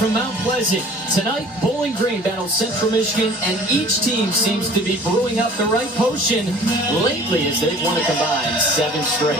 from Mount Pleasant. Tonight, Bowling Green battles Central Michigan, and each team seems to be brewing up the right potion lately as they've won a combined 7 straight.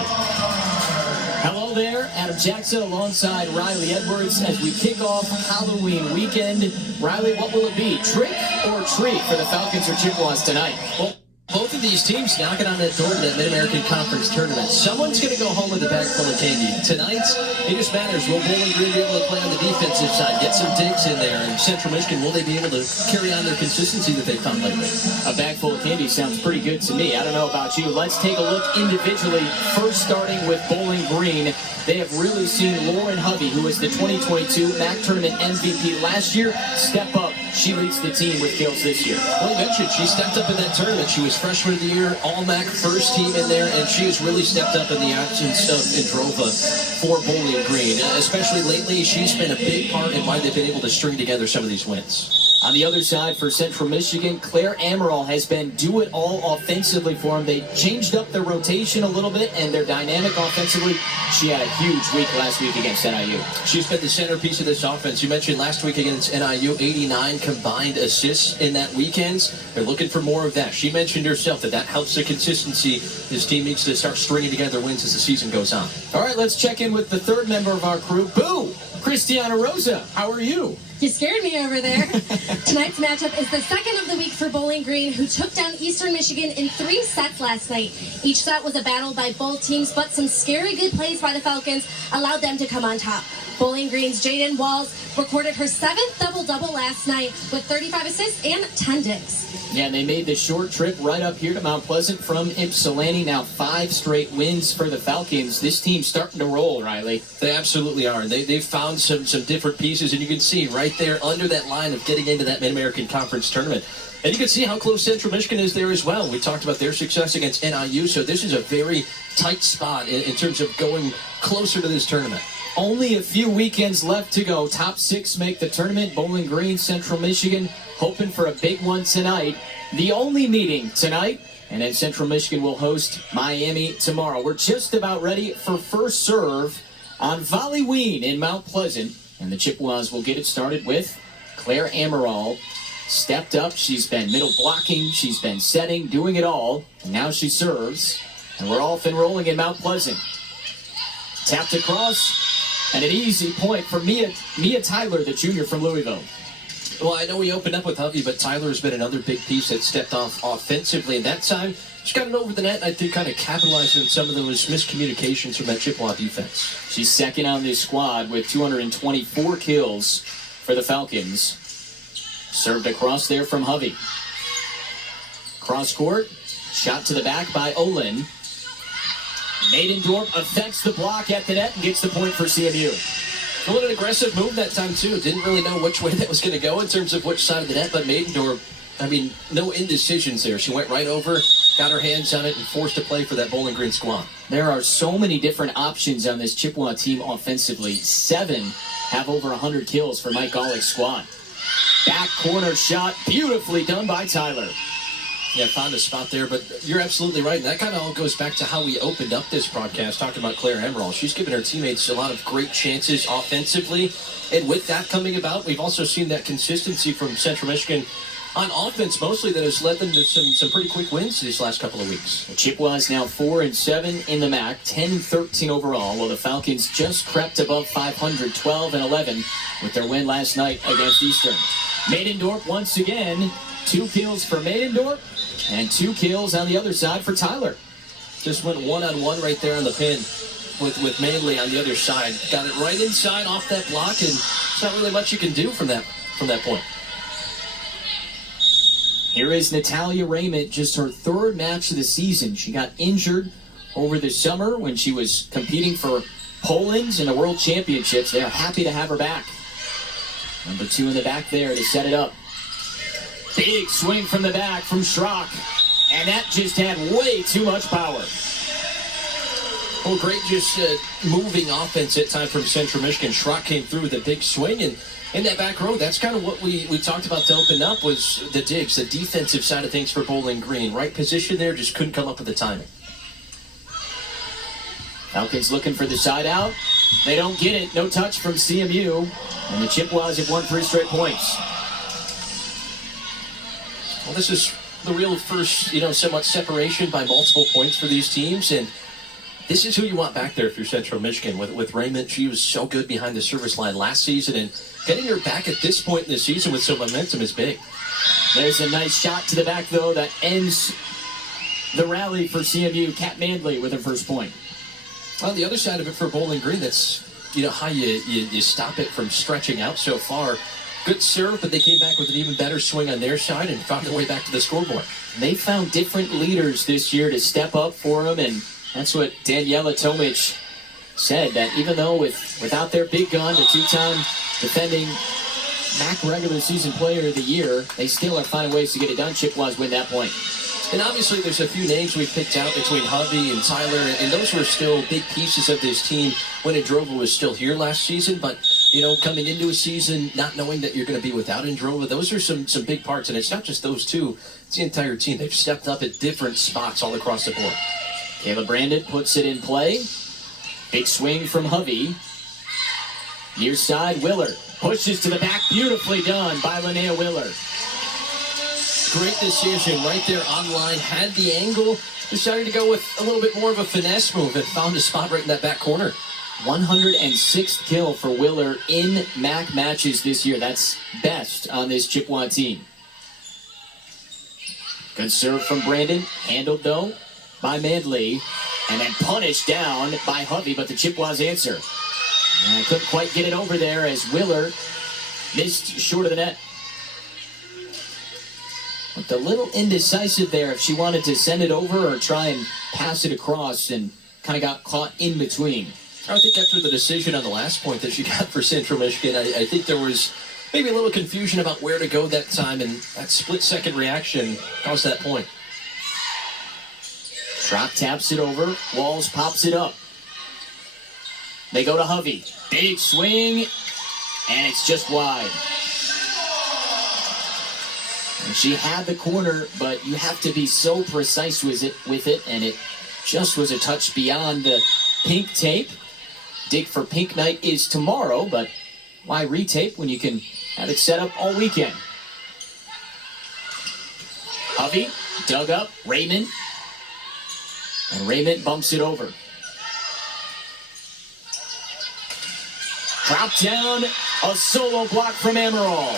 Hello there, Adam Jackson alongside Riley Edwards as we kick off Halloween weekend. Riley, what will it be? Trick or treat for the Falcons or Chippewas tonight? Well, both of these teams knocking on that door to that Mid-American Conference tournament. Someone's going to go home with a bag full of candy. Tonight, it just matters. Will Bowling Green be able to play on the defensive side, get some digs in there? And Central Michigan, will they be able to carry on their consistency that they've found lately? A bag full of candy sounds pretty good to me. I don't know about you. Let's take a look individually. First starting with Bowling Green. They have really seen Lauren Hovey, who was the 2022 MAC Tournament MVP last year, step up. She leads the team with kills this year. Well, you mentioned she stepped up in that tournament. She was freshman of the year, all-MAC first team in there, and she has really stepped up in the absence of Indrova for Bowling Green. Especially lately, she's been a big part in why they've been able to string together some of these wins. On the other side for Central Michigan, Iverson-Ammeraal has been do-it-all offensively for them. They changed up their rotation a little bit, and they're dynamic offensively. She had a huge week last week against NIU. She's been the centerpiece of this offense. You mentioned last week against NIU, 89 combined assists in that weekend. They're looking for more of that. She mentioned herself that helps the consistency. This team needs to start stringing together wins as the season goes on. All right, let's check in with the third member of our crew. Boo! Christiana Rosa, how are you? You scared me over there. Tonight's matchup is the second of the week for Bowling Green, who took down Eastern Michigan in 3 sets last night. Each set was a battle by both teams, but some scary good plays by the Falcons allowed them to come on top. Bowling Green's Jaden Walls recorded her 7th double-double last night with 35 assists and 10 digs. Yeah, and they made the short trip right up here to Mount Pleasant from Ypsilanti. Now 5 straight wins for the Falcons. This team's starting to roll, Riley. They absolutely are. And they've found some different pieces, and you can see right there under that line of getting into that Mid-American Conference tournament. And you can see how close Central Michigan is there as well. We talked about their success against NIU, so this is a very tight spot in terms of going closer to this tournament. Only a few weekends left to go. Top 6 make the tournament. Bowling Green, Central Michigan, hoping for a big one tonight. The only meeting tonight, and then Central Michigan will host Miami tomorrow. We're just about ready for first serve on Volley-Ween in Mount Pleasant. And the Chippewas will get it started with Iverson-Ammeraal. Stepped up. She's been middle blocking. She's been setting, doing it all. And now she serves. And we're off and rolling in Mount Pleasant. Tapped across. And an easy point for Mia Tyler, the junior from Louisville. Well, I know we opened up with Hovey, but Tyler has been another big piece that stepped off offensively. And that time, she got it over the net, and I think kind of capitalized on some of those miscommunications from that Chippewa defense. She's second on this squad with 224 kills for the Falcons. Served across there from Hovey. Cross court, shot to the back by Olin. Maidendorp affects the block at the net and gets the point for CMU. A little aggressive move that time, too. Didn't really know which way that was going to go in terms of which side of the net, but Maidendorp, no indecisions there. She went right over, got her hands on it, and forced a play for that Bowling Green squad. There are so many different options on this Chippewa team offensively. 7 have over 100 kills for Mike Golick's squad. Back corner shot, beautifully done by Tyler. Yeah, found a spot there, but you're absolutely right. And that kind of all goes back to how we opened up this broadcast, talking about Iverson-Ammeraal. She's given her teammates a lot of great chances offensively. And with that coming about, we've also seen that consistency from Central Michigan on offense mostly that has led them to some pretty quick wins these last couple of weeks. The Chippewas now 4-7 in the MAC, 10-13 overall, while the Falcons just crept above 500, 12-11 with their win last night against Eastern. Maidendorp once again, 2 kills for Maidendorp. And 2 kills on the other side for Tyler. Just went one-on-one right there on the pin with Manley on the other side. Got it right inside off that block, and there's not really much you can do from that point. Here is Natalia Raymond, just her 3rd match of the season. She got injured over the summer when she was competing for Poland in the World Championships. They're happy to have her back. Number 2 in the back there to set it up. Big swing from the back from Schrock. And that just had way too much power. Well, great just moving offense at time from Central Michigan. Schrock came through with a big swing. And in that back row, that's kind of what we talked about to open up was the digs, the defensive side of things for Bowling Green. Right position there, just couldn't come up with the timing. Falcons looking for the side out. They don't get it. No touch from CMU. And the Chippewas have won 3 straight points. Well, this is the real first, somewhat separation by multiple points for these teams. And this is who you want back there if you're Central Michigan. With Raymond, she was so good behind the service line last season. And getting her back at this point in the season with some momentum is big. There's a nice shot to the back, though, that ends the rally for CMU. Kat Mandley with her first point. On the other side of it for Bowling Green, that's how you stop it from stretching out so far. Good serve, but they came back with an even better swing on their side and found their way back to the scoreboard. They found different leaders this year to step up for them, and that's what Daniela Tomic said, that even though without their big gun, the 2-time defending MAC regular season player of the year, they still are finding ways to get it done. Chippewas win that point. And obviously there's a few names we've picked out between Hovey and Tyler, and those were still big pieces of this team when Androva was still here last season. But, coming into a season, not knowing that you're going to be without Androva, those are some big parts. And it's not just those two, it's the entire team. They've stepped up at different spots all across the board. Kayla Brandon puts it in play. Big swing from Hovey. Near side, Willard pushes to the back. Beautifully done by Linnea Willard. Great decision right there on line. Had the angle. Decided to go with a little bit more of a finesse move and found a spot right in that back corner. 106th kill for Willard in MAC matches this year. That's best on this Chippewa team. Good serve from Brandon. Handled, though, by Mandley. And then punished down by Hovey, but the Chippewas answer. And couldn't quite get it over there as Willard missed short of the net. Looked a little indecisive there if she wanted to send it over or try and pass it across, and kind of got caught in between. I think after the decision on the last point that she got for Central Michigan, I think there was maybe a little confusion about where to go that time, and that split-second reaction caused that point. Drop taps it over. Walls pops it up. They go to Hovey. Big swing, and it's just wide. And she had the corner, but you have to be so precise with it, and it just was a touch beyond the pink tape. Dig for pink night is tomorrow, but why retape when you can have it set up all weekend? Hovey dug up Raymond, and Raymond bumps it over. Drop down, a solo block from Ammeraal.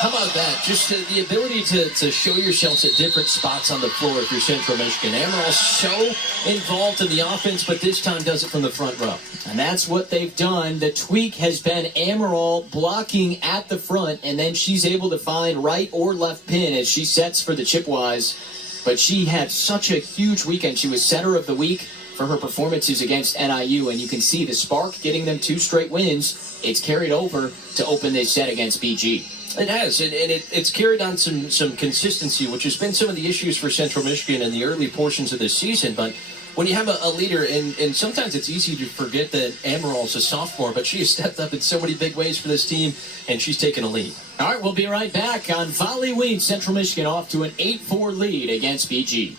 How about that? Just the ability to show yourselves at different spots on the floor if you're Central Michigan. Ammeraal so involved in the offense, but this time does it from the front row. And that's what they've done. The tweak has been Ammeraal blocking at the front, and then she's able to find right or left pin as she sets for the Chippewas. But she had such a huge weekend. She was center of the week for her performances against NIU, and you can see the spark getting them 2 straight wins. It's carried over to open this set against BG. It has, and it's carried on some consistency, which has been some of the issues for Central Michigan in the early portions of this season. But when you have a leader, and sometimes it's easy to forget that Ammeraal's a sophomore, but she has stepped up in so many big ways for this team, and she's taken a lead. All right, we'll be right back on Volley Wing. Central Michigan off to an 8-4 lead against BG.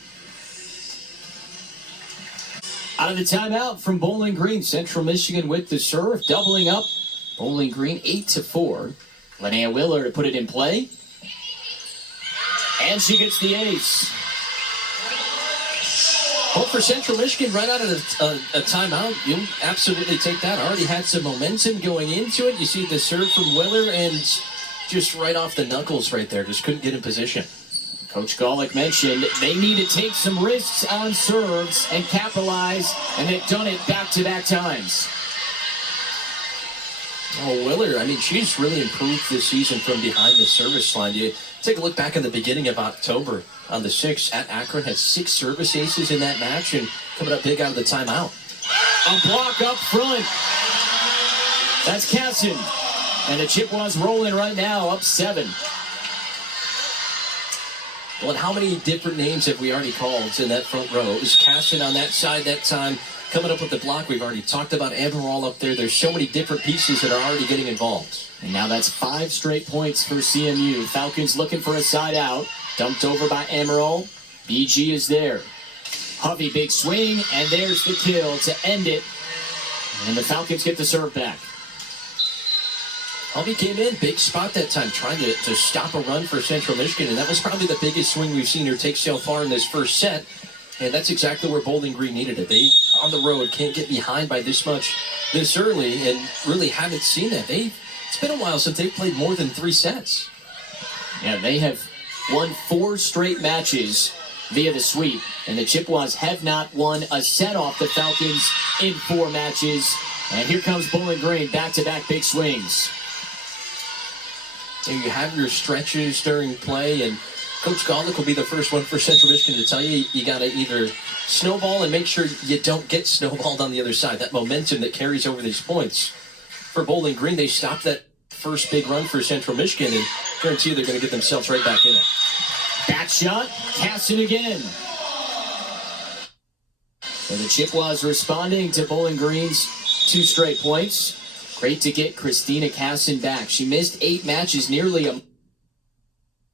Out of the timeout from Bowling Green, Central Michigan with the serve, doubling up. Bowling Green 8-4. Linnea Willard to put it in play. And she gets the ace. Well, for Central Michigan, right out of a timeout, you'll absolutely take that. Already had some momentum going into it. You see the serve from Willard, and just right off the knuckles right there. Just couldn't get in position. Coach Golick mentioned they need to take some risks on serves and capitalize, and they've done it back-to-back times. Oh, Willard, I mean, she's really improved this season from behind the service line. You take a look back in the beginning of October on the 6th at Akron, had 6 service aces in that match, and coming up big out of the timeout. A block up front. That's Casson. And the Chippewas rolling right now, up 7. Well, and how many different names have we already called in that front row? It was Casson on that side that time. Coming up with the block, we've already talked about Ammeraal up there. There's so many different pieces that are already getting involved. And now that's 5 straight points for CMU. Falcons looking for a side out. Dumped over by Ammeraal. BG is there. Hovey, big swing, and there's the kill to end it. And the Falcons get the serve back. Hovey came in, big spot that time, trying to stop a run for Central Michigan, and that was probably the biggest swing we've seen her take so far in this first set. And that's exactly where Bowling Green needed it. They, on the road, can't get behind by this much this early, and really haven't seen that. It's been a while since they've played more than 3 sets. Yeah, they have won 4 straight matches via the sweep, and the Chippewas have not won a set off the Falcons in 4 matches. And here comes Bowling Green, back-to-back big swings. And you have your stretches during play, and Coach Golick will be the first one for Central Michigan to tell you got to either snowball and make sure you don't get snowballed on the other side. That momentum that carries over these points. For Bowling Green, they stopped that first big run for Central Michigan, and guarantee they're going to get themselves right back in it. Back shot, Casson again. So the Chippewas responding to Bowling Green's 2 straight points. Great to get Christina Casson back. She missed 8 matches, nearly a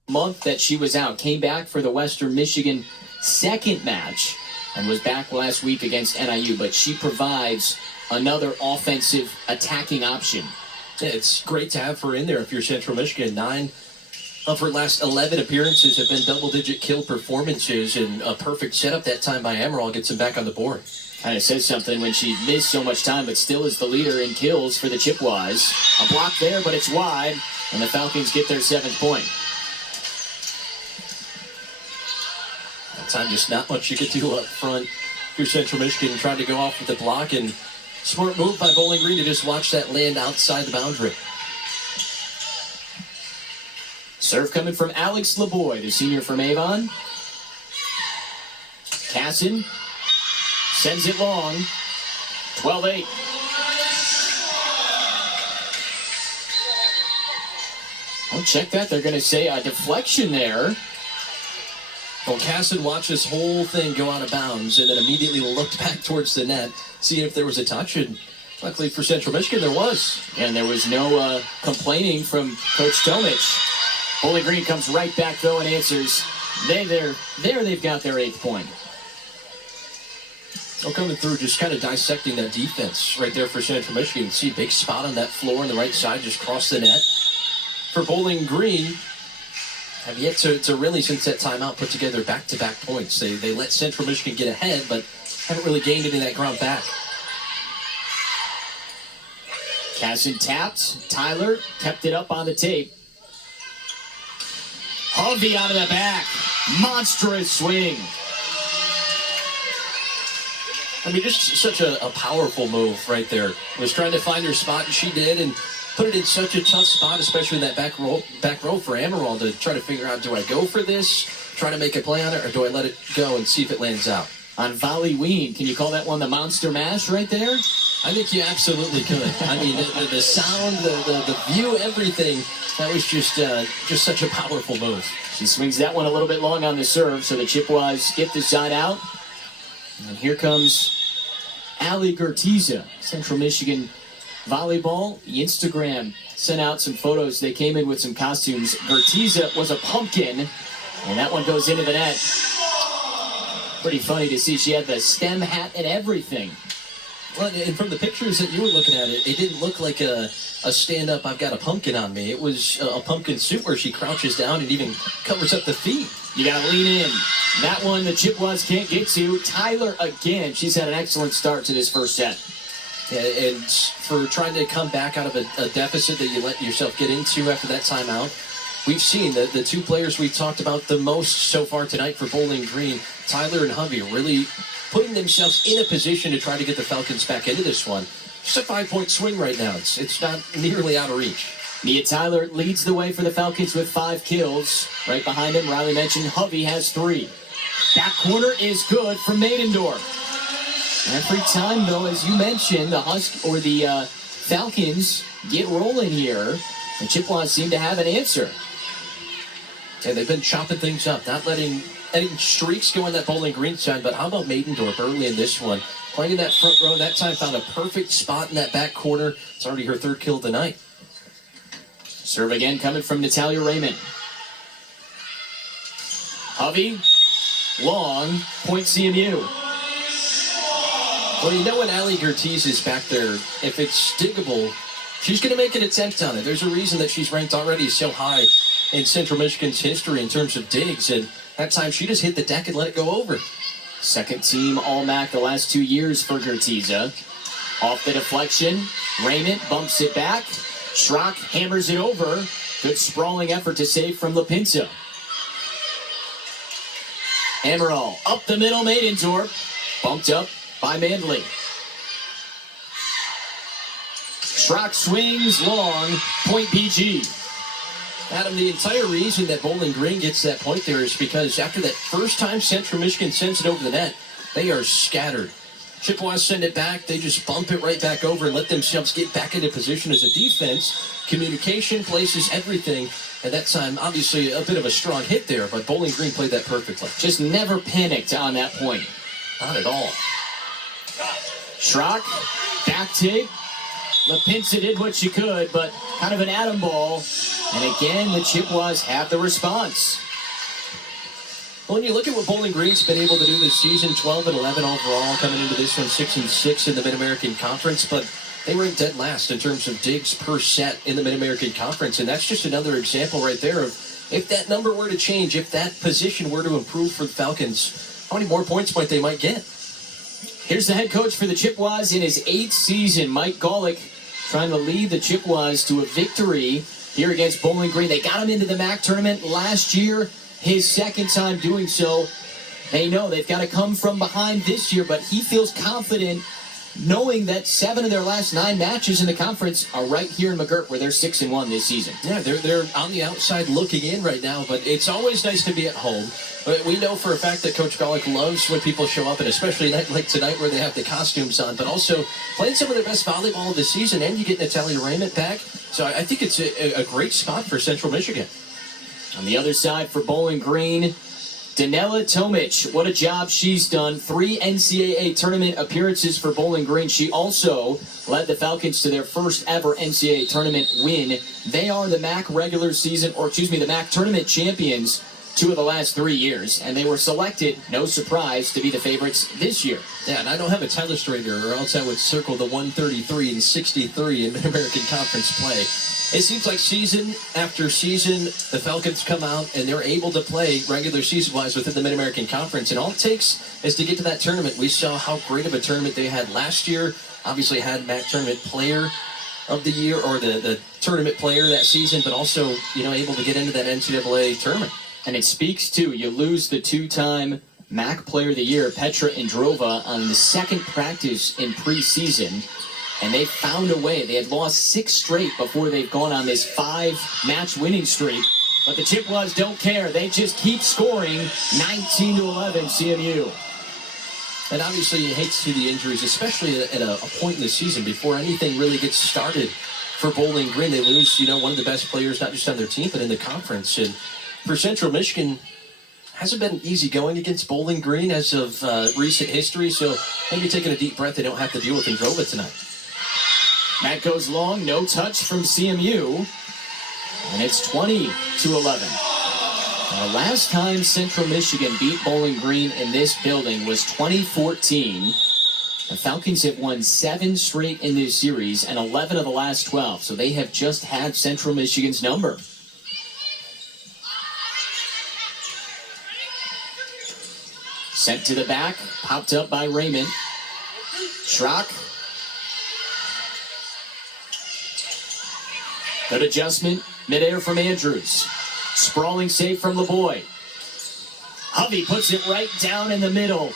month that she was out. Came back for the Western Michigan second match and was back last week against NIU. But she provides another offensive attacking option. Yeah, it's great to have her in there if you're Central Michigan. 9 of her last 11 appearances have been double-digit kill performances, and a perfect setup that time by Ammeraal gets them back on the board. Kind of says something when she missed so much time, but still is the leader in kills for the Chippewas. A block there, but it's wide, and the Falcons get their 7th point. That time just not much you could do up front. Your Central Michigan tried to go off with the block, and smart move by Bowling Green to just watch that land outside the boundary. Serve coming from Alex LeBoy, the senior from Avon. Casson sends it long. 12-8. Oh, check that. They're going to say a deflection there. Well, Casson watched this whole thing go out of bounds and then immediately looked back towards the net, seeing if there was a touch, and luckily for Central Michigan, there was. And there was no complaining from Coach Tomich. Bowling Green comes right back, though, and answers. They've got their 8th point. Well, coming through, just kind of dissecting that defense right there for Central Michigan. See a big spot on that floor on the right side, just cross the net. For Bowling Green, have yet to really, since that timeout, put together back-to-back points. They let Central Michigan get ahead, but haven't really gained any of that ground back. Casson tapped. Tyler kept it up on the tape. Hovey out of the back. Monstrous swing. I mean, just such a powerful move right there. Was trying to find her spot, and she did, and put it in such a tough spot, especially in that back row for Ammeraal, to try to figure out, do I go for this, try to make a play on it, or do I let it go and see if it lands out? On volley ween, can you call that one the monster mash right there? I think you absolutely could. I mean, the sound, the view, everything, that was just such a powerful move. She swings that one a little bit long on the serve, so the Chippewas get the side out. And here comes Ali Gertiza, Central Michigan volleyball. Instagram sent out some photos. They came in with some costumes. Gertiza was a pumpkin, and that one goes into the net. Pretty funny to see. She had the stem hat and everything. Well, and from the pictures that you were looking at, it didn't look like a stand-up, I've got a pumpkin on me. It was a pumpkin suit where she crouches down and even covers up the feet. You got to lean in. That one the Chippewas can't get to. Tyler again. She's had an excellent start to this first set. Yeah, and for trying to come back out of a deficit that you let yourself get into after that timeout, we've seen the 2 players we've talked about the most so far tonight for Bowling Green, Tyler and Hovey, really putting themselves in a position to try to get the Falcons back into this one. Just a 5-point swing right now. It's not nearly out of reach. Nia Tyler leads the way for the Falcons with 5 kills. Right behind him, Riley mentioned Hovey has 3. Back corner is good from Maidendorf. Every time, though, as you mentioned, the Falcons get rolling here, the Chippewas seem to have an answer. And they've been chopping things up, not letting any streaks go on that Bowling Green side, but how about Maidendorf early in this one? Playing in that front row, that time found a perfect spot in that back corner. It's already her 3rd kill of the night. Serve again coming from Natalia Raymond. Hovey long, point CMU. Well, you know when Allie Gertz is back there, if it's diggable, she's going to make an attempt on it. There's a reason that she's ranked already so high in Central Michigan's history in terms of digs, and that time she just hit the deck and let it go over. Second team All-MAC the last 2 years for Gertz. Off the deflection, Raymond bumps it back. Schrock hammers it over. Good sprawling effort to save from Lipinsa. Ammeraal up the middle, Maidendorf. Bumped up by Mandley. Schrock swings long, point PG. Adam, the entire reason that Bowling Green gets that point there is because after that first time Central Michigan sends it over the net, they are scattered. Chippewas send it back, they just bump it right back over and let themselves get back into position as a defense. Communication, places, everything. And that time, obviously, a bit of a strong hit there, but Bowling Green played that perfectly. Just never panicked on that point. Not at all. Schrock, back take. Lipinsa did what she could, but kind of an atom ball. And again, the Chippewas have the response. Well, when you look at what Bowling Green's been able to do this season, 12-11 overall, coming into this one 6-6 in the Mid-American Conference, but they ranked dead last in terms of digs per set in the Mid-American Conference, and that's just another example right there of if that number were to change, if that position were to improve for the Falcons, how many more points might they might get? Here's the head coach for the Chippewas in his 8th season, Mike Golick, trying to lead the Chippewas to a victory here against Bowling Green. They got him into the MAC tournament last year, his second time doing so. They know they've got to come from behind this year, but he feels confident knowing that 7 of their last 9 matches in the conference are right here in McGirt, where they're 6-1 this season. Yeah, they're on the outside looking in right now, but it's always nice to be at home. But we know for a fact that Coach Golick loves when people show up, and especially a night like tonight where they have the costumes on, but also playing some of their best volleyball of the season, and you get Natalia Raymond back. So I think it's a great spot for Central Michigan. On the other side for Bowling Green, Danella Tomic, what a job she's done. 3 NCAA tournament appearances for Bowling Green. She also led the Falcons to their first ever NCAA tournament win. They are the MAC regular season, the MAC tournament champions 2 of the last 3 years, and they were selected, no surprise, to be the favorites this year. Yeah, and I don't have a telestrator, or else I would circle the 133 and 63 in Mid-American Conference play. It seems like season after season, the Falcons come out and they're able to play regular season-wise within the Mid-American Conference. And all it takes is to get to that tournament. We saw how great of a tournament they had last year. Obviously had MAC Tournament Player of the Year, or the tournament player that season, but also, able to get into that NCAA tournament. And it speaks to, you lose the 2-time MAC Player of the Year, Petra Indrova, on the second practice in preseason. And they found a way. They had lost 6 straight before they've gone on this 5-match winning streak. But the Chippewas don't care. They just keep scoring. 19-11 CMU. And obviously you hate to see the injuries, especially at a point in the season before anything really gets started for Bowling Green. They lose, one of the best players, not just on their team, but in the conference. And for Central Michigan, hasn't been easy going against Bowling Green as of recent history. So maybe taking a deep breath, they don't have to deal with Indrova tonight. Matt goes long, no touch from CMU, and it's 20-11. The last time Central Michigan beat Bowling Green in this building was 2014. The Falcons have won 7 straight in this series and 11 of the last 12, so they have just had Central Michigan's number. Sent to the back, popped up by Raymond. Schrock. Good adjustment, midair from Andrews. Sprawling save from LeBoy. Hovey puts it right down in the middle.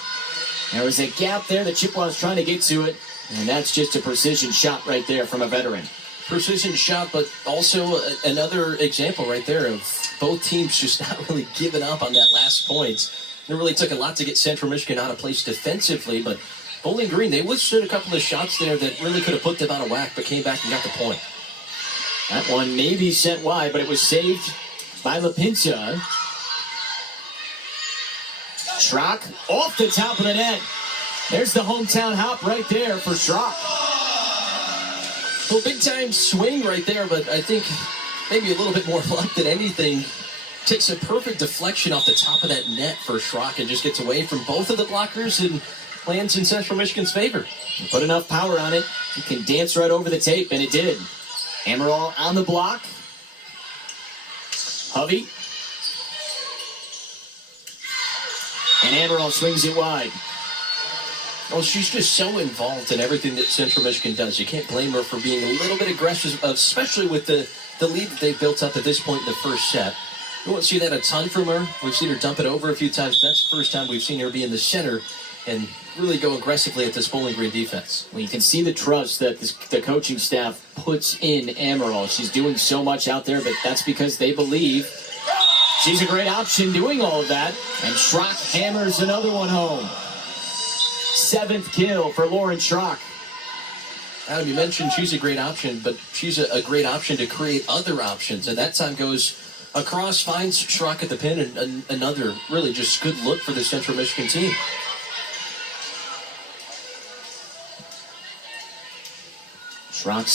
There was a gap there. The Chippewas trying to get to it. And that's just a precision shot right there from a veteran. Precision shot, but also another example right there of both teams just not really giving up on that last point. It really took a lot to get Central Michigan out of place defensively, but Bowling Green, they withstood a couple of shots there that really could have put them out of whack, but came back and got the point. That one maybe sent wide, but it was saved by Lipinsa. Schrock off the top of the net. There's the hometown hop right there for Schrock. Well, big time swing right there, but I think maybe a little bit more luck than anything takes a perfect deflection off the top of that net for Schrock and just gets away from both of the blockers and lands in Central Michigan's favor. Put enough power on it, you can dance right over the tape, and it did. Ammeraal on the block. Hovey. And Ammeraal swings it wide. Well, she's just so involved in everything that Central Michigan does. You can't blame her for being a little bit aggressive, especially with the lead that they've built up at this point in the first set. You won't see that a ton from her. We've seen her dump it over a few times. That's the first time we've seen her be in the center and really go aggressively at this Bowling Green defense. Well, you can see the trust that the coaching staff puts in Ammeraal. She's doing so much out there, but that's because they believe she's a great option doing all of that. And Schrock hammers another one home. 7th kill for Lauren Schrock. Adam, you mentioned she's a great option, but she's a great option to create other options. And that time goes across, finds Schrock at the pin, and another really just good look for the Central Michigan team. Schrock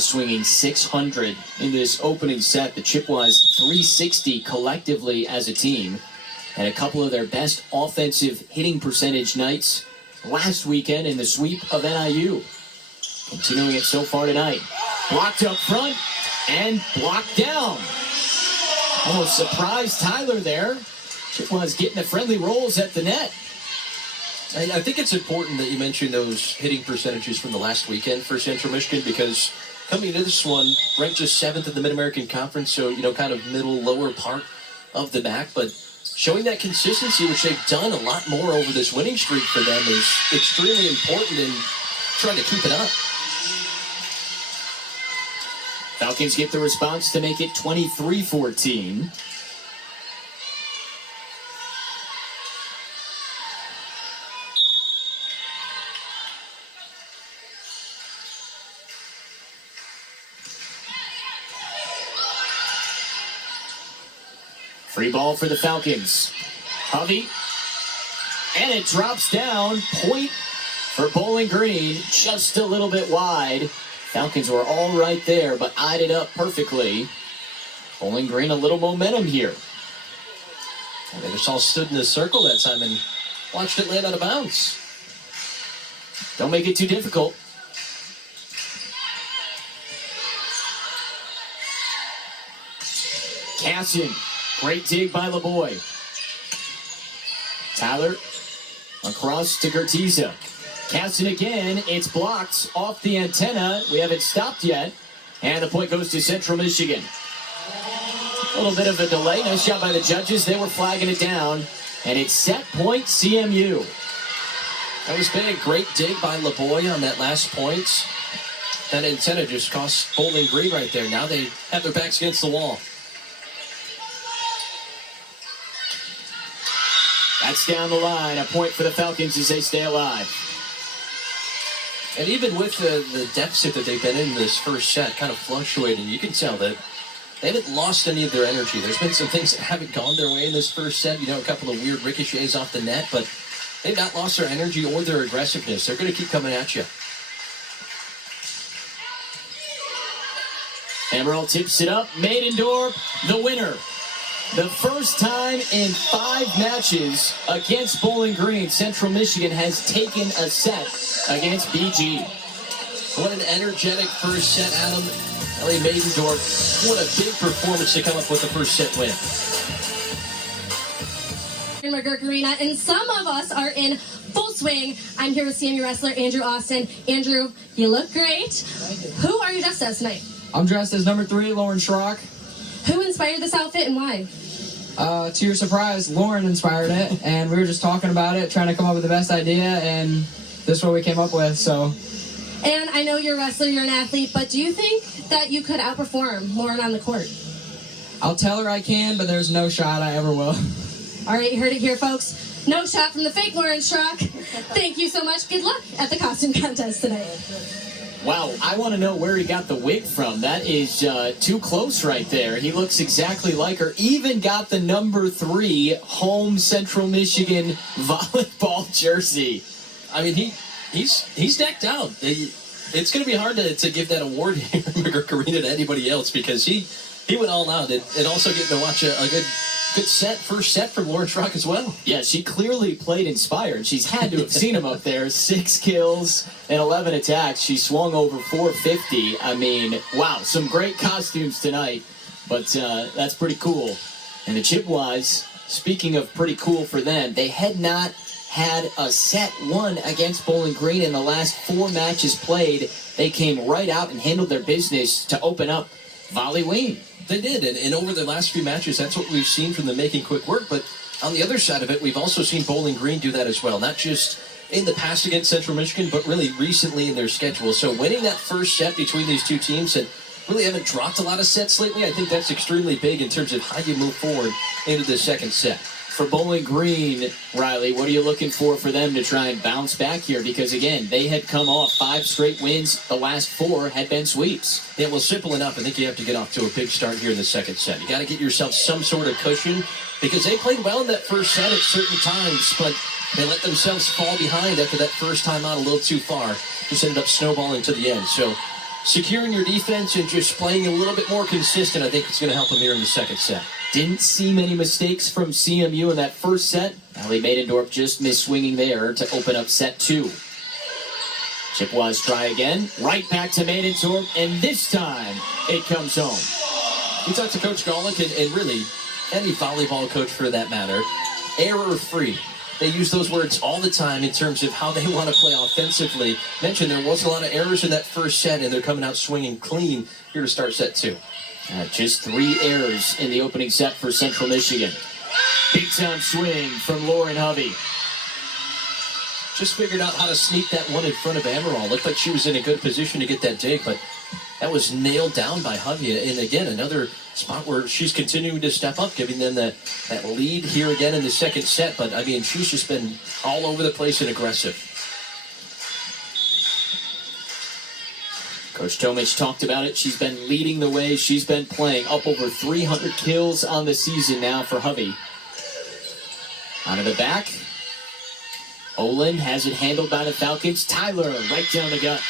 swinging 600 in this opening set. The Chippewas 360 collectively as a team. And a couple of their best offensive hitting percentage nights last weekend in the sweep of NIU. Continuing it so far tonight. Blocked up front and blocked down. Almost surprised Tyler there. Chippewas getting the friendly rolls at the net. I think it's important that you mention those hitting percentages from the last weekend for Central Michigan, because coming into this one, ranked just 7th in the Mid-American Conference, so, kind of middle, lower part of the back, but showing that consistency, which they've done a lot more over this winning streak for them, is extremely important in trying to keep it up. Falcons get the response to make it 23-14. Free ball for the Falcons. Hovey. And it drops down. Point for Bowling Green. Just a little bit wide. Falcons were all right there, but eyed it up perfectly. Bowling Green a little momentum here. And they just all stood in a circle that time and watched it land out of bounds. Don't make it too difficult. Casson. Great dig by LeBoy. Tyler across to Gertiza. Casson again. It's blocked off the antenna. We haven't stopped yet. And the point goes to Central Michigan. A little bit of a delay. Nice job by the judges. They were flagging it down. And it's set point CMU. That was big. Great dig by LeBoy on that last point. That antenna just cost Bowling Green right there. Now they have their backs against the wall. That's down the line. A point for the Falcons as they stay alive. And even with the deficit that they've been in this first set, kind of fluctuating, you can tell that they haven't lost any of their energy. There's been some things that haven't gone their way in this first set. A couple of weird ricochets off the net, but they've not lost their energy or their aggressiveness. They're going to keep coming at you. Ammeraal tips it up. Maidendorf, the winner. The first time in 5 matches against Bowling Green, Central Michigan has taken a set against BG. What an energetic first set, Adam. Ellie Maidendorf, what a big performance to come up with the first set win. In McGurk Arena, and some of us are in full swing. I'm here with CMU wrestler Andrew Austin. Andrew, you look great. Who are you dressed as tonight? I'm dressed as number 3, Lauren Schrock. Who inspired this outfit and why? To your surprise, Lauren inspired it, and we were just talking about it, trying to come up with the best idea, and this is what we came up with, so. And I know you're a wrestler, you're an athlete, but do you think that you could outperform Lauren on the court? I'll tell her I can, but there's no shot I ever will. All right, you heard it here, folks. No shot from the fake Lauren Schrock. Thank you so much. Good luck at the costume contest tonight. Wow, I want to know where he got the wig from. That is too close right there. He looks exactly like her. Even got the number 3 home Central Michigan volleyball jersey. I mean, he's decked out. It's going to be hard to give that award here in McGurk Arena to anybody else, because he he went all out. And also getting to watch a good first set from Lauren Schrock as well. Yeah, she clearly played inspired. She's had to have seen him up there. 6 kills and 11 attacks. She swung over 450. I mean, wow, some great costumes tonight. But that's pretty cool. And the Chippewas, speaking of pretty cool for them, they had not had a set won against Bowling Green in the last 4 matches played. They came right out and handled their business to open up Volley Wayne. They did, and over the last few matches, that's what we've seen from them making quick work. But on the other side of it, we've also seen Bowling Green do that as well. Not just in the past against Central Michigan, but really recently in their schedule. So winning that first set between these two teams that really haven't dropped a lot of sets lately, I think that's extremely big in terms of how you move forward into the second set. For Bowling Green, Riley, what are you looking for them to try and bounce back here? Because, again, they had come off 5 straight wins. The last 4 had been sweeps. Yeah, well, simple enough. I think you have to get off to a big start here in the second set. You got to get yourself some sort of cushion because they played well in that first set at certain times, but they let themselves fall behind after that first time out a little too far. Just ended up snowballing to the end. So securing your defense and just playing a little bit more consistent, I think it's going to help them here in the second set. Didn't see many mistakes from CMU in that first set. Allie Maidendorf just missed swinging there to open up set 2. Chippewas try again. Right back to Maidendorf, and this time it comes home. We talked to Coach Golick and really any volleyball coach for that matter, error-free. They use those words all the time in terms of how they want to play offensively. Mentioned there wasn't a lot of errors in that first set, and they're coming out swinging clean here to start set 2. Just 3 errors in the opening set for Central Michigan. Big time swing from Lauren Hovey. Just figured out how to sneak that one in front of Ammeraal. Looked like she was in a good position to get that dig, but that was nailed down by Hovey. And again, another spot where she's continuing to step up, giving them that lead here again in the second set. But, I mean, she's just been all over the place and aggressive. Coach Tomich talked about it. She's been leading the way. She's been playing up over 300 kills on the season now for Hovey. Out of the back. Olin has it handled by the Falcons. Tyler right down the gut.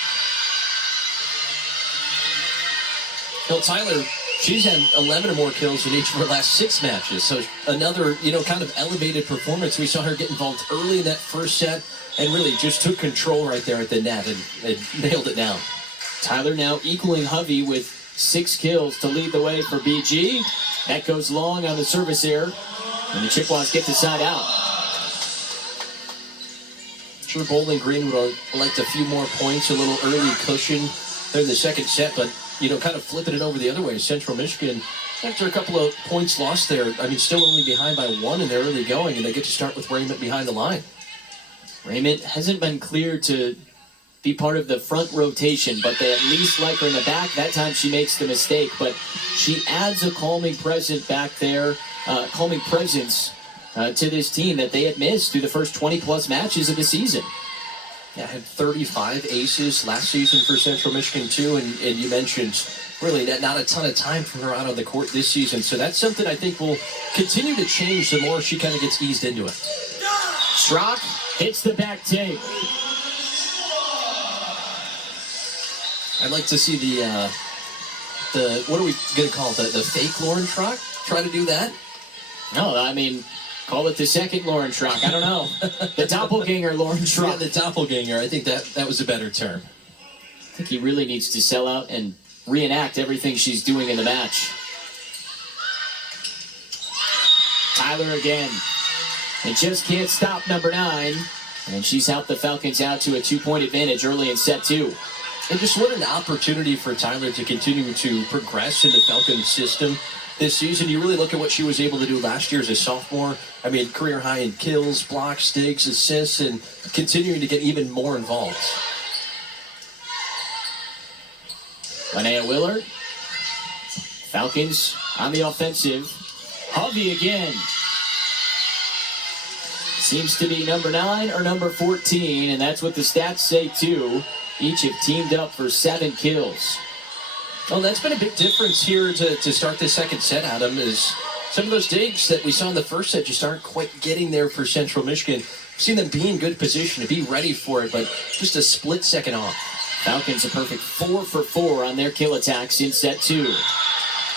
Well, Tyler, she's had 11 or more kills in each of her last 6 matches. So another, kind of elevated performance. We saw her get involved early in that first set and really just took control right there at the net and nailed it down. Tyler now equaling Hovey with 6 kills to lead the way for BG. That goes long on the service error. And the Chippewas get the side out. I'm sure Bowling Green would have liked a few more points, a little early cushion there in the second set, but, kind of flipping it over the other way. Central Michigan, after a couple of points lost there, still only behind by 1 in their early going, and they get to start with Raymond behind the line. Raymond hasn't been cleared to be part of the front rotation, but they at least like her in the back. That time she makes the mistake, but she adds a calming presence back there, to this team that they had missed through the first 20-plus matches of the season. Yeah, had 35 aces last season for Central Michigan, too, and you mentioned really not a ton of time for her out on the court this season, so that's something I think will continue to change the more she kind of gets eased into it. Schrock hits the back tape. I'd like to see the what are we going to call it, the fake Lauren Schrock? Try to do that? No, call it the second Lauren Schrock. I don't know. The doppelganger Lauren Schrock. Yeah, the doppelganger. I think that was a better term. I think he really needs to sell out and reenact everything she's doing in the match. Tyler again. And just can't stop number 9. And she's helped the Falcons out to a 2-point advantage early in set 2. And just what an opportunity for Tyler to continue to progress in the Falcons system this season. You really look at what she was able to do last year as a sophomore. Career high in kills, blocks, digs, assists, and continuing to get even more involved. Linnea Willard. Falcons on the offensive. Hovey again. Seems to be number 9 or number 14, and that's what the stats say too. Each have teamed up for 7 kills. Well, that's been a big difference here to start this second set, Adam, is some of those digs that we saw in the first set just aren't quite getting there for Central Michigan. We've seen them be in good position to be ready for it, but just a split second off. Falcons a perfect 4 for 4 on their kill attacks in set 2.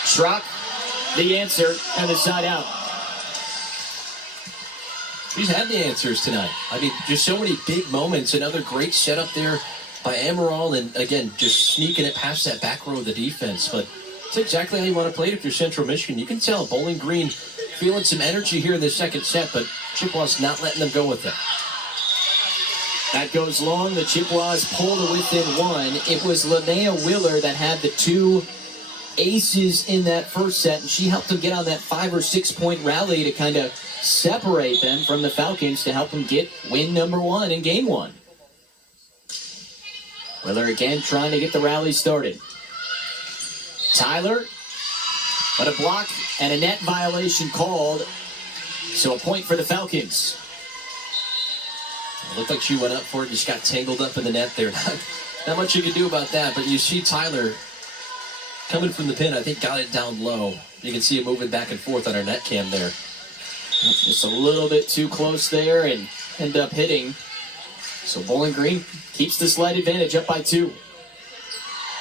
Schrock the answer and the side out. She's had the answers tonight. I mean, just so many big moments. Another great setup there by Ammeraal, and again, just sneaking it past that back row of the defense. But it's exactly how you want to play it if you're Central Michigan. You can tell Bowling Green feeling some energy here in the second set, but Chippewa's not letting them go with it. That goes long. The Chippewas pulled it within one. It was Linnea Wheeler that had the two aces in that first set, and she helped them get on that 5 or 6 point rally to kind of separate them from the Falcons to help them get win number one in game one. Wheeler again trying to get the rally started. Tyler, but a block and a net violation called, so a point for the Falcons. It looked like she went up for it, just got tangled up in the net there. Not much you can do about that, but you see Tyler coming from the pin, I think got it down low. You can see it moving back and forth on our net cam there. Just a little bit too close there and end up hitting. So Bowling Green keeps the slight advantage up by 2.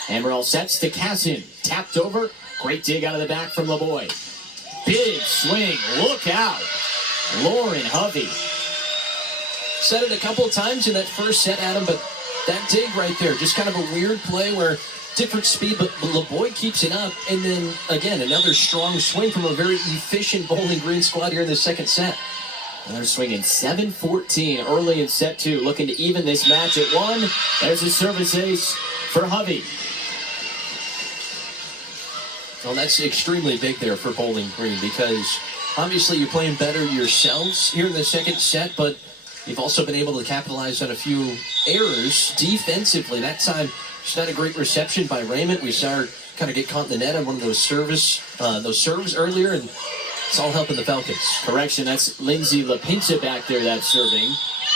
Ammeraal sets to Cassin. Tapped over. Great dig out of the back from LeBoy. Big swing. Look out. Lauren Hovey. Said it a couple of times in that first set, Adam, but that dig right there, just kind of a weird play where different speed, but LeBoy keeps it up. And then, again, another strong swing from a very efficient Bowling Green squad here in the second set. And they're swinging 7-14 early in set 2, looking to even this match at 1. There's a service ace for Hovey. Well, that's extremely big there for Bowling Green because obviously you're playing better yourselves here in the second set, but you've also been able to capitalize on a few errors defensively. That time, it's not a great reception by Raymond. We saw her kind of get caught in the net on one of those serves earlier, and it's all helping the Falcons. Correction, that's Lindsay LaPinta back there that's serving.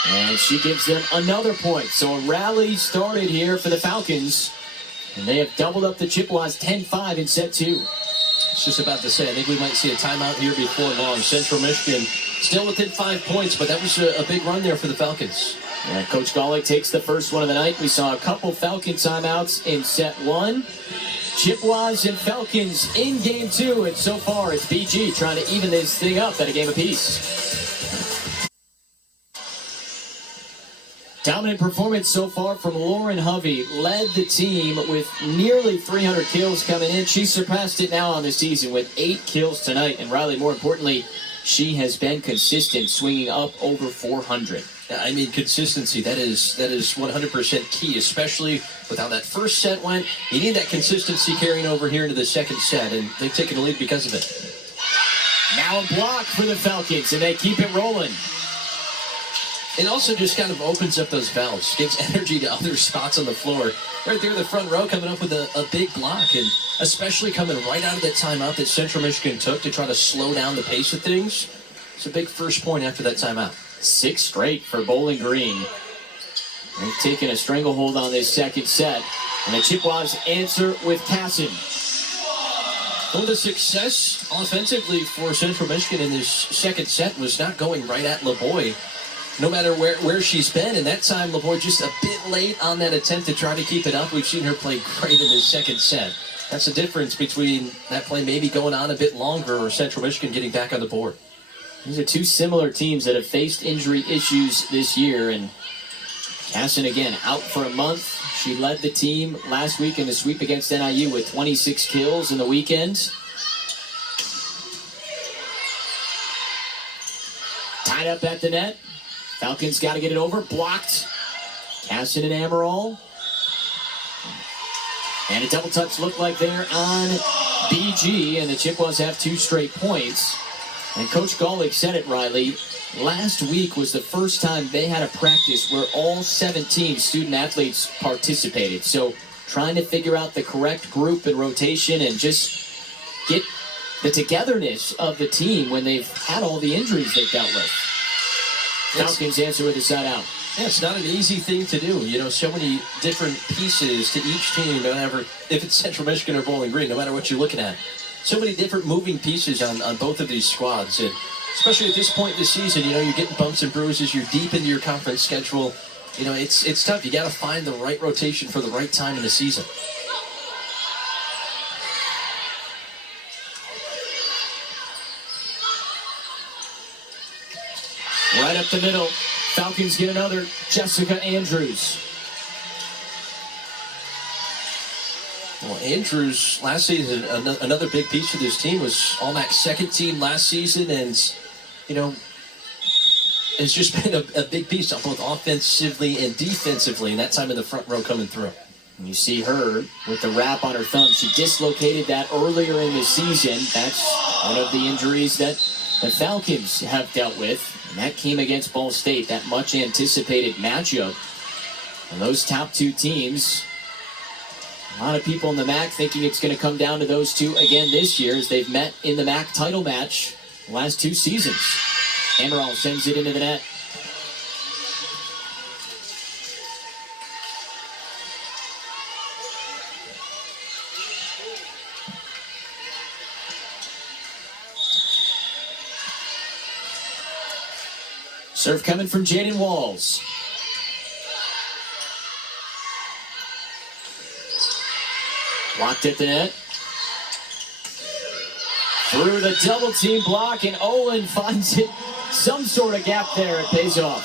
And she gives them another point. So a rally started here for the Falcons. And they have doubled up the Chippewas 10-5 in set 2. I was just about to say, I think we might see a timeout here before long. Central Michigan still within 5 points, but that was a big run there for the Falcons. Yeah, Coach Golick takes the first one of the night. We saw a couple Falcon timeouts in set 1. Chippewas and Falcons in game 2, and so far it's BG trying to even this thing up at a game apiece. Dominant performance so far from Lauren Hovey. Led the team with nearly 300 kills coming in. She surpassed it now on the season with 8 kills tonight. And Riley, more importantly, she has been consistent, swinging up over 400. Yeah, I mean, consistency, that is 100% key, especially with how that first set went. You need that consistency carrying over here into the second set, and they've taken the lead because of it. Now a block for the Falcons, and they keep it rolling. It also just kind of opens up those valves, gives energy to other spots on the floor. Right there in the front row coming up with a big block, and especially coming right out of that timeout that Central Michigan took to try to slow down the pace of things. It's a big first point after that timeout. 6 straight for Bowling Green. They've taken a stranglehold on this second set, and the Chippewas answer with Cassin. Well, the success offensively for Central Michigan in this second set was not going right at LeBoy, no matter where she's been. And that time, LeBoy just a bit late on that attempt to try to keep it up. We've seen her play great in this second set. That's the difference between that play maybe going on a bit longer or Central Michigan getting back on the board. These are two similar teams that have faced injury issues this year. And Cassin, again, out for a month. She led the team last week in the sweep against NIU with 26 kills in the weekend. Tied up at the net. Falcons got to get it over. Blocked. Cassin and Ammeraal. And a double touch looked like they're on BG, and the Chippewas have 2 straight points. And Coach Golick said it, Riley. Last week was the first time they had a practice where all 17 student athletes participated. So trying to figure out the correct group and rotation and just get the togetherness of the team when they've had all the injuries they've dealt with. Falcons answer with a side out. Yeah, it's not an easy thing to do. You know, so many different pieces to each team, no matter if it's Central Michigan or Bowling Green, no matter what you're looking at. So many different moving pieces on both of these squads. And especially at this point in the season, you know, you're getting bumps and bruises. You're deep into your conference schedule. You know, it's tough. You got to find the right rotation for the right time in the season. Right up the middle. Falcons get another. Jessica Andrews. Well, Andrews, last season, another big piece of this team, was All-Mac's second team last season, and, you know, it's just been a big piece on both offensively and defensively, and that time in the front row coming through. And you see her with the wrap on her thumb. She dislocated that earlier in the season. That's one of the injuries that the Falcons have dealt with, and that came against Ball State, that much-anticipated matchup. And those top two teams, a lot of people in the MAC thinking it's going to come down to those two again this year, as they've met in the MAC title match the last two seasons. Ammeraal sends it into the net. Serve coming from Jaden Walls. Blocked at the net. Through the double team block, and Olin finds it. Some sort of gap there. It pays off.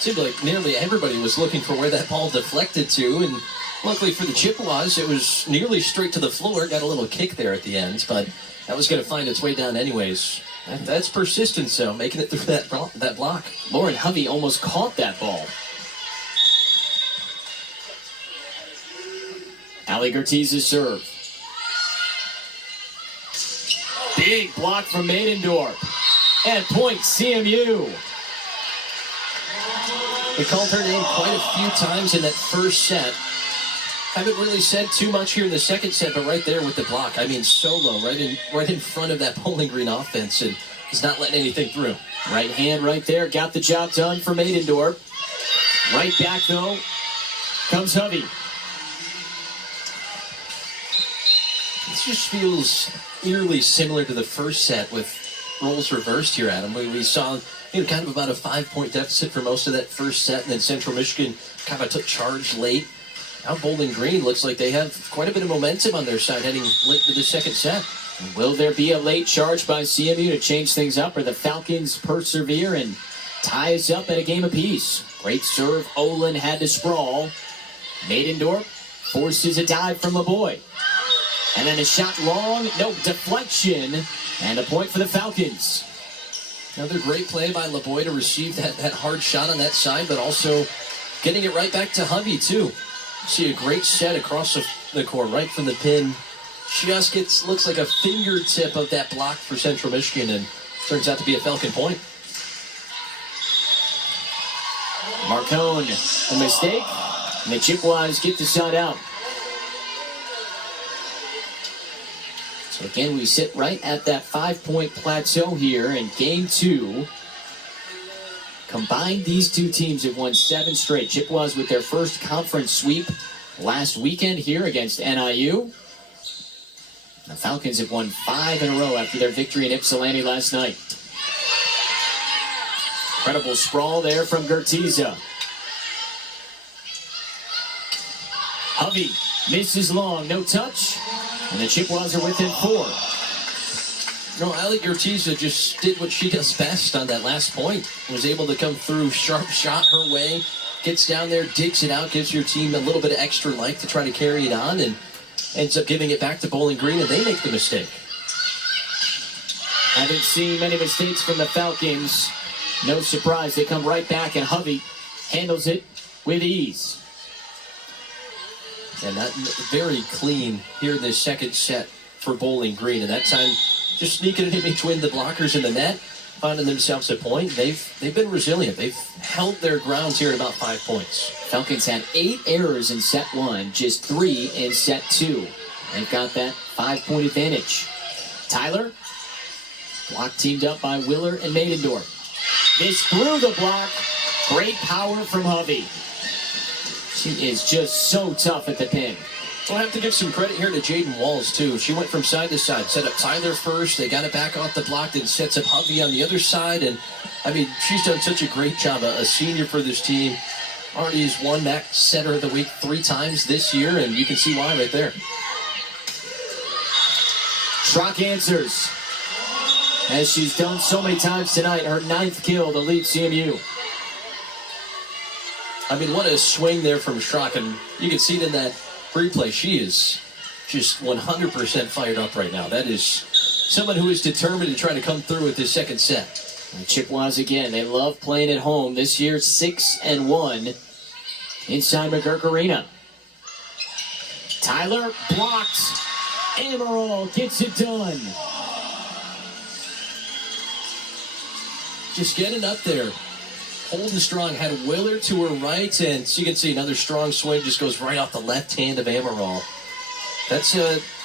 Seemed like nearly everybody was looking for where that ball deflected to, and luckily for the Chippewas, it was nearly straight to the floor. Got a little kick there at the end, but that was going to find its way down anyways. That's persistence, though, making it through that block. Lauren Hovey almost caught that ball. Ali Gertiz's serve. Big block from Maidendorf. And point CMU. We called her name quite a few times in that first set. Haven't really said too much here in the second set, but right there with the block. I mean, solo, right in front of that Bowling Green offense, and he's not letting anything through. Right hand right there. Got the job done for Maidendorf. Right back, though, comes Hovey. This just feels eerily similar to the first set with roles reversed here, Adam. We saw kind of about a 5-point deficit for most of that first set, and then Central Michigan kind of took charge late. Now Bowling Green looks like they have quite a bit of momentum on their side heading late to the second set. Will there be a late charge by CMU to change things up, or the Falcons persevere and tie us up at a game apiece? Great serve. Olin had to sprawl. Maidendorf forces a dive from LeBoy. And then a shot long, no deflection, and a point for the Falcons. Another great play by LeBoy to receive that hard shot on that side, but also getting it right back to Hovey, too. See a great set across the court, right from the pin. Just looks like a fingertip of that block for Central Michigan, and turns out to be a Falcon point. Marcone, a mistake, and the Chippewas get the side out. So again, we sit right at that 5-point plateau here in Game 2. Combined, these two teams have won 7 straight. Chippewas with their first conference sweep last weekend here against NIU. The Falcons have won 5 in a row after their victory in Ypsilanti last night. Incredible sprawl there from Gertiza. Hovey misses long, no touch. And the Chippewas are within 4. No, Ali Gertiza just did what she does best on that last point. Was able to come through, sharp shot her way, gets down there, digs it out, gives your team a little bit of extra life to try to carry it on, and ends up giving it back to Bowling Green, and they make the mistake. Haven't seen many mistakes from the Falcons. No surprise, they come right back, and Hovey handles it with ease. And that very clean here in this second set for Bowling Green. And that time, just sneaking it in between the blockers and the net, finding themselves a point. They've been resilient. They've held their grounds here at about 5 points. Falcons had 8 errors in set 1, just 3 in set 2. They've got that 5-point advantage. Tyler, block teamed up by Willer and Maidendorf. This through the block. Great power from Hovey. She is just so tough at the pin. We'll have to give some credit here to Jaden Walls, too. She went from side to side, set up Tyler first. They got it back off the block, then sets up Hovey on the other side. And, I mean, she's done such a great job, a senior for this team. Already has won MAC Setter of the Week 3 times this year, and you can see why right there. Schrock answers. as she's done so many times tonight. Her 9th kill to lead CMU. I mean, what a swing there from Schrock, and you can see it in that replay. She is just 100% fired up right now. That is someone who is determined to try to come through with this second set. And Chippewas again, they love playing at home. This year, 6-1 inside McGurk Arena. Tyler blocks. Ammeraal gets it done. Just getting up there. Holding strong, had Willard to her right, and so you can see another strong swing just goes right off the left hand of Ammeraal. That's,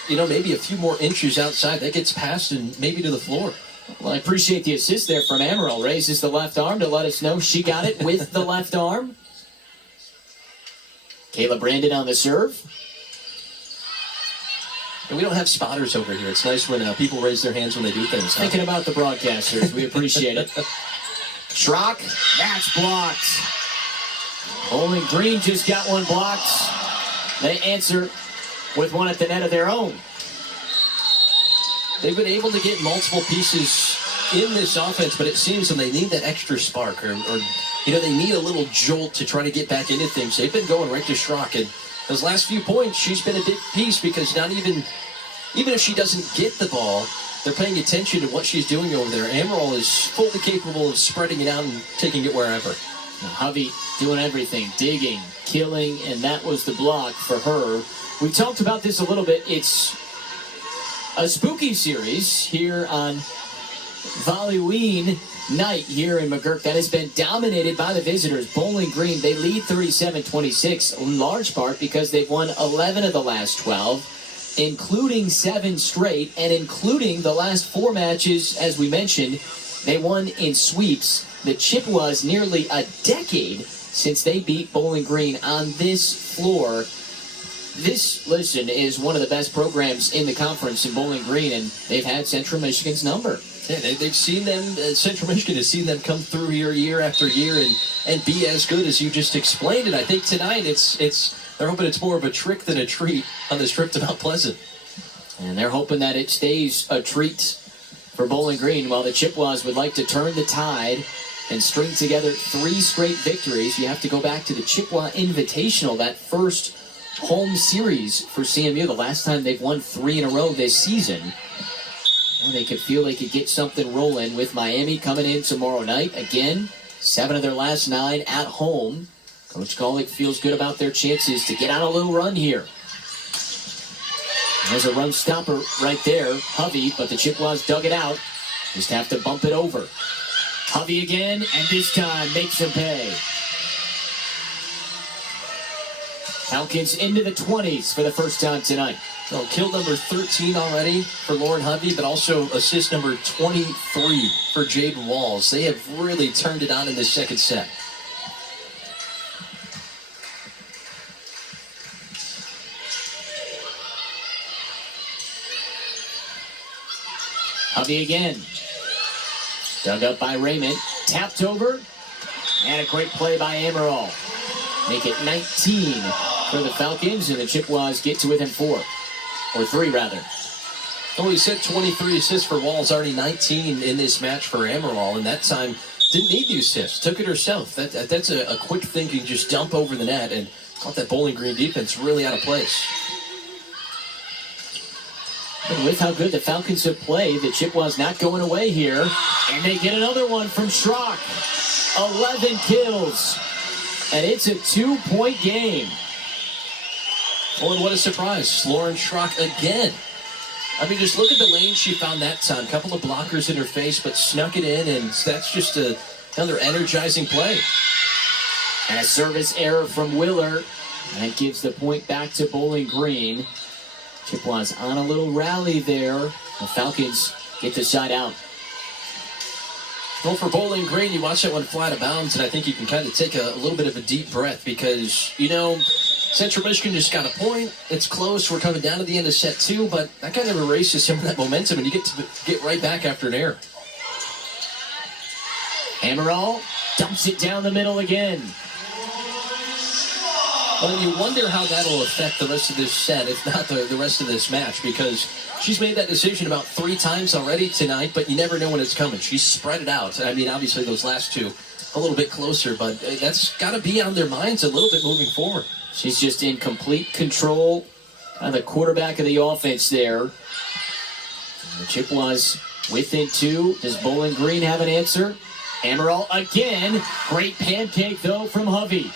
maybe a few more inches outside. That gets past and maybe to the floor. Well, I appreciate the assist there from Ammeraal. Raises the left arm to let us know she got it with the left arm. Kayla Brandon on the serve. And we don't have spotters over here. It's nice when people raise their hands when they do things. Thinking about the broadcasters. We appreciate it. Schrock, that's blocked. Bowling Green just got one blocked. They answer with one at the net of their own. They've been able to get multiple pieces in this offense, but it seems when they need that extra spark or they need a little jolt to try to get back into things. They've been going right to Schrock, and those last few points, she's been a big piece because not even if she doesn't get the ball, they're paying attention to what she's doing over there. Ammeraal is fully capable of spreading it out and taking it wherever. Hovey doing everything, digging, killing, and that was the block for her. We talked about this a little bit. It's a spooky series here on Halloween night here in McGurk that has been dominated by the visitors. Bowling Green, they lead 37-26 in large part because they've won 11 of the last 12. Including 7 straight, and including the last 4 matches, as we mentioned, they won in sweeps. The Chippewas nearly a decade since they beat Bowling Green on this floor. This, listen, is one of the best programs in the conference in Bowling Green, and they've had Central Michigan's number. Yeah, they've seen them, Central Michigan has seen them come through here year after year and be as good as you just explained it. I think tonight they're hoping it's more of a trick than a treat on this trip to Mount Pleasant. And they're hoping that it stays a treat for Bowling Green, while the Chippewas would like to turn the tide and string together 3 straight victories. You have to go back to the Chippewa Invitational, that first home series for CMU. The last time they've won 3 in a row this season. Well, they could feel they could get something rolling with Miami coming in tomorrow night. Again, 7 of their last 9 at home. Coach Golick feels good about their chances to get on a little run here. There's a run stopper right there, Hovey, but the Chippewas dug it out. Just have to bump it over. Hovey again, and this time makes them pay. Falcons into the 20s for the first time tonight. So kill number 13 already for Lauren Hovey, but also assist number 23 for Jaden Walls. They have really turned it on in this second set. Hovey again. Dug up by Raymond. Tapped over. And a great play by Ammeraal. Make it 19 for the Falcons, and the Chippewas get to within 4. Or 3, rather. Well, he said 23 assists for Walls, already 19 in this match for Ammeraal, and that time didn't need the assist. Took it herself. That's a quick thing you can just dump over the net, and caught that Bowling Green defense really out of place. And with how good the Falcons have played, the Chippewas not going away here. And they get another one from Schrock. 11 kills. And it's a 2-point game. Oh, and what a surprise. Lauren Schrock again. I mean, just look at the lane she found that time. A couple of blockers in her face, but snuck it in, and that's just another energizing play. And a service error from Willer. And that gives the point back to Bowling Green. Chippewas on a little rally there. The Falcons get the side out. Well, for Bowling Green, you watch that one fly out of bounds, and I think you can kind of take a little bit of a deep breath because, Central Michigan just got a point. It's close. We're coming down to the end of set 2, but that kind of erases some of that momentum, and you get right back after an error. Ammeraal dumps it down the middle again. Well, you wonder how that'll affect the rest of this set, if not the rest of this match, because she's made that decision about 3 times already tonight, but you never know when it's coming. She's spread it out. I mean, obviously those last 2 a little bit closer, but that's got to be on their minds a little bit moving forward. She's just in complete control, kind of the quarterback of the offense there. The Chippewas within 2. Does Bowling Green have an answer? Ammeraal again. Great pancake, though, from Hovey.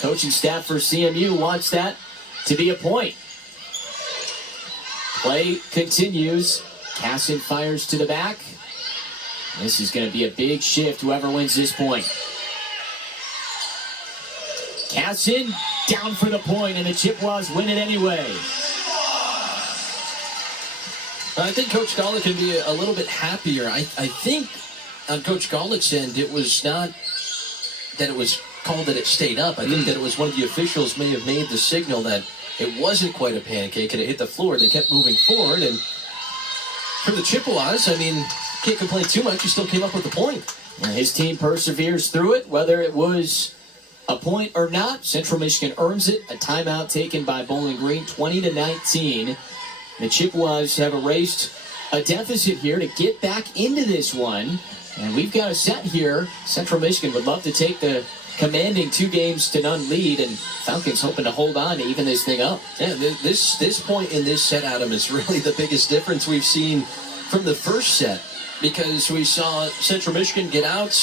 Coaching staff for CMU wants that to be a point. Play continues. Casson fires to the back. This is going to be a big shift, whoever wins this point. Casson down for the point, and the Chippewas win it anyway. I think Coach Golick can be a little bit happier. I think on Coach Golick's end, it was not that it was called that it stayed up. I think that it was one of the officials may have made the signal that it wasn't quite a pancake and it hit the floor. They kept moving forward, and for the Chippewas, I mean, can't complain too much. He still came up with the point. And his team perseveres through it, whether it was a point or not. Central Michigan earns it. A timeout taken by Bowling Green, 20-19. The Chippewas have erased a deficit here to get back into this one. And we've got a set here. Central Michigan would love to take the commanding 2-0 lead, and Falcons hoping to hold on to even this thing up. Yeah, this point in this set, Adam, is really the biggest difference we've seen from the first set, because we saw Central Michigan get out,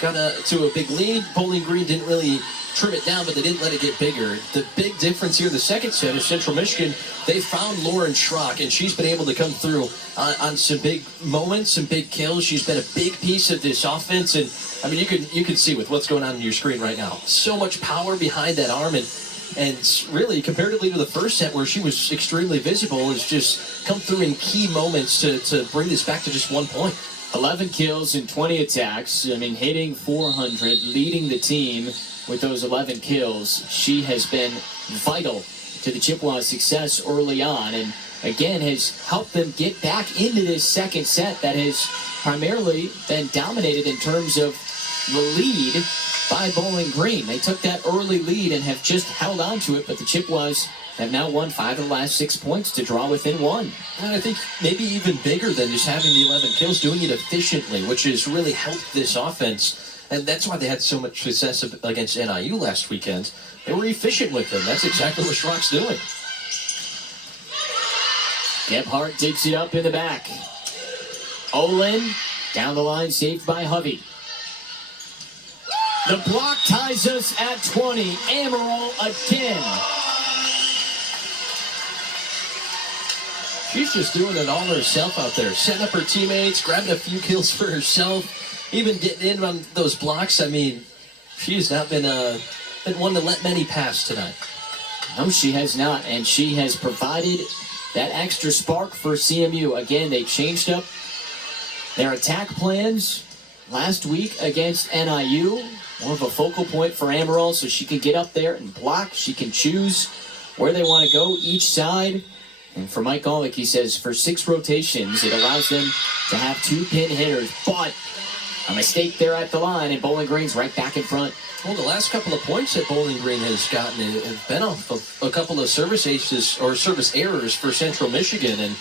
got to a big lead. Bowling Green didn't really trim it down, but they didn't let it get bigger. The big difference here, the second set, is Central Michigan, they found Lauren Schrock, and she's been able to come through on some big moments, some big kills. She's been a big piece of this offense, and I mean, you can see with what's going on your screen right now. So much power behind that arm, and really, comparatively to the first set where she was extremely visible, has just come through in key moments to bring this back to just 1 point. 11 kills and 20 attacks. I mean, hitting 400, leading the team with those 11 kills. She has been vital to the Chippewas' success early on, and again has helped them get back into this second set that has primarily been dominated in terms of the lead by Bowling Green. They took that early lead and have just held on to it, but the Chippewas have now won 5 of the last 6 points to draw within 1. And I think maybe even bigger than just having the 11 kills, doing it efficiently, which has really helped this offense. And that's why they had so much success against NIU last weekend. They were efficient with them. That's exactly what Schrock's doing. Gebhardt digs it up in the back. Olin down the line, saved by Hovey. The block ties us at 20. Ammeraal again. She's just doing it all herself out there. Setting up her teammates, grabbing a few kills for herself, even getting in on those blocks. I mean, she has not been one to let many pass tonight. No, she has not, and she has provided that extra spark for CMU. Again, they changed up their attack plans last week against NIU. More of a focal point for Ammeraal, so she can get up there and block. She can choose where they want to go each side. And for Mike Golick, he says for 6 rotations, it allows them to have 2 pin hitters. But a mistake there at the line, and Bowling Green's right back in front. Well, the last couple of points that Bowling Green has gotten have been off of a couple of service aces or service errors for Central Michigan, and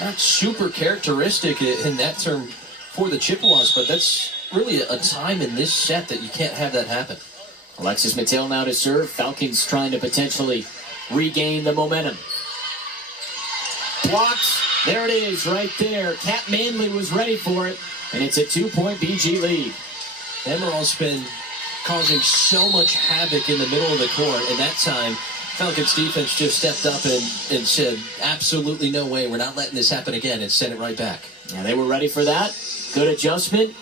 not super characteristic in that term for the Chippewas, but that's really a time in this set that you can't have that happen. Alexis Mattel now to serve. Falcons trying to potentially regain the momentum. Blocked. There it is, right there. Kat Manley was ready for it, and it's a 2-point BG lead. Ammeral's been causing so much havoc in the middle of the court, and that time Falcons defense just stepped up and said, absolutely no way, we're not letting this happen again, and sent it right back. Yeah, they were ready for that. Good adjustment.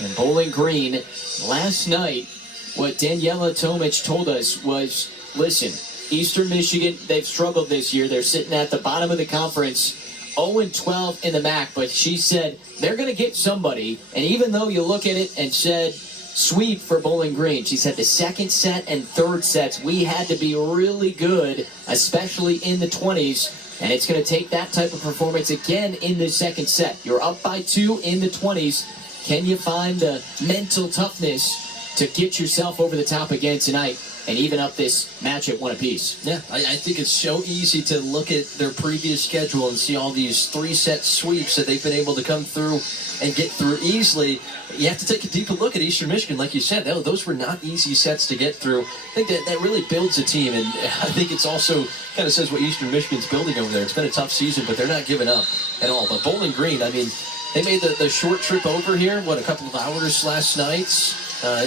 And Bowling Green, last night, what Daniela Tomic told us was, listen, Eastern Michigan, they've struggled this year. They're sitting at the bottom of the conference, 0-12 in the MAC, but she said they're going to get somebody. And even though you look at it and said sweep for Bowling Green, she said the second set and third sets, we had to be really good, especially in the 20s. And it's going to take that type of performance again in the second set. You're up by 2 in the 20s. Can you find the mental toughness to get yourself over the top again tonight and even up this match at 1 apiece. Yeah, I think it's so easy to look at their previous schedule and see all these 3-set sweeps that they've been able to come through and get through easily. You have to take a deeper look at Eastern Michigan. Like you said, those were not easy sets to get through. I think that really builds a team, and I think it's also kind of says what Eastern Michigan's building over there. It's been a tough season, but they're not giving up at all. But Bowling Green, I mean, they made the short trip over here, a couple of hours last night,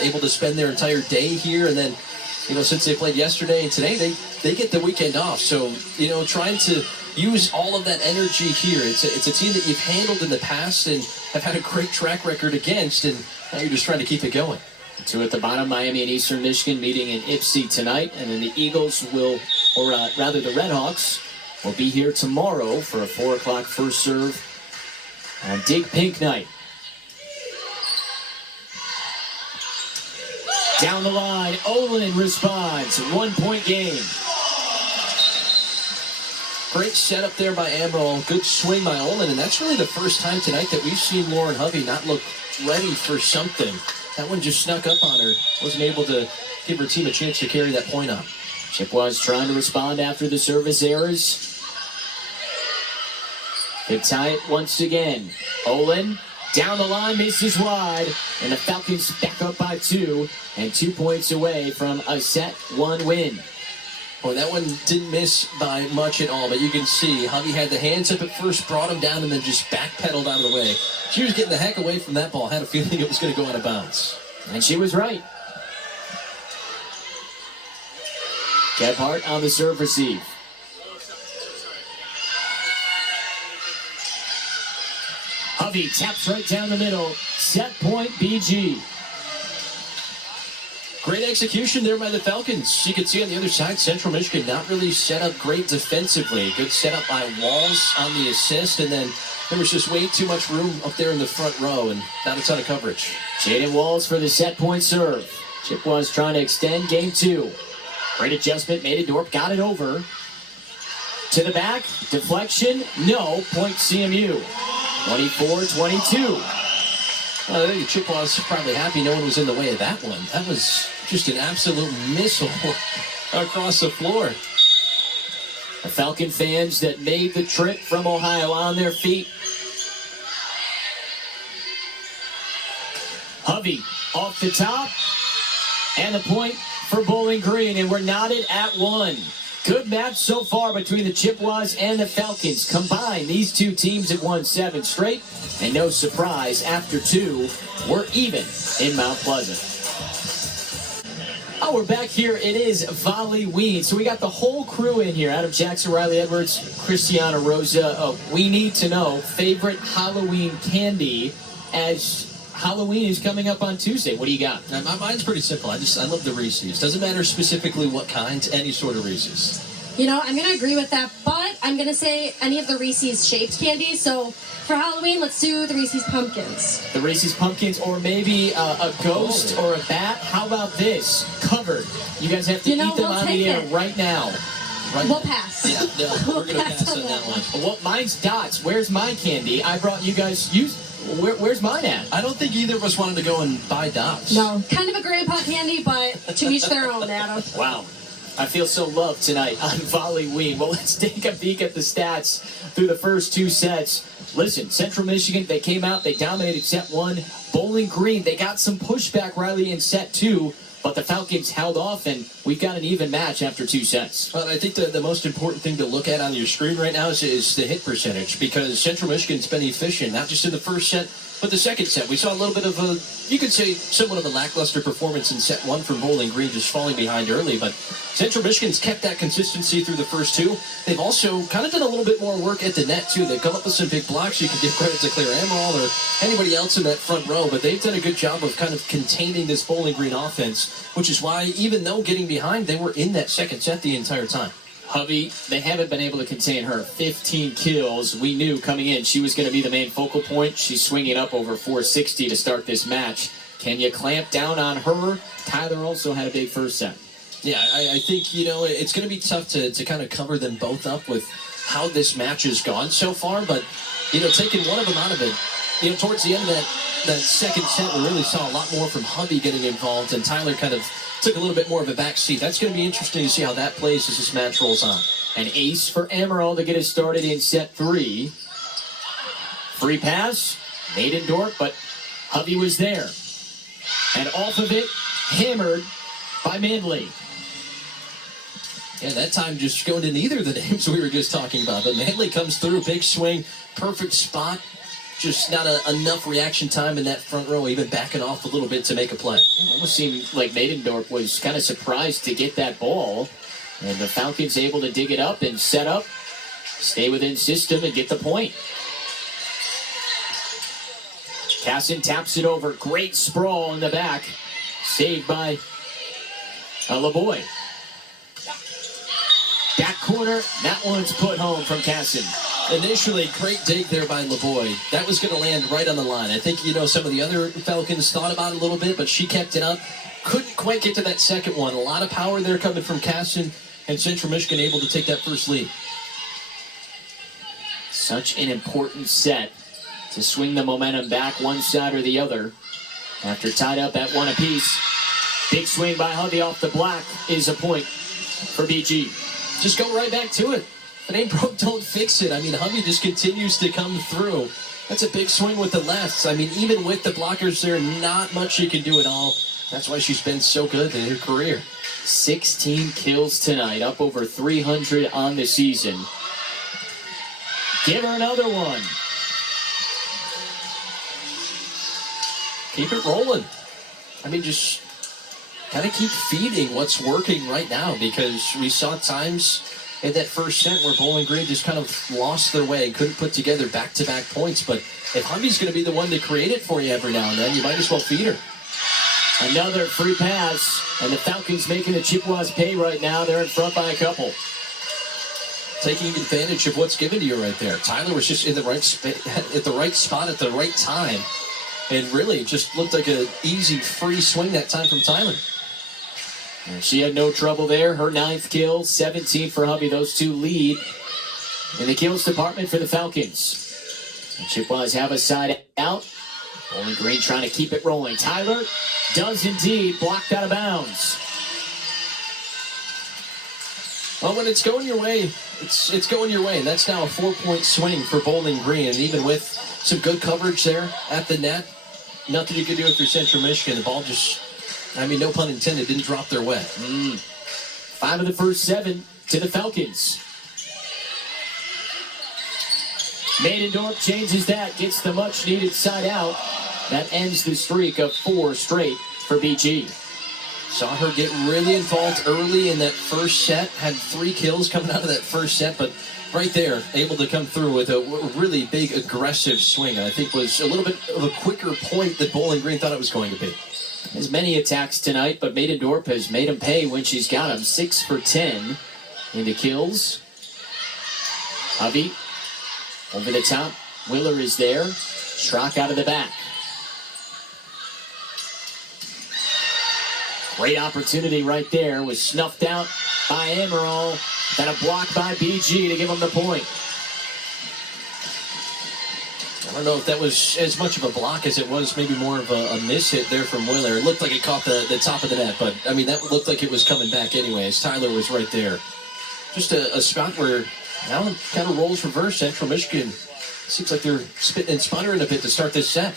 able to spend their entire day here, and then, since they played yesterday and today, they get the weekend off. So, trying to use all of that energy here. It's a team that you've handled in the past and have had a great track record against, and now you're just trying to keep it going. Two at the bottom, Miami and Eastern Michigan meeting in Ypsi tonight, and then the Eagles the Redhawks will be here tomorrow for a 4 o'clock first serve on Dig Pink night. Down the line, Olin responds. 1-point game. Great setup there by Ammeraal. Good swing by Olin, and that's really the first time tonight that we've seen Lauren Hovey not look ready for something. That one just snuck up on her. Wasn't able to give her team a chance to carry that point up. Chippewas trying to respond after the service errors. They tie it once again. Olin down the line, misses wide, and the Falcons back up by 2 and 2 points away from a set 1 win. Boy, that one didn't miss by much at all, but you can see Hovey had the hands up at first, brought him down, and then just backpedaled out of the way. She was getting the heck away from that ball. Had a feeling it was going to go out of bounds. And she was right. Gebhardt on the serve receive. Hovey taps right down the middle. Set point BG. Great execution there by the Falcons. You can see on the other side, Central Michigan not really set up great defensively. Good setup by Walls on the assist, and then there was just way too much room up there in the front row and not a ton of coverage. Jaden Walls for the set point serve. Chippewas trying to extend game 2. Great adjustment, made it Dorp, got it over. To the back, deflection, no, point CMU. 24-22. Well, I think the Chippewas are probably happy no one was in the way of that one. That was just an absolute missile across the floor. The Falcon fans that made the trip from Ohio on their feet. Hovey off the top. And the point for Bowling Green. And we're knotted at 1. Good match so far between the Chippewas and the Falcons. Combined, these two teams have won 7 straight. And no surprise, after 2, we're even in Mount Pleasant. Oh, we're back here. It is Volley-ween. So we got the whole crew in here. Adam Jackson, Riley Edwards, Christiana Rosa. We need to know, favorite Halloween candy as Halloween is coming up on Tuesday. What do you got? Now, mine's pretty simple. I love the Reese's. Doesn't matter specifically what kind, any sort of Reese's. I'm going to agree with that, but I'm going to say any of the Reese's shaped candies. So for Halloween, let's do the Reese's Pumpkins. The Reese's Pumpkins, or maybe a ghost or a bat. How about this? Covered. You guys have to eat them on the air right now. We'll pass. Yeah, we're going to pass on that one. Well, mine's dots. Where's my candy? I brought you guys. Where's mine at? I don't think either of us wanted to go and buy dots. No, kind of a grandpa candy, but to each their own, Adam. Wow. I feel so loved tonight on Volley-ween. Well, let's take a peek at the stats through the first 2 sets. Listen, Central Michigan, they came out, they dominated set 1. Bowling Green, they got some pushback, Riley, in set 2. But the Falcons held off, and we've got an even match after 2 sets. Well, I think the most important thing to look at on your screen right now is the hit percentage, because Central Michigan's been efficient, not just in the first set, but the second set. We saw a little bit of you could say, somewhat of a lackluster performance in set 1 from Bowling Green, just falling behind early, but Central Michigan's kept that consistency through the first 2. They've also kind of done a little bit more work at the net, too. They've come up with some big blocks. You can give credit to Claire Ammeraal or anybody else in that front row, but they've done a good job of kind of containing this Bowling Green offense, which is why, even though getting behind, they were in that second set the entire time. Hovey, they haven't been able to contain her. 15 kills. We knew coming in she was going to be the main focal point. She's swinging up over 460 to start this match. Can you clamp down on her? Tyler also had a big first set. Yeah, I think, it's going to be tough to kind of cover them both up with how this match has gone so far. But, taking one of them out of it, towards the end of that second set, we really saw a lot more from Hubby getting involved, and Tyler kind of took a little bit more of a back seat. That's going to be interesting to see how that plays as this match rolls on. An ace for Ammeraal to get us started in set 3. Free pass, Maidendorp, but Hubby was there. And off of it, hammered by Manley. Yeah, that time just going to neither of the names we were just talking about. But Manley comes through, big swing, perfect spot. Just not enough reaction time in that front row, even backing off a little bit to make a play. Almost seemed like Maidendorp was kind of surprised to get that ball. And the Falcons able to dig it up and set up, stay within system, and get the point. Casson taps it over. Great sprawl in the back. Saved by LeBoy. Back corner. That one's put home from Casson. Initially, great dig there by LeBoy. That was going to land right on the line. I think, some of the other Falcons thought about it a little bit, but she kept it up. Couldn't quite get to that second one. A lot of power there coming from Casson, and Central Michigan able to take that first lead. Such an important set to swing the momentum back one side or the other. After tied up at 1 apiece, big swing by Hubby off the black is a point for BG. Just go right back to it. If it ain't broke, don't fix it. Hubby just continues to come through. That's a big swing with the lefts. Even with the blockers there, not much she can do at all. That's why she's been so good in her career. 16 kills tonight, up over 300 on the season. Give her another one. Keep it rolling. Just kind of keep feeding what's working right now, because we saw times in that first set where Bowling Green just kind of lost their way and couldn't put together back-to-back points. But if Hubby's going to be the one to create it for you every now and then, you might as well feed her. Another free pass, and the Falcons making the Chippewas pay right now. They're in front by a couple. Taking advantage of what's given to you right there. Tyler was just in the right at the right spot at the right time, and really just looked like an easy free swing that time from Tyler. And she had no trouble there. Her 9th kill, 17 for Hubby. Those two lead in the kills department for the Falcons. The Chippewas have a side out. Bowling Green trying to keep it rolling. Tyler does indeed, blocked out of bounds. Well, when it's going your way, it's going your way, and that's now a 4-point swing for Bowling Green. And even with some good coverage there at the net, nothing you could do if you're Central Michigan. The ball just, no pun intended, didn't drop their way. 5 of the first 7 to the Falcons. Maidendorp changes that, gets the much-needed side out. That ends the streak of 4 straight for BG. Saw her get really involved early in that first set. Had 3 kills coming out of that first set, but right there, able to come through with a really big, aggressive swing. I think was a little bit of a quicker point than Bowling Green thought it was going to be. Has many attacks tonight, but Maidendorp has made him pay when she's got him. 6 for 10 into kills. Hubby over the top. Willer is there. Schrock out of the back. Great opportunity right there. Was snuffed out by Ammeraal. Then a block by BG to give him the point. I don't know if that was as much of a block as it was maybe more of a miss hit there from Willer. It looked like it caught the top of the net, but that looked like it was coming back anyway as Tyler was right there. Just a spot where now it kind of rolls reverse. Central Michigan seems like they're spitting and sputtering a bit to start this set.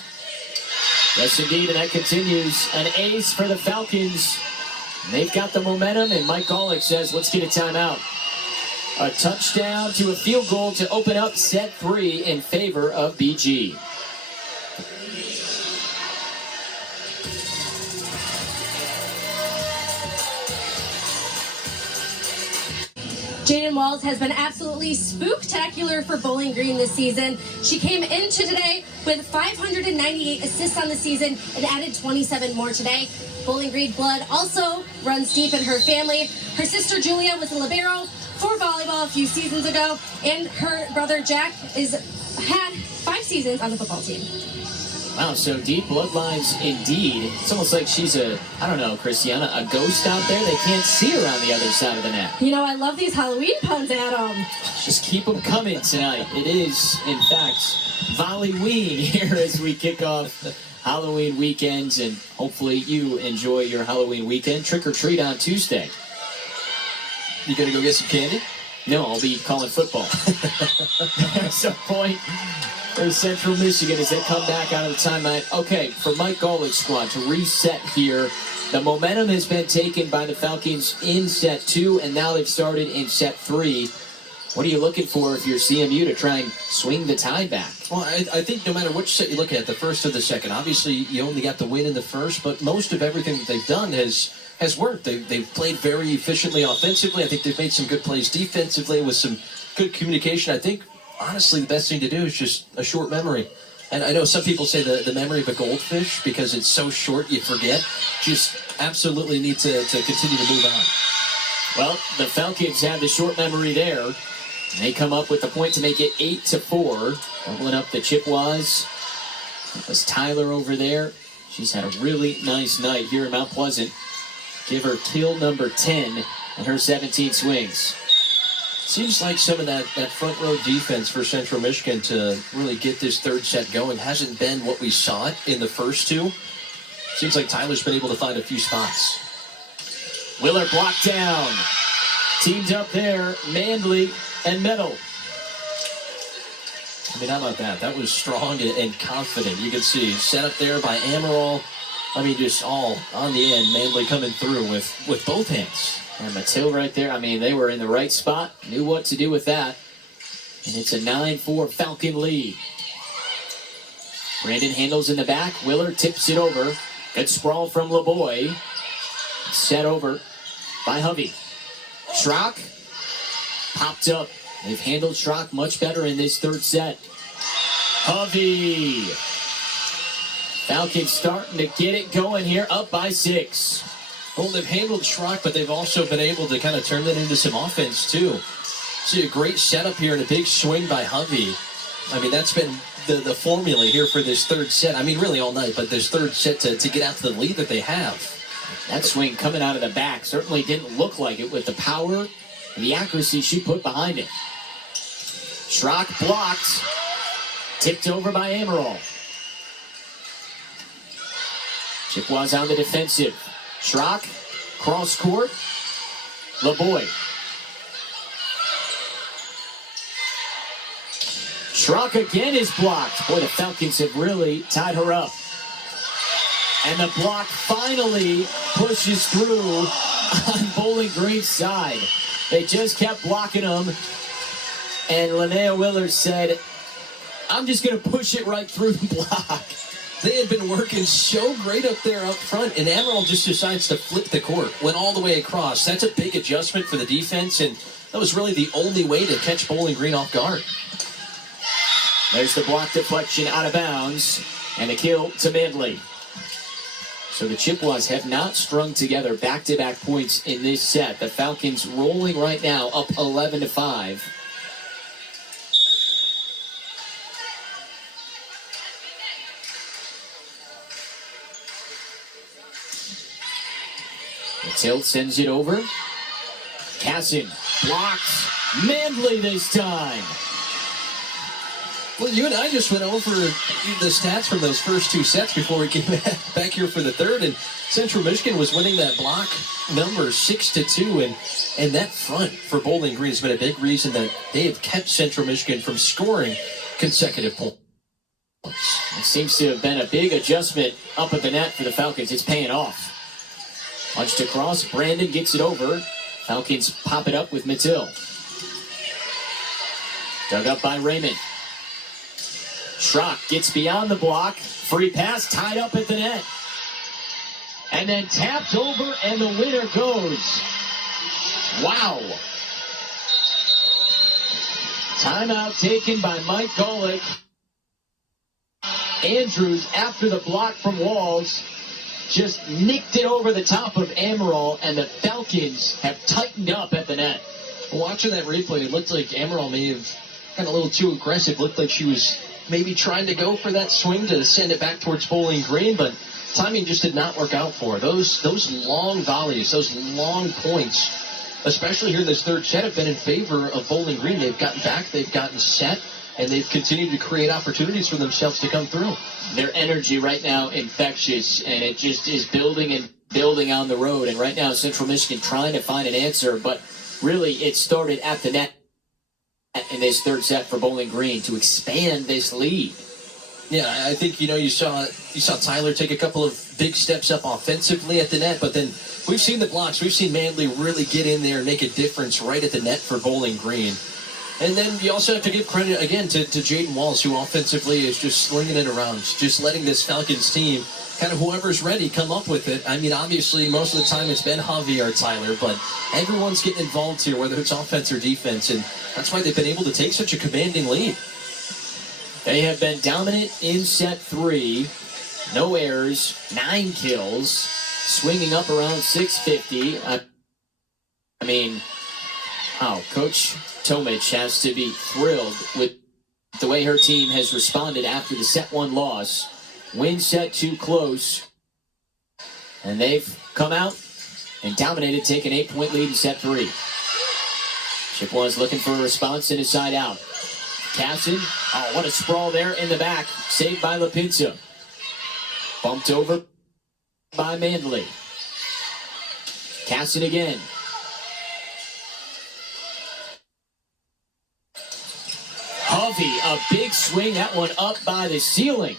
Yes, indeed, and that continues. An ace for the Falcons. They've got the momentum, and Mike Golick says, let's get a timeout. A touchdown to a field goal to open up set 3 in favor of BG. Jaden Walls has been absolutely spooktacular for Bowling Green this season. She came into today with 598 assists on the season and added 27 more today. Bowling Green blood also runs deep in her family. Her sister Julia was a libero for volleyball a few seasons ago, and her brother Jack had 5 seasons on the football team. Wow, so deep bloodlines indeed. It's almost like she's Christiana, a ghost out there. They can't see her on the other side of the net. I love these Halloween puns, Adam. Just keep them coming tonight. It is, in fact, Volley-ween here as we kick off Halloween weekends, and hopefully you enjoy your Halloween weekend. Trick or treat on Tuesday. You gonna go get some candy? No, I'll be calling football. There's a point for Central Michigan as they come back out of the timeout. Okay, for Mike Golick's squad to reset here. The momentum has been taken by the Falcons in set 2, and now they've started in set 3. What are you looking for if you're CMU to try and swing the tide back? Well, I think no matter which set you look at, the first or the second, obviously you only got the win in the first, but most of everything that they've done has worked. They've played very efficiently offensively. I think they've made some good plays defensively with some good communication. I think, honestly, the best thing to do is just a short memory. And I know some people say the memory of a goldfish because it's so short you forget. Just absolutely need to continue to move on. Well, the Falcons have the short memory there. They come up with the point to make it 8-4. Doubling up the Chippewas. That was Tyler over there. She's had a really nice night here in Mount Pleasant. Give her kill number 10 and her 17 swings. Seems like some of that front row defense for Central Michigan to really get this third set going hasn't been what we saw it in the first two. Seems like Tyler's been able to find a few spots. Willer blocked down. Teamed up there, Mandley and Meadow. I mean, how about that? That was strong and confident. You can see set up there by Ammeraal. I mean, just all on the end. Mandley coming through with both hands. And Mattil right there. I mean, they were in the right spot. Knew what to do with that. And it's a 9-4 Falcon lead. Brandon handles in the back. Willer tips it over. Good sprawl from LeBoy. Set over by Hovey. Schrock popped up. They've handled Schrock much better in this third set. Hovey. Falcons starting to get it going here, up by 6. Well, they've handled Schrock, but they've also been able to kind of turn that into some offense, too. See a great setup here and a big swing by Hovey. I mean, that's been the formula here for this third set. I mean, really all night, but this third set to get out to the lead that they have. That swing coming out of the back certainly didn't look like it with the power and the accuracy she put behind it. Schrock blocked. Tipped over by Ammeraal. Chippewas on the defensive. Schrock, cross court. LeBoy. Schrock again is blocked. Boy, the Falcons have really tied her up. And the block finally pushes through on Bowling Green's side. They just kept blocking them. And Linnea Willers said, I'm just going to push it right through the block. They had been working so great up there up front, and Ammeraal just decides to flip the court, went all the way across. That's a big adjustment for the defense, and that was really the only way to catch Bowling Green off guard. There's the block deflection out of bounds, and a kill to Mandley. So the Chippewas have not strung together back-to-back points in this set. The Falcons rolling right now, up 11-5. Tilt sends it over. Casson blocks. Mandley this time. Well, you and I just went over the stats from those first two sets before we came back here for the third, and Central Michigan was winning that block number 6-2, and that front for Bowling Green has been a big reason that they have kept Central Michigan from scoring consecutive points. It seems to have been a big adjustment up at the net for the Falcons. It's paying off. Punched across, Brandon gets it over. Falcons pop it up with Mattil. Dug up by Raymond. Schrock gets beyond the block. Free pass, tied up at the net. And then tapped over, and the winner goes. Wow. Timeout taken by Mike Golick. Andrews, after the block from Walls, just nicked it over the top of Ammeraal, and the Falcons have tightened up at the net. Watching that replay, it looked like Ammeraal may have gotten a little too aggressive. Looked like she was maybe trying to go for that swing to send it back towards Bowling Green, but timing just did not work out for her. Those long volleys, those long points, especially here in this third set, have been in favor of Bowling Green. They've gotten back, they've gotten set, and they've continued to create opportunities for themselves to come through. Their energy right now infectious, and it just is building and building on the road. And right now, Central Michigan trying to find an answer, but really it started at the net in this third set for Bowling Green to expand this lead. Yeah, I think, you saw Tyler take a couple of big steps up offensively at the net, but then we've seen the blocks. We've seen Manley really get in there and make a difference right at the net for Bowling Green. And then you also have to give credit, again, to Jaden Walls, who offensively is just slinging it around, just letting this Falcons team, kind of whoever's ready, come up with it. I mean, obviously, most of the time it's been Javi or Tyler, but everyone's getting involved here, whether it's offense or defense, and that's why they've been able to take such a commanding lead. They have been dominant in set 3. No errors, 9 kills, swinging up around 650. I mean, Coach Tomic has to be thrilled with the way her team has responded after the set 1 loss. Win set 2 close, and they've come out and dominated, taking 8-point lead in set 3. Chippewa's looking for a response in his side out. Casson, what a sprawl there in the back. Saved by LaPinta. Bumped over by Mandley. Casson again. Hovey, a big swing. That one up by the ceiling.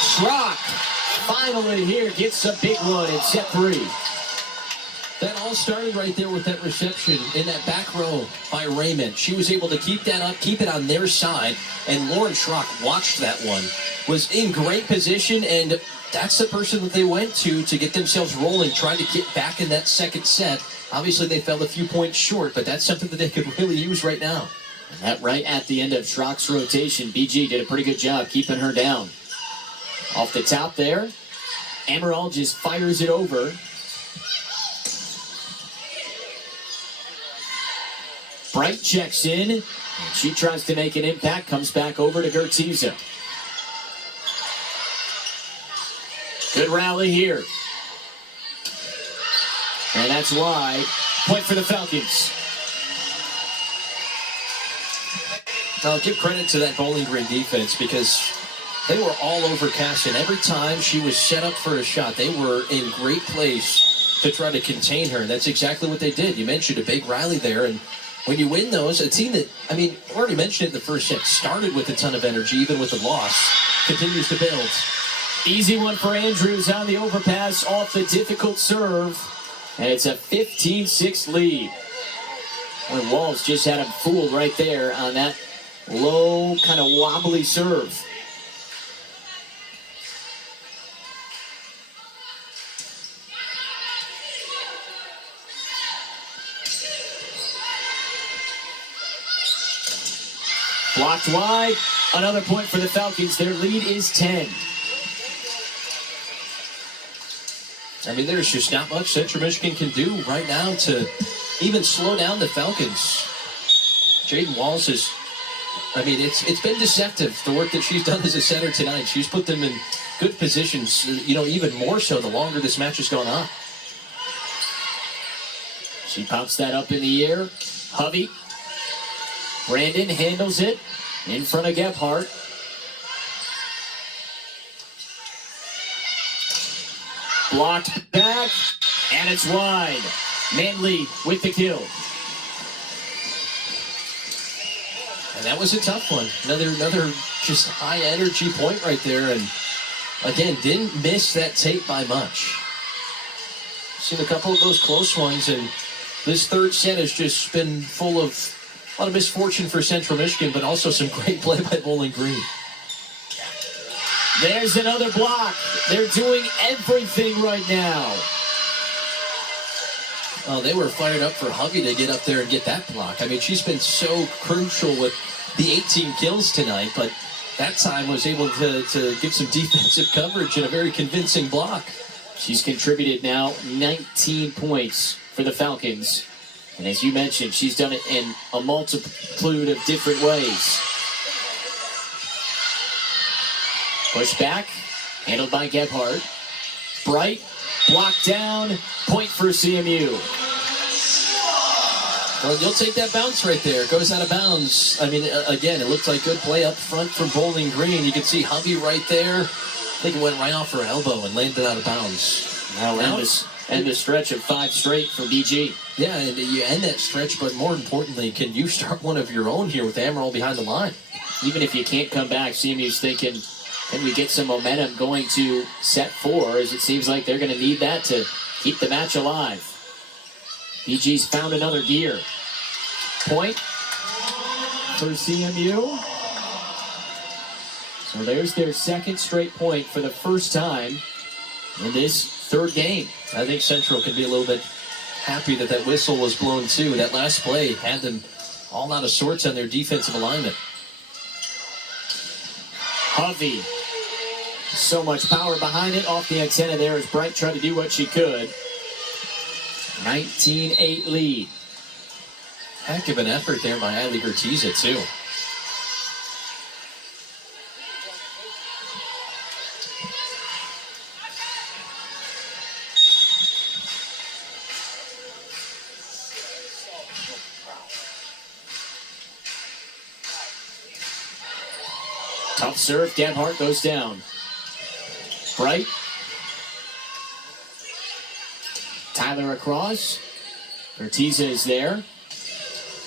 Schrock, finally here, gets a big one in set 3. That all started right there with that reception in that back row by Raymond. She was able to keep that up, keep it on their side, and Lauren Schrock watched that one. Was in great position, and that's the person that they went to get themselves rolling, trying to get back in that second set. Obviously, they fell a few points short, but that's something that they could really use right now. And that right at the end of Schrock's rotation, BG did a pretty good job keeping her down. Off the top there, Ammeraal just fires it over. Bright checks in, and she tries to make an impact, comes back over to Gertiza. Good rally here. And that's wide. Point for the Falcons. Now, I'll give credit to that Bowling Green defense because they were all over Casson. Every time she was set up for a shot, they were in great place to try to contain her. And that's exactly what they did. You mentioned a big rally there, and when you win those, a team that, I already mentioned it in the first set, started with a ton of energy, even with the loss, continues to build. Easy one for Andrews on the overpass off the difficult serve. And it's a 15-6 lead. Boy, Walls just had him fooled right there on that low, kind of wobbly serve. Blocked wide. Another point for the Falcons. Their lead is 10. There's just not much Central Michigan can do right now to even slow down the Falcons. Jaden Walls is, it's been deceptive, the work that she's done as a center tonight. She's put them in good positions, even more so the longer this match has gone on. She pops that up in the air. Hovey. Brandon handles it in front of Gebhardt. Blocked back, and it's wide. Manley with the kill. And that was a tough one. Another just high energy point right there. And again, didn't miss that tape by much. Seen a couple of those close ones, and this third set has just been full of a lot of misfortune for Central Michigan, but also some great play by Bowling Green. There's another block. They're doing everything right now. Oh, they were fired up for Hovey to get up there and get that block. She's been so crucial with the 18 kills tonight, but that time was able to give some defensive coverage and a very convincing block. She's contributed now 19 points for the Falcons. And as you mentioned, she's done it in a multitude of different ways. Push back, handled by Gebhardt. Bright, blocked down, point for CMU. Well, you'll take that bounce right there. It goes out of bounds. I mean, again, it looked like good play up front from Bowling Green. You can see Hovey right there. I think it went right off her elbow and landed out of bounds. Now end the stretch of 5 straight for BG. Yeah, and you end that stretch, but more importantly, can you start one of your own here with Ammeraal behind the line? Even if you can't come back, CMU's thinking, can we get some momentum going to set 4, as it seems like they're going to need that to keep the match alive. BG's found another gear. Point for CMU. So there's their second straight point for the first time in this third game. I think Central can be a little bit happy that that whistle was blown too. That last play had them all out of sorts on their defensive alignment. Hovey. So much power behind it. Off the antenna there as Bright tried to do what she could. 19-8 lead. Heck of an effort there by Eiley Gertiza, too. Tough serve. Gebhardt goes down. Bright. Tyler across. Gertiza is there.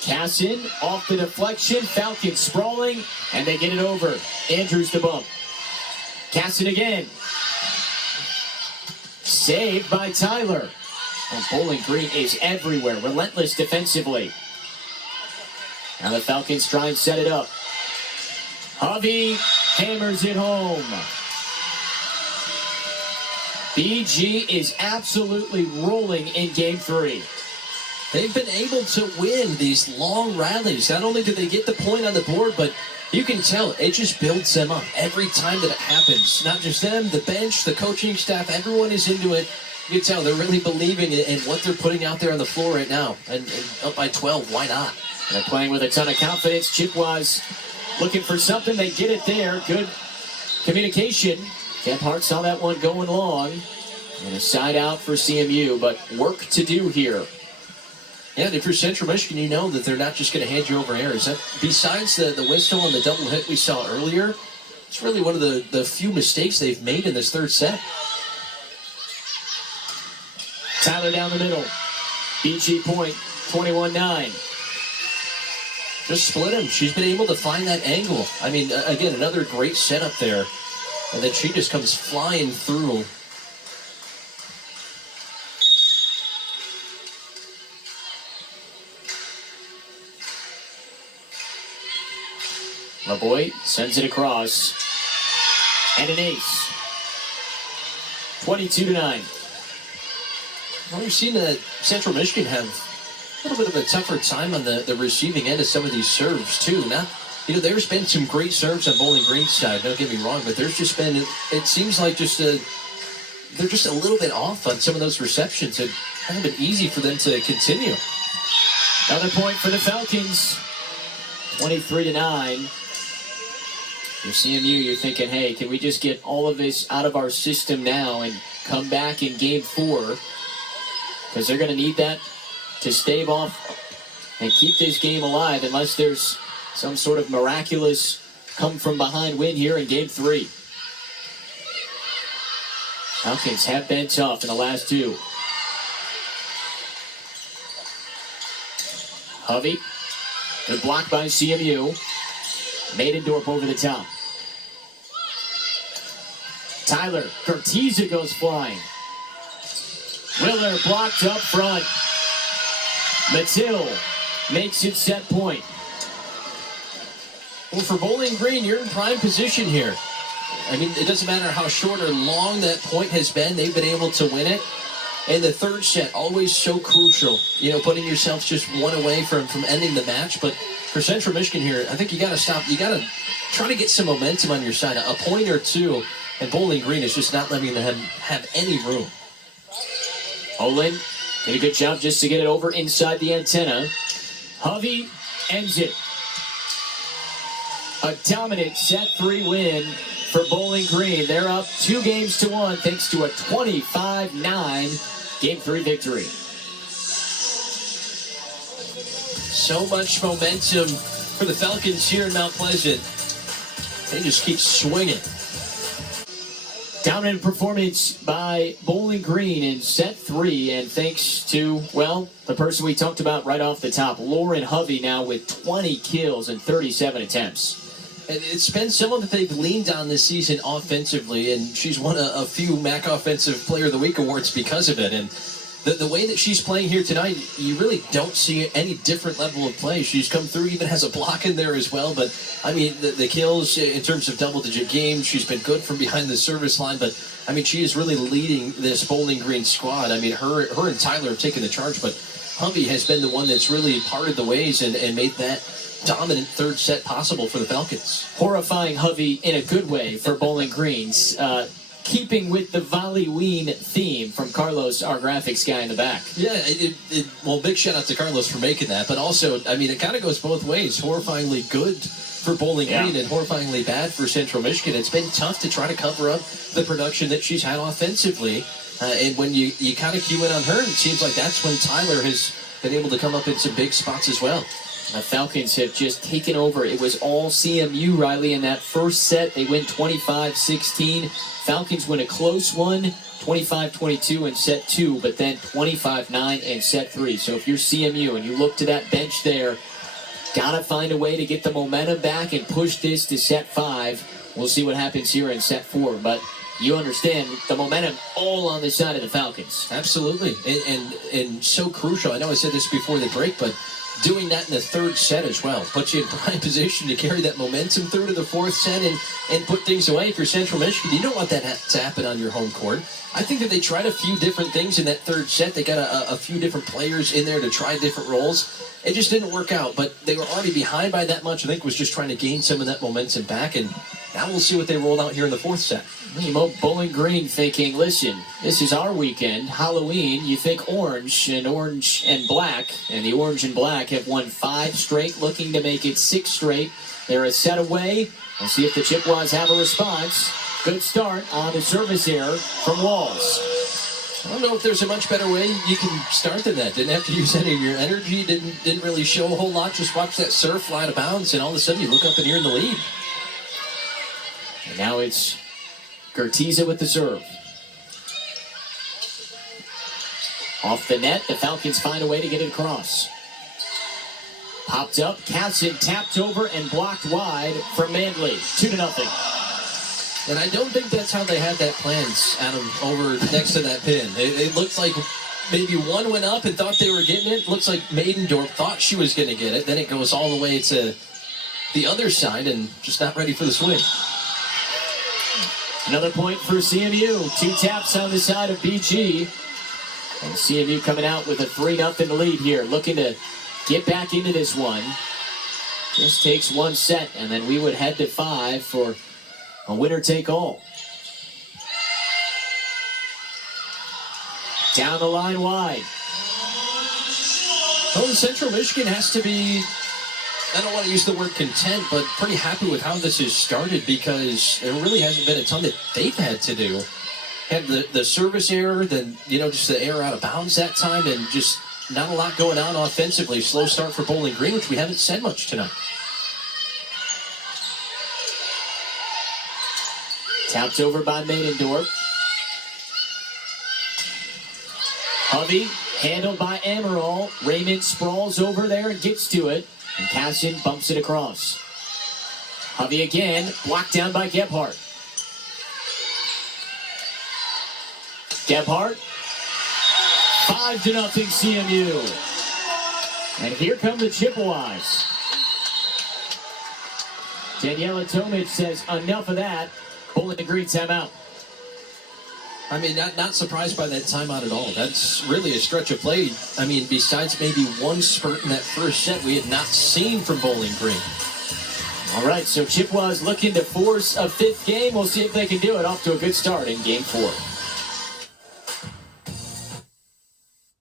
Cassin off the deflection. Falcons sprawling, and they get it over. Andrews the bump. Cassin again. Saved by Tyler. And Bowling Green is everywhere. Relentless defensively. Now the Falcons try and set it up. Hovey hammers it home. BG is absolutely rolling in Game 3. They've been able to win these long rallies. Not only do they get the point on the board, but you can tell it just builds them up every time that it happens. Not just them, the bench, the coaching staff, everyone is into it. You can tell they're really believing in what they're putting out there on the floor right now. And up by 12, why not? They're playing with a ton of confidence. Chippewas looking for something. They get it there. Good communication. Gebhardt saw that one going long. And a side out for CMU, but work to do here. Yeah, and if you're Central Michigan, you know that they're not just going to hand you over errors. Besides the whistle and the double hit we saw earlier, it's really one of the few mistakes they've made in this third set. Tyler down the middle. BG point, 21-9. Just split him. She's been able to find that angle. I mean, again, another great setup there. And then she just comes flying through. LaBoy sends it across. And an ace. 22-9. Well, we've seen that Central Michigan have a little bit of a tougher time on the receiving end of some of these serves, too. Now, you know, there's been some great serves on Bowling Green's side, don't get me wrong, but there's just been, it seems like they're just a little bit off on some of those receptions. It hasn't been easy for them to continue. Another point for the Falcons. 23-9. You're CMU, you're thinking, hey, can we just get all of this out of our system now and come back in Game 4? Because they're going to need that to stave off and keep this game alive unless there's some sort of miraculous come-from-behind win here in Game 3. Falcons have been tough in the last 2. Hovey, good block by CMU. Maidendorp over the top. Tyler, Gertiza goes flying. Willer blocked up front. Mathill makes it set point. Well, for Bowling Green, you're in prime position here. I mean, it doesn't matter how short or long that point has been. They've been able to win it. And the third set, always so crucial. You know, putting yourself just one away from ending the match. But for Central Michigan here, I think you got to stop. You got to try to get some momentum on your side. A point or two, and Bowling Green is just not letting them have any room. Olin did a good job just to get it over inside the antenna. Hovey ends it. A dominant set 3 win for Bowling Green. They're up 2-1 thanks to a 25-9 Game 3 victory. So much momentum for the Falcons here in Mount Pleasant. They just keep swinging. Dominant performance by Bowling Green in set 3, and thanks to, well, the person we talked about right off the top, Lauren Hovey, now with 20 kills and 37 attempts. And it's been someone that they've leaned on this season offensively, and she's won a few MAC Offensive Player of the Week awards because of it. And the way that she's playing here tonight, you really don't see any different level of play. She's come through, even has a block in there as well. But, I mean, the kills in terms of double-digit games, she's been good from behind the service line. But, I mean, she is really leading this Bowling Green squad. I mean, her and Tyler have taken the charge, but Hovey has been the one that's really parted the ways and made that dominant third set possible for the Falcons. Horrifying Hovey in a good way for Bowling Greens. Keeping with the Volley-ween theme from Carlos, our graphics guy in the back. Yeah, well, big shout out to Carlos for making that, but also, I mean, it kind of goes both ways. Horrifyingly good for Bowling Green and horrifyingly bad for Central Michigan. It's been tough to try to cover up the production that she's had offensively, and when you kind of cue in on her, it seems like that's when Tyler has been able to come up in some big spots as well. The Falcons have just taken over. It was all CMU, Riley, in that first set. They win 25-16. Falcons win a close one, 25-22 in set 2, but then 25-9 in set 3. So if you're CMU and you look to that bench there, got to find a way to get the momentum back and push this to set 5. We'll see what happens here in set 4, but you understand the momentum all on the side of the Falcons. Absolutely, and so crucial. I know I said this before the break, but doing that in the third set as well puts you in prime position to carry that momentum through to the fourth set and put things away for Central Michigan. You don't want that to happen on your home court. I think that they tried a few different things in that third set. They got a few different players in there to try different roles. It just didn't work out, but they were already behind by that much. I think was just trying to gain some of that momentum back, and now we'll see what they rolled out here in the fourth set. Bowling Green thinking, listen, this is our weekend, Halloween. You think orange and black, and the orange and black have won 5 straight, looking to make it 6 straight. They're a set away. We'll see if the Chippewas have a response. Good start on the service error from Walls. I don't know if there's a much better way you can start than that. Didn't have to use any of your energy. Didn't really show a whole lot. Just watch that serve fly out of bounds, and all of a sudden you look up and you're in the lead. And now it's Gertiza with the serve. Off the net, the Falcons find a way to get it across. Popped up, Casson tapped over and blocked wide from Mandley. 2-0. And I don't think that's how they had that planned, Adam, over next to that pin. It looks like maybe one went up and thought they were getting it. Looks like Maidendorf thought she was going to get it. Then it goes all the way to the other side and just not ready for the swing. Another point for CMU. 2 taps on the side of BG. And CMU coming out with a 3-0 lead here. Looking to get back into this one. Just takes 1 set, and then we would head to 5 for a winner-take-all. Down the line wide. Oh, Central Michigan has to be, I don't want to use the word content, but pretty happy with how this has started because there really hasn't been a ton that they've had to do. Had the service error, then, just the error out of bounds that time, and just not a lot going on offensively. Slow start for Bowling Green, which we haven't said much tonight. Tapped over by Maidendorf. Hovey handled by Ammeraal. Raymond sprawls over there and gets to it. And Casson bumps it across. Hovey again, blocked down by Gebhardt. Gebhardt. 5-0 CMU. And here come the Chippewas. Daniela Tomic says, enough of that. Bowling Green timeout. I mean, not surprised by that timeout at all. That's really a stretch of play. I mean, besides maybe one spurt in that first set we had not seen from Bowling Green. All right, so Chippewas looking to force a 5th game. We'll see if they can do it. Off to a good start in Game 4.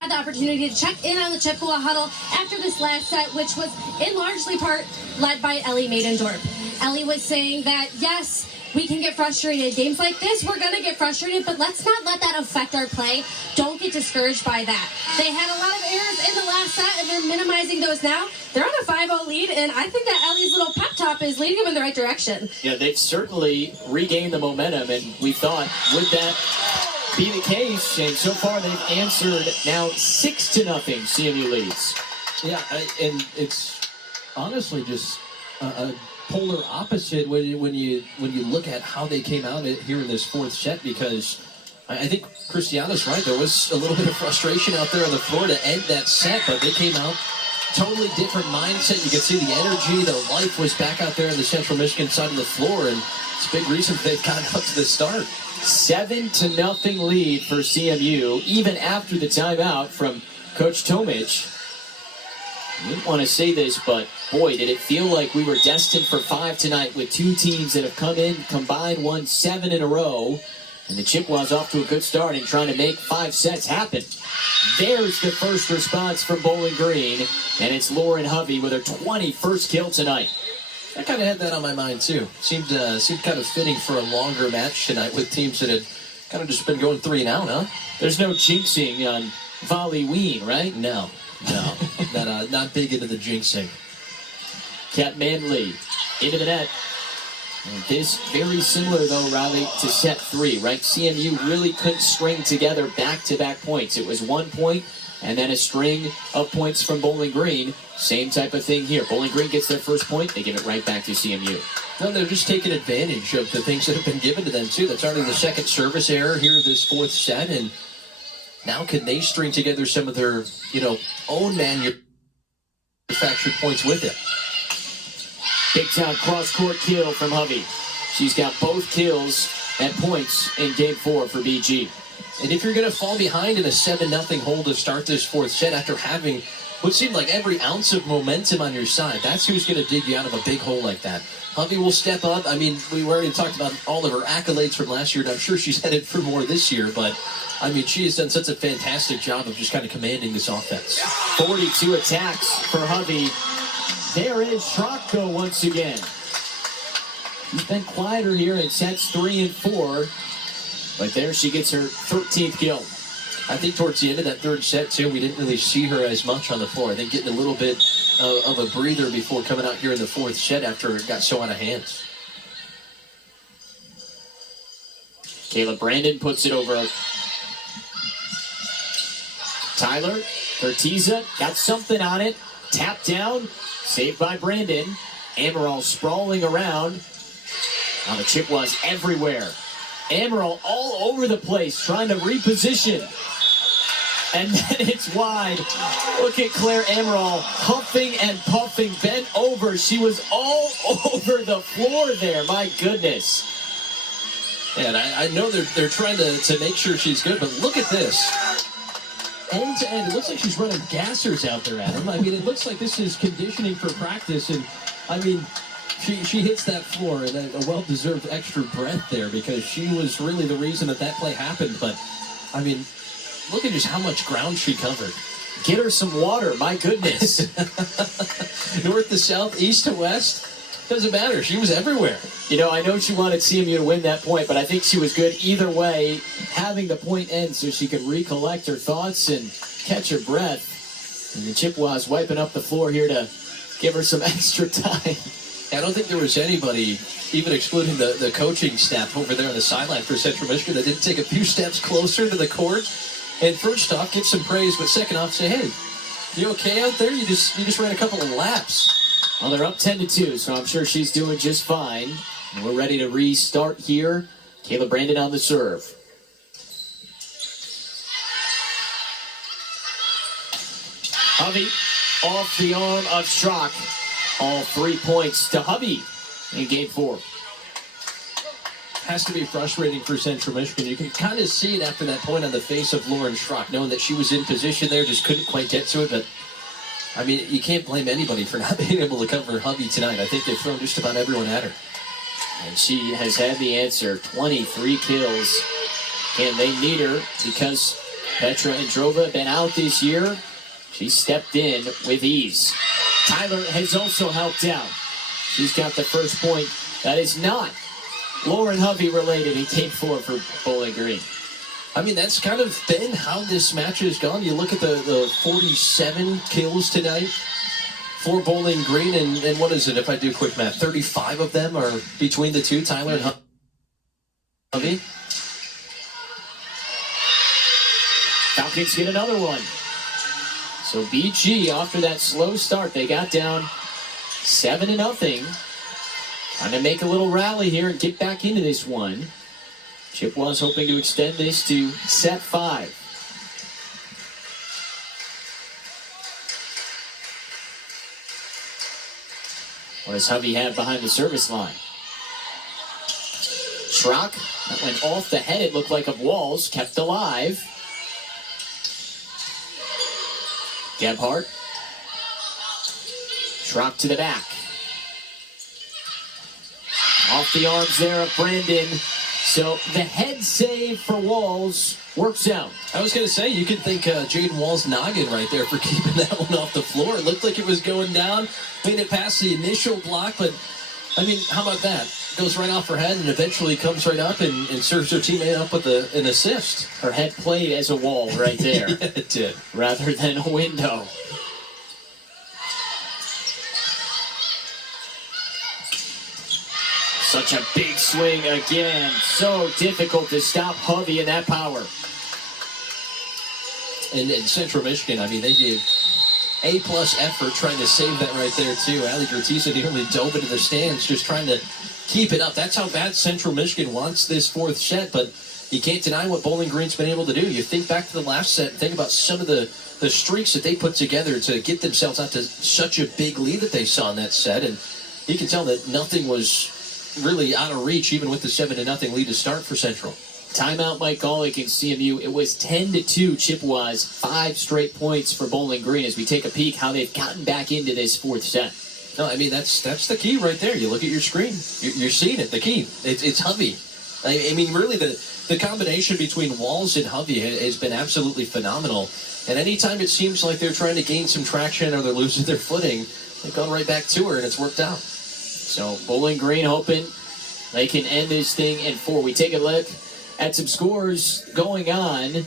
Had the opportunity to check in on the Chippewa huddle after this last set, which was in largely part led by Ellie Maidendorf. Ellie was saying that, yes, we can get frustrated. Games like this, we're going to get frustrated, but let's not let that affect our play. Don't get discouraged by that. They had a lot of errors in the last set, and they're minimizing those now. They're on a 5-0 lead, and I think that Ellie's little pep talk is leading them in the right direction. Yeah, they've certainly regained the momentum, and we thought, would that be the case? And so far, they've answered now 6-0 CMU leads. Yeah, and it's honestly just a polar opposite when you look at how they came out here in this fourth set, because I think Christiana's right. There was a little bit of frustration out there on the floor to end that set, but they came out totally different mindset. You could see the energy, the life was back out there on the Central Michigan side of the floor, and it's a big reason they've gotten up to the start. 7-0 lead for CMU, even after the timeout from Coach Tomic. I didn't want to say this, but boy, did it feel like we were destined for 5 tonight with two teams that have come in, combined, won 7 in a row. And the Chippewas off to a good start and trying to make 5 sets happen. There's the first response from Bowling Green, and it's Lauren Hovey with her 21st kill tonight. I kind of had that on my mind, too. Seemed kind of fitting for a longer match tonight with teams that had kind of just been going 3 and out, huh? There's no jinxing on Volley Ween, right? No, not big into the jinxing. Kat Manley into the net. And this very similar, though, Riley, to set 3, right? CMU really couldn't string together back-to-back points. It was 1 point and then a string of points from Bowling Green. Same type of thing here. Bowling Green gets their first point. They give it right back to CMU. No, they're just taking advantage of the things that have been given to them, too. That's already the second service error here this fourth set, and now can they string together some of their, own manufactured points with it? Big time cross-court kill from Hovey. She's got both kills at points in Game 4 for BG. And if you're going to fall behind in a 7-0 hole to start this fourth set after having what seemed like every ounce of momentum on your side, that's who's going to dig you out of a big hole like that. Hovey will step up. I mean, we already talked about all of her accolades from last year, and I'm sure she's headed for more this year, but I mean, she has done such a fantastic job of just kind of commanding this offense. 42 attacks for Hovey. There is Schrock once again. She's been quieter here in sets 3 and 4, but there she gets her 13th kill. I think towards the end of that third set, too, we didn't really see her as much on the floor. I think getting a little bit of a breather before coming out here in the fourth set after it got so out of hands. Kayla Brandon puts it over. Tyler Bertiza got something on it. Tapped down. Saved by Brandon. Ammeraal sprawling around. Now the Chippewas everywhere. Ammeraal all over the place trying to reposition. And then it's wide. Look at Claire Ammeraal huffing and puffing, bent over. She was all over the floor there. My goodness. And I know they're trying to make sure she's good, but look at this. End to end, it looks like she's running gassers out there, Adam. I mean, it looks like this is conditioning for practice, and I mean, she hits that floor, and a well-deserved extra breath there, because she was really the reason that play happened. But I mean, look at just how much ground she covered. Get her some water, my goodness. North to south, east to west, doesn't matter. She was everywhere. I know she wanted CMU to win that point, but I think she was good either way, having the point end so she could recollect her thoughts and catch her breath. And the Chippewas wiping up the floor here to give her some extra time. I don't think there was anybody, even excluding the coaching staff over there on the sideline for Central Michigan, that didn't take a few steps closer to the court. And first off, get some praise, but second off, say, hey, you okay out there? You just ran a couple of laps. Well, they're up 10-2, so I'm sure she's doing just fine. And we're ready to restart here. Kayla Brandon on the serve. Hovey off the arm of Schrock. All 3 points to Hovey in Game 4. Has to be frustrating for Central Michigan. You can kind of see it after that point on the face of Lauren Schrock, knowing that she was in position there, just couldn't quite get to it. But, I mean, you can't blame anybody for not being able to cover Hovey tonight. I think they've thrown just about everyone at her. And she has had the answer. 23 kills. And they need her because Petra Androva have been out this year. She stepped in with ease. Tyler has also helped out. She's got the first point. That is not Lauren Hovey related in Game 4 for Bowling Green. I mean, that's kind of been how this match has gone. You look at the 47 kills tonight for Bowling Green, and what is it, if I do quick math, 35 of them are between the two, Tyler and Hovey. Falcons get another one. So BG, after that slow start, they got down 7-0. Trying to make a little rally here and get back into this one. Chippewas hoping to extend this to set 5. What does Hovey have behind the service line? Schrock, that went off the head, it looked like, of Walls, kept alive. Gebhardt. Schrock to the back. Off the arms there of Brandon. So the head save for Walls works out. I was going to say, you could think Jaden Wall's noggin right there for keeping that one off the floor. It looked like it was going down. Made it past the initial block, but, I mean, how about that? Goes right off her head and eventually comes right up and serves her teammate up with an assist. Her head played as a wall right there. Yeah, it did. Rather than a window. Such a big swing again. So difficult to stop Hovey in that power. And in Central Michigan, I mean, they gave A-plus effort trying to save that right there, too. Ali Gertisa nearly dove into the stands just trying to keep it up. That's how bad Central Michigan wants this fourth set, but you can't deny what Bowling Green's been able to do. You think back to the last set, think about some of the streaks that they put together to get themselves out to such a big lead that they saw in that set, and you can tell that nothing was really out of reach, even with the 7-0 lead to start for Central. Timeout, Mike Golick and CMU. It was 10-2 Chippewas, 5 straight points for Bowling Green as we take a peek how they've gotten back into this fourth set. No, I mean, that's the key right there. You look at your screen. You're seeing it, the key. It's Hovey. I mean, really, the combination between Walls and Hovey has been absolutely phenomenal. And anytime it seems like they're trying to gain some traction or they're losing their footing, they've gone right back to her, and it's worked out. So Bowling Green hoping they can end this thing in 4. We take a look at some scores going on.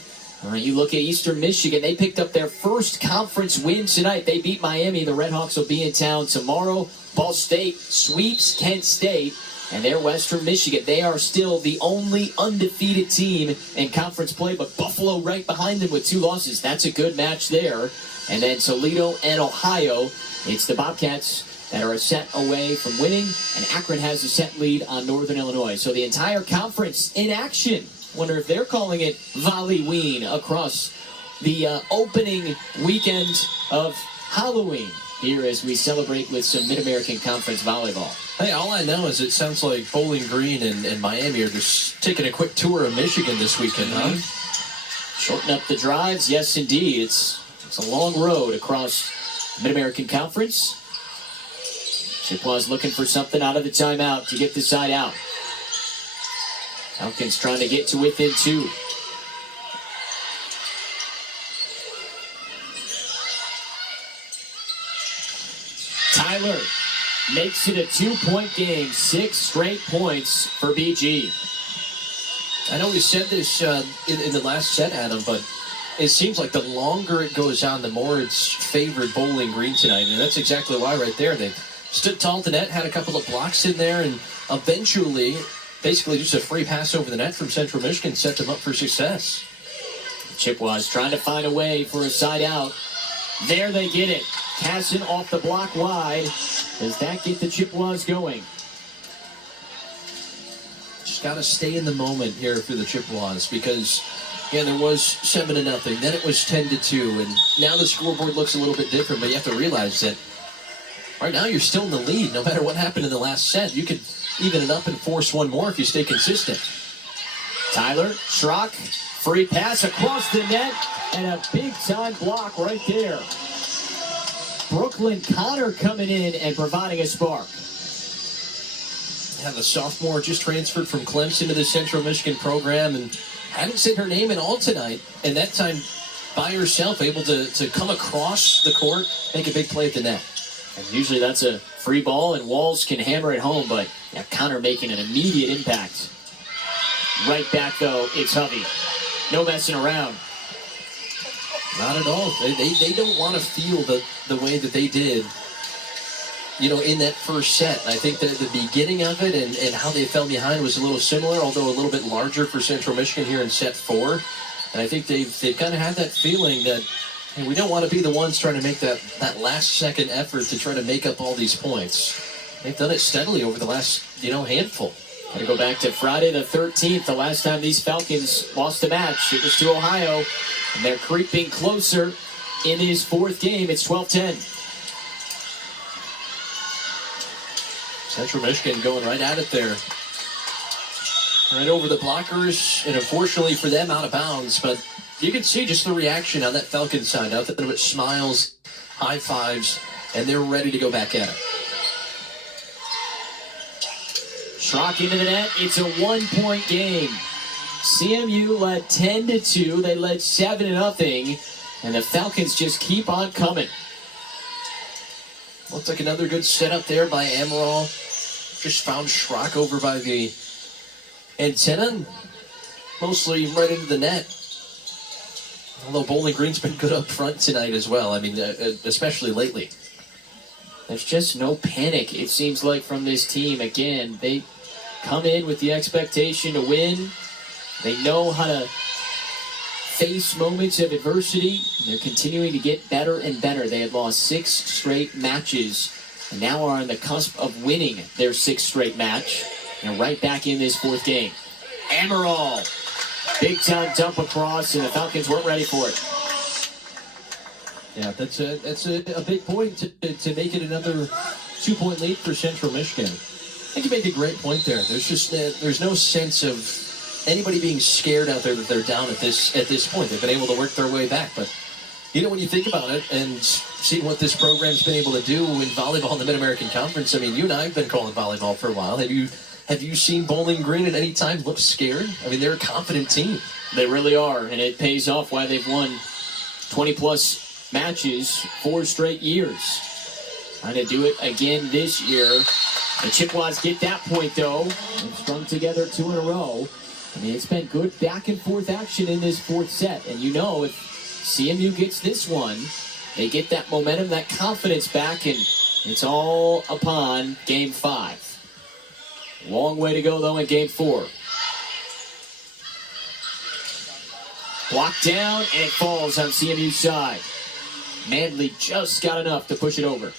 You look at Eastern Michigan. They picked up their first conference win tonight. They beat Miami. The Redhawks will be in town tomorrow. Ball State sweeps Kent State. And they're Western Michigan. They are still the only undefeated team in conference play, but Buffalo right behind them with 2 losses. That's a good match there. And then Toledo and Ohio. It's the Bobcats that are a set away from winning, and Akron has a set lead on Northern Illinois. So the entire conference in action. Wonder if they're calling it Volley-ween across the opening weekend of Halloween here as we celebrate with some Mid-American Conference volleyball. Hey, all I know is it sounds like Bowling Green and Miami are just taking a quick tour of Michigan this weekend, huh? Shorten up the drives, yes indeed. It's a long road across Mid-American Conference. Chippewas looking for something out of the timeout to get the side out. Falcons trying to get to within 2. Tyler makes it a 2-point game. 6 straight points for BG. I know we said this in the last set, Adam, but it seems like the longer it goes on, the more it's favored Bowling Green tonight. And that's exactly why right there. They stood tall to net, had a couple of blocks in there, and eventually, basically just a free pass over the net from Central Michigan set them up for success. Chippewas trying to find a way for a side out. There they get it. Casson off the block wide. Does that get the Chippewas going? Just got to stay in the moment here for the Chippewas because, yeah, there was 7-0. Then it was 10-2, and now the scoreboard looks a little bit different. But you have to realize that right now you're still in the lead. No matter what happened in the last set, you could even it up and force one more if you stay consistent. Tyler Schrock, free pass across the net, and a big-time block right there. Brooklyn Connor coming in and providing a spark. Yeah, the sophomore just transferred from Clemson to the Central Michigan program and hadn't said her name at all tonight. And that time, by herself, able to come across the court, make a big play at the net. And usually that's a free ball, and Walls can hammer it home, but yeah, Connor making an immediate impact. Right back, though, it's Hovey. No messing around. Not at all. They don't want to feel the way that they did, in that first set. I think that the beginning of it and how they fell behind was a little similar, although a little bit larger for Central Michigan here in set 4. And I think they've kind of had that feeling that we don't want to be the ones trying to make that last-second effort to try to make up all these points. They've done it steadily over the last, handful. Got to go back to Friday the 13th, the last time these Falcons lost a match. It was to Ohio, and they're creeping closer in his 4th game. It's 12-10. Central Michigan going right at it there. Right over the blockers, and unfortunately for them, out of bounds. But you can see just the reaction on that Falcon side. Nothing but smiles, high fives, and they're ready to go back at it. Schrock into the net. It's a 1-point game. CMU led 10-2. They led 7-0. And the Falcons just keep on coming. Looks like another good setup there by Ammeraal. Just found Schrock over by the antenna. Mostly right into the net. Although Bowling Green's been good up front tonight as well. I mean, especially lately. There's just no panic, it seems like, from this team. Again, they come in with the expectation to win. They know how to face moments of adversity. And they're continuing to get better and better. They had lost 6 straight matches and now are on the cusp of winning their 6th straight match. And right back in this 4th game. Ammeraal. Big time dump across, and the Falcons weren't ready for it. Yeah, that's a big point to make it another 2-point lead for Central Michigan. I think you make a great point there. There's no sense of anybody being scared out there that they're down at this point. They've been able to work their way back, but when you think about it and see what this program's been able to do in volleyball in the Mid-American Conference, I mean, you and I have been calling volleyball for a while. Have you seen Bowling Green at any time look scared? I mean, they're a confident team. They really are, and it pays off why they've won 20-plus matches 4 straight years. Trying to do it again this year. The Chippewas get that point, though. They've strung together 2 in a row. I mean, it's been good back-and-forth action in this 4th set. And if CMU gets this one, they get that momentum, that confidence back, and it's all upon Game 5. Long way to go, though, in Game 4. Blocked down, and it falls on CMU's side. Manley just got enough to push it over.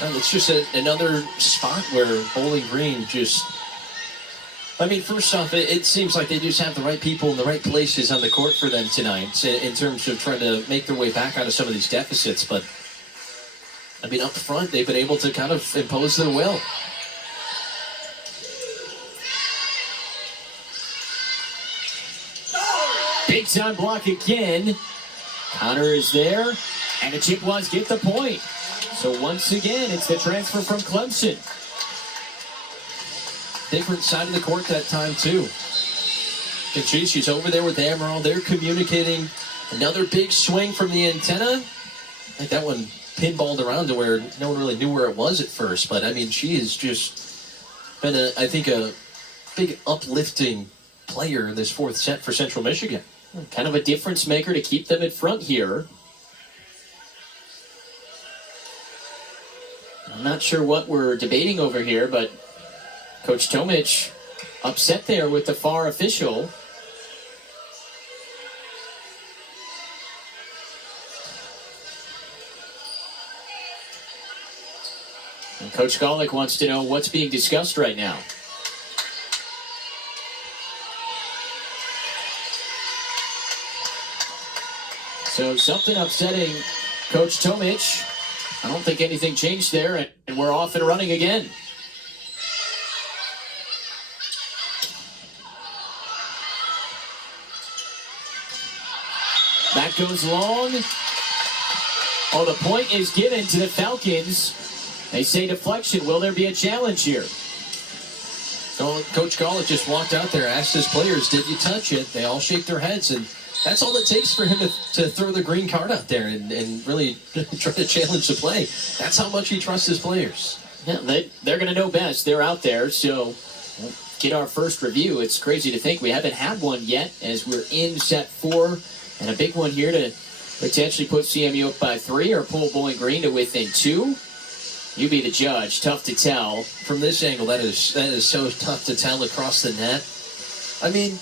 Well, it's just another spot where Bowling Green first off, it seems like they just have the right people in the right places on the court for them tonight in terms of trying to make their way back out of some of these deficits. But, up front, they've been able to kind of impose their will. Big time block again. Connor is there, and the Chippewas get the point. So once again, it's the transfer from Clemson. Different side of the court that time, too. And she's over there with Ammeraal. They're communicating. Another big swing from the antenna. I think that one pinballed around to where no one really knew where it was at first. But, she has just been, a big uplifting player in this 4th set for Central Michigan. Kind of a difference maker to keep them in front here. I'm not sure what we're debating over here, but Coach Tomic upset there with the far official. And Coach Golick wants to know what's being discussed right now. So something upsetting Coach Tomic. I don't think anything changed there, and we're off and running again. That goes long. Oh, the point is given to the Falcons. They say deflection. Will there be a challenge here? So Coach Golick just walked out there, asked his players, did you touch it? They all shake their heads, and that's all it takes for him to throw the green card out there and really try to challenge the play. That's how much he trusts his players. Yeah, they're going to know best. They're out there, so we'll get our first review. It's crazy to think we haven't had one yet as we're in set 4, and a big one here to potentially put CMU up by 3 or pull Bowling Green to within 2. You be the judge. Tough to tell. From this angle, that is so tough to tell across the net. I mean,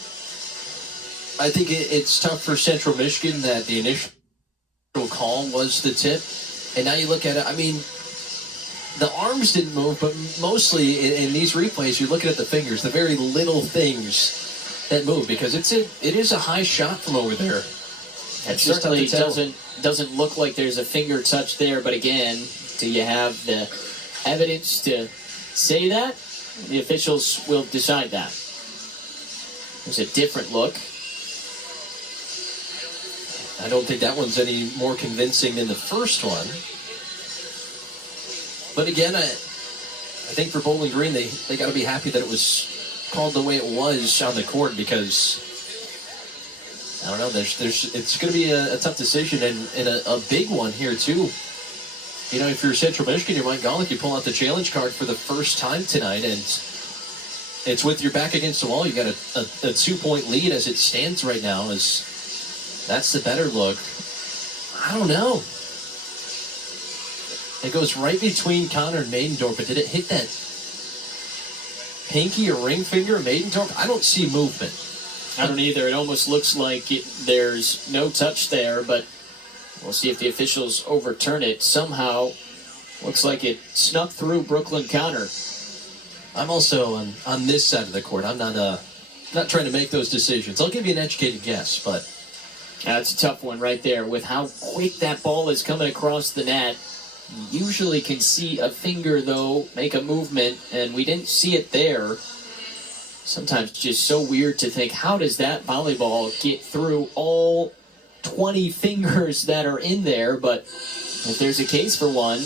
I think it's tough for Central Michigan that the initial call was the tip. And now you look at it, I mean, the arms didn't move, but mostly in these replays, you're looking at the fingers, the very little things that move, because it is a high shot from over there. It certainly doesn't look like there's a finger touch there, but again, do you have the evidence to say that? The officials will decide that. There's a different look. I don't think that one's any more convincing than the first one. But again, I think for Bowling Green, they got to be happy that it was called the way it was on the court, because I don't know. It's going to be a tough decision and a big one here too. You know, if you're Central Michigan, you're Mike Golick, you pull out the challenge card for the first time tonight, and it's with your back against the wall. You got a 2-point lead as it stands right now. That's the better look. I don't know. It goes right between Connor and Maidendorf, but did it hit that pinky or ring finger of Maidendorf? I don't see movement. I don't either. It almost looks like there's no touch there, but we'll see if the officials overturn it. Somehow, looks like it snuck through Brooklyn Connor. I'm also on this side of the court. I'm not trying to make those decisions. I'll give you an educated guess, but that's a tough one right there. With how quick that ball is coming across the net, you usually can see a finger, though, make a movement, and we didn't see it there. Sometimes it's just so weird to think, how does that volleyball get through all 20 fingers that are in there? But if there's a case for one,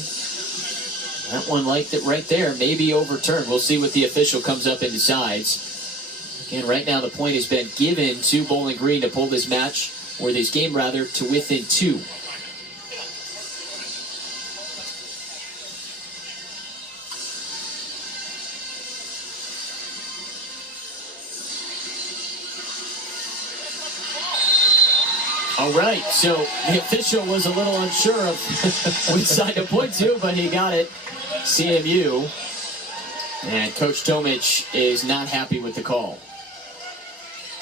that one like that right there may be overturned. We'll see what the official comes up and decides. Again, right now the point has been given to Bowling Green to pull this match, or this game rather, to within 2. All right, so the official was a little unsure of which side to point to, but he got it. CMU. And Coach Tomic is not happy with the call.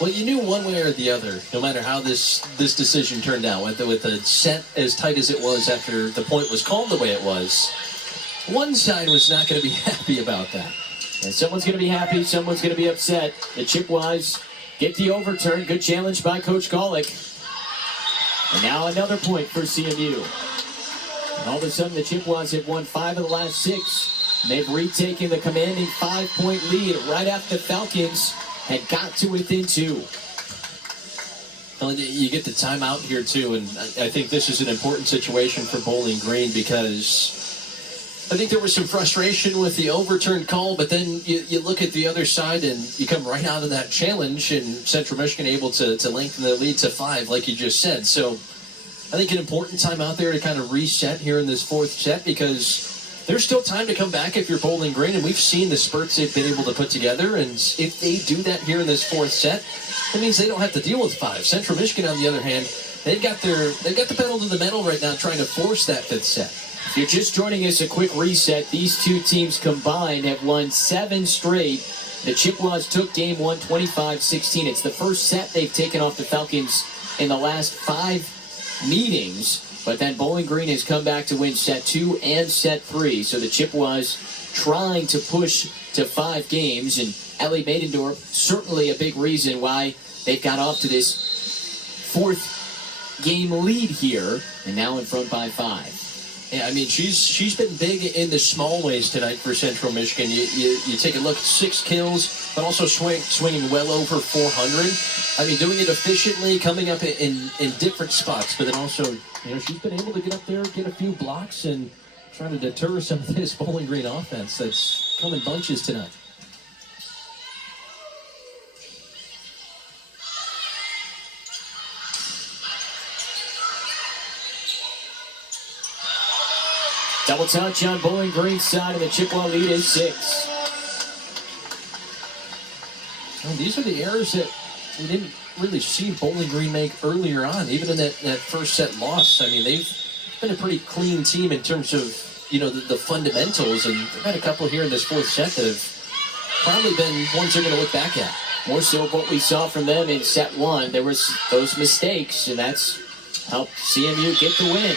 Well, you knew one way or the other, no matter how this decision turned out, with the set as tight as it was after the point was called the way it was, one side was not going to be happy about that. And someone's going to be happy, someone's going to be upset. The Chippewas get the overturn. Good challenge by Coach Golick. And now another point for CMU. And all of a sudden, the Chippewas have won 5 of the last 6. And they've retaken the commanding 5-point lead right after the Falcons had got to within 2. Well, you get the timeout here, too, and I think this is an important situation for Bowling Green, because I think there was some frustration with the overturned call, but then you look at the other side and you come right out of that challenge, and Central Michigan able to lengthen the lead to 5, like you just said. So I think an important time out there to kind of reset here in this 4th set, because there's still time to come back if you're Bowling Green, and we've seen the spurts they've been able to put together, and if they do that here in this 4th set, that means they don't have to deal with 5. Central Michigan, on the other hand, they've got the pedal to the metal right now trying to force that 5th set. If you're just joining us, a quick reset. These two teams combined have won 7 straight. The Chippewas took game 1, 25-16. It's the first set they've taken off the Falcons in the last 5 meetings. But then Bowling Green has come back to win set 2 and set 3. So the Chippewas trying to push to 5 games. And Ellie Maidendorf, certainly a big reason why they've got off to this 4th game lead here. And now in front by 5. Yeah, I mean, she's been big in the small ways tonight for Central Michigan. You take a look, 6 kills, but also swinging well over 400. I mean, doing it efficiently, coming up in different spots, but then also, she's been able to get up there, get a few blocks, and try to deter some of this Bowling Green offense that's come in bunches tonight. Double touch on Bowling Green's side, and the Chippewa lead is 6. Well, these are the errors that we didn't really see Bowling Green make earlier on, even in that first set loss. I mean, they've been a pretty clean team in terms of, the fundamentals, and they've had a couple here in this fourth set that have probably been ones they're going to look back at. More so what we saw from them in set 1. There was those mistakes, and that's helped CMU get the win.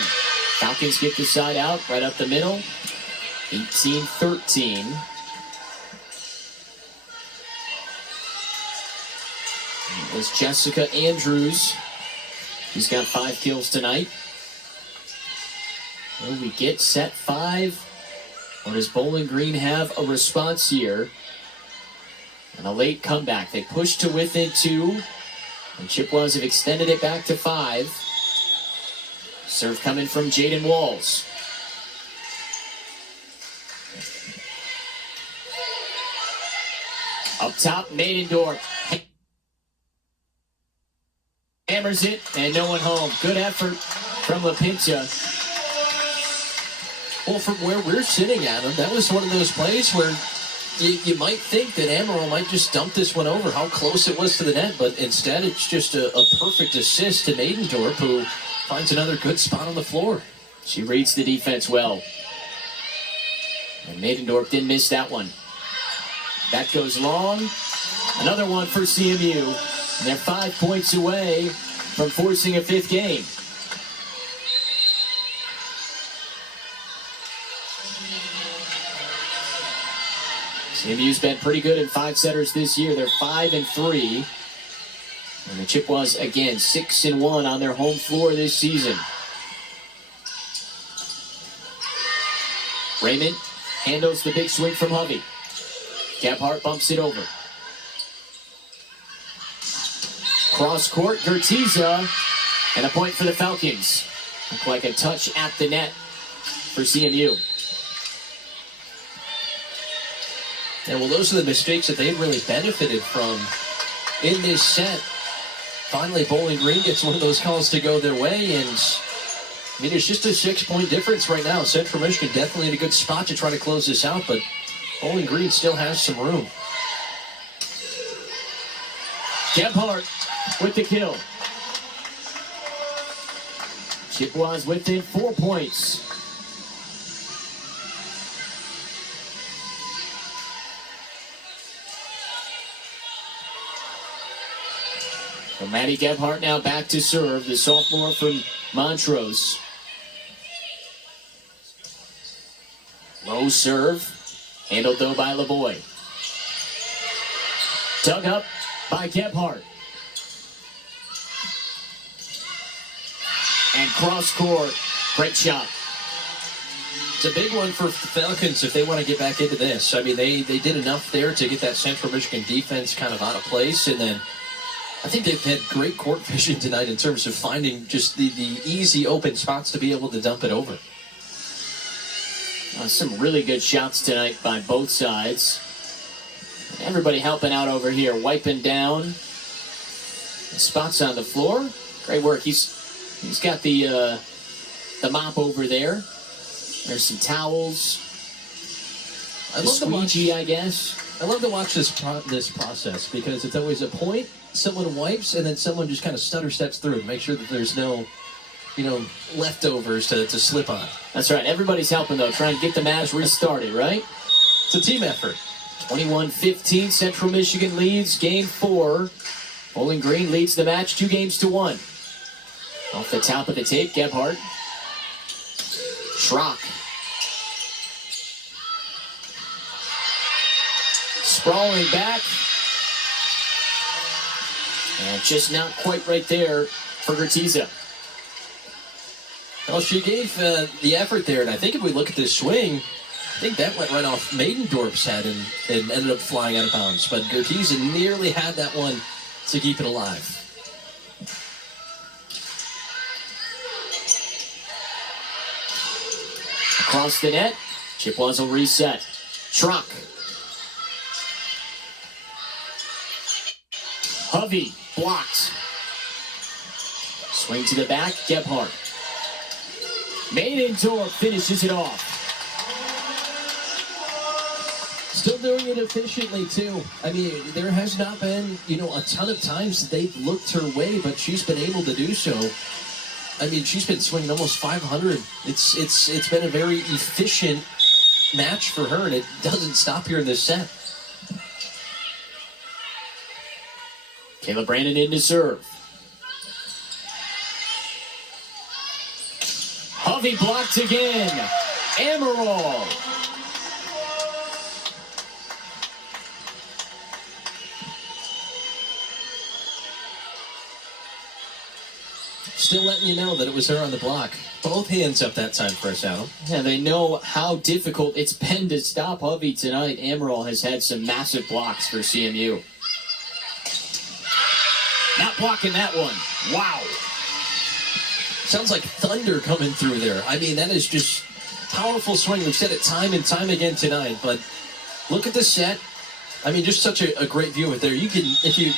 Falcons get the side out right up the middle, 18-13. It was Jessica Andrews. He's got 5 kills tonight. Will we get set 5? Or does Bowling Green have a response here? And a late comeback. They pushed to within 2. And Chippewas have extended it back to 5. Serve coming from Jaden Walls. Up top, Maidendorf. Hammers it, and no one home. Good effort from LaPinta. Well, from where we're sitting, Adam, that was one of those plays where you might think that Ammeraal might just dump this one over, how close it was to the net, but instead it's just a perfect assist to Maidendorf, who finds another good spot on the floor. She reads the defense well. And Maidendorf didn't miss that one. That goes long. Another one for CMU. And they're 5 points away from forcing a 5th game. CMU's been pretty good in 5-setters this year. They're 5-3. And the Chippewas, again, 6-1 on their home floor this season. Raymond handles the big swing from Hovey. Gebhardt bumps it over. Cross court, Gertiza, and a point for the Falcons. Looked like a touch at the net for CMU. Yeah, well, those are the mistakes that they've really benefited from in this set. Finally, Bowling Green gets one of those calls to go their way, and I mean, it's just a 6-point difference right now. Central Michigan definitely in a good spot to try to close this out, but Bowling Green still has some room. Gebhardt with the kill. Chippewas within 4 points. Well, Maddie Gebhardt now back to serve, the sophomore from Montrose. Low serve, handled though by LeBoy. Dug up by Gebhardt. And cross court, great shot. It's a big one for the Falcons if they want to get back into this. I mean, they did enough there to get that Central Michigan defense kind of out of place, and then I think they've had great court vision tonight in terms of finding just the easy open spots to be able to dump it over. Some really good shots tonight by both sides. Everybody helping out over here, wiping down spots on the floor. Great work. He's got the mop over there. There's some towels. I love squeegee, I guess. I love to watch this process because it's always a point, someone wipes, and then someone just kind of stutter steps through to make sure that there's no, leftovers to slip on. That's right. Everybody's helping, though, trying to get the match restarted, right? It's a team effort. 21-15, Central Michigan leads Game 4. Bowling Green leads the match 2-1. Off the top of the tape, Gebhardt. Schrock. Sprawling back. And just not quite right there for Gertiza. Well, she gave the effort there, and I think if we look at this swing, I think that went right off Maidendorf's head and ended up flying out of bounds. But Gertiza nearly had that one to keep it alive. Across the net, Chippewas will reset. Schrock. Hovey blocked. Swing to the back, Gebhardt. Maidendorf finishes it off. Still doing it efficiently, too. I mean, there has not been, a ton of times that they've looked her way, but she's been able to do so. I mean, she's been swinging almost 500. It's been a very efficient match for her, and it doesn't stop here in this set. Kayla Brandon in to serve. Hovey blocked again. Ammeraal. Still letting you know that it was her on the block. Both hands up that time for a saddle. Yeah, they know how difficult it's been to stop Hovey tonight. Ammeraal has had some massive blocks for CMU. Not blocking that one. Wow. Sounds like thunder coming through there. I mean, that is just powerful swing. We've said it time and time again tonight, but look at the set. I mean, just such a great view of it there. You can, if you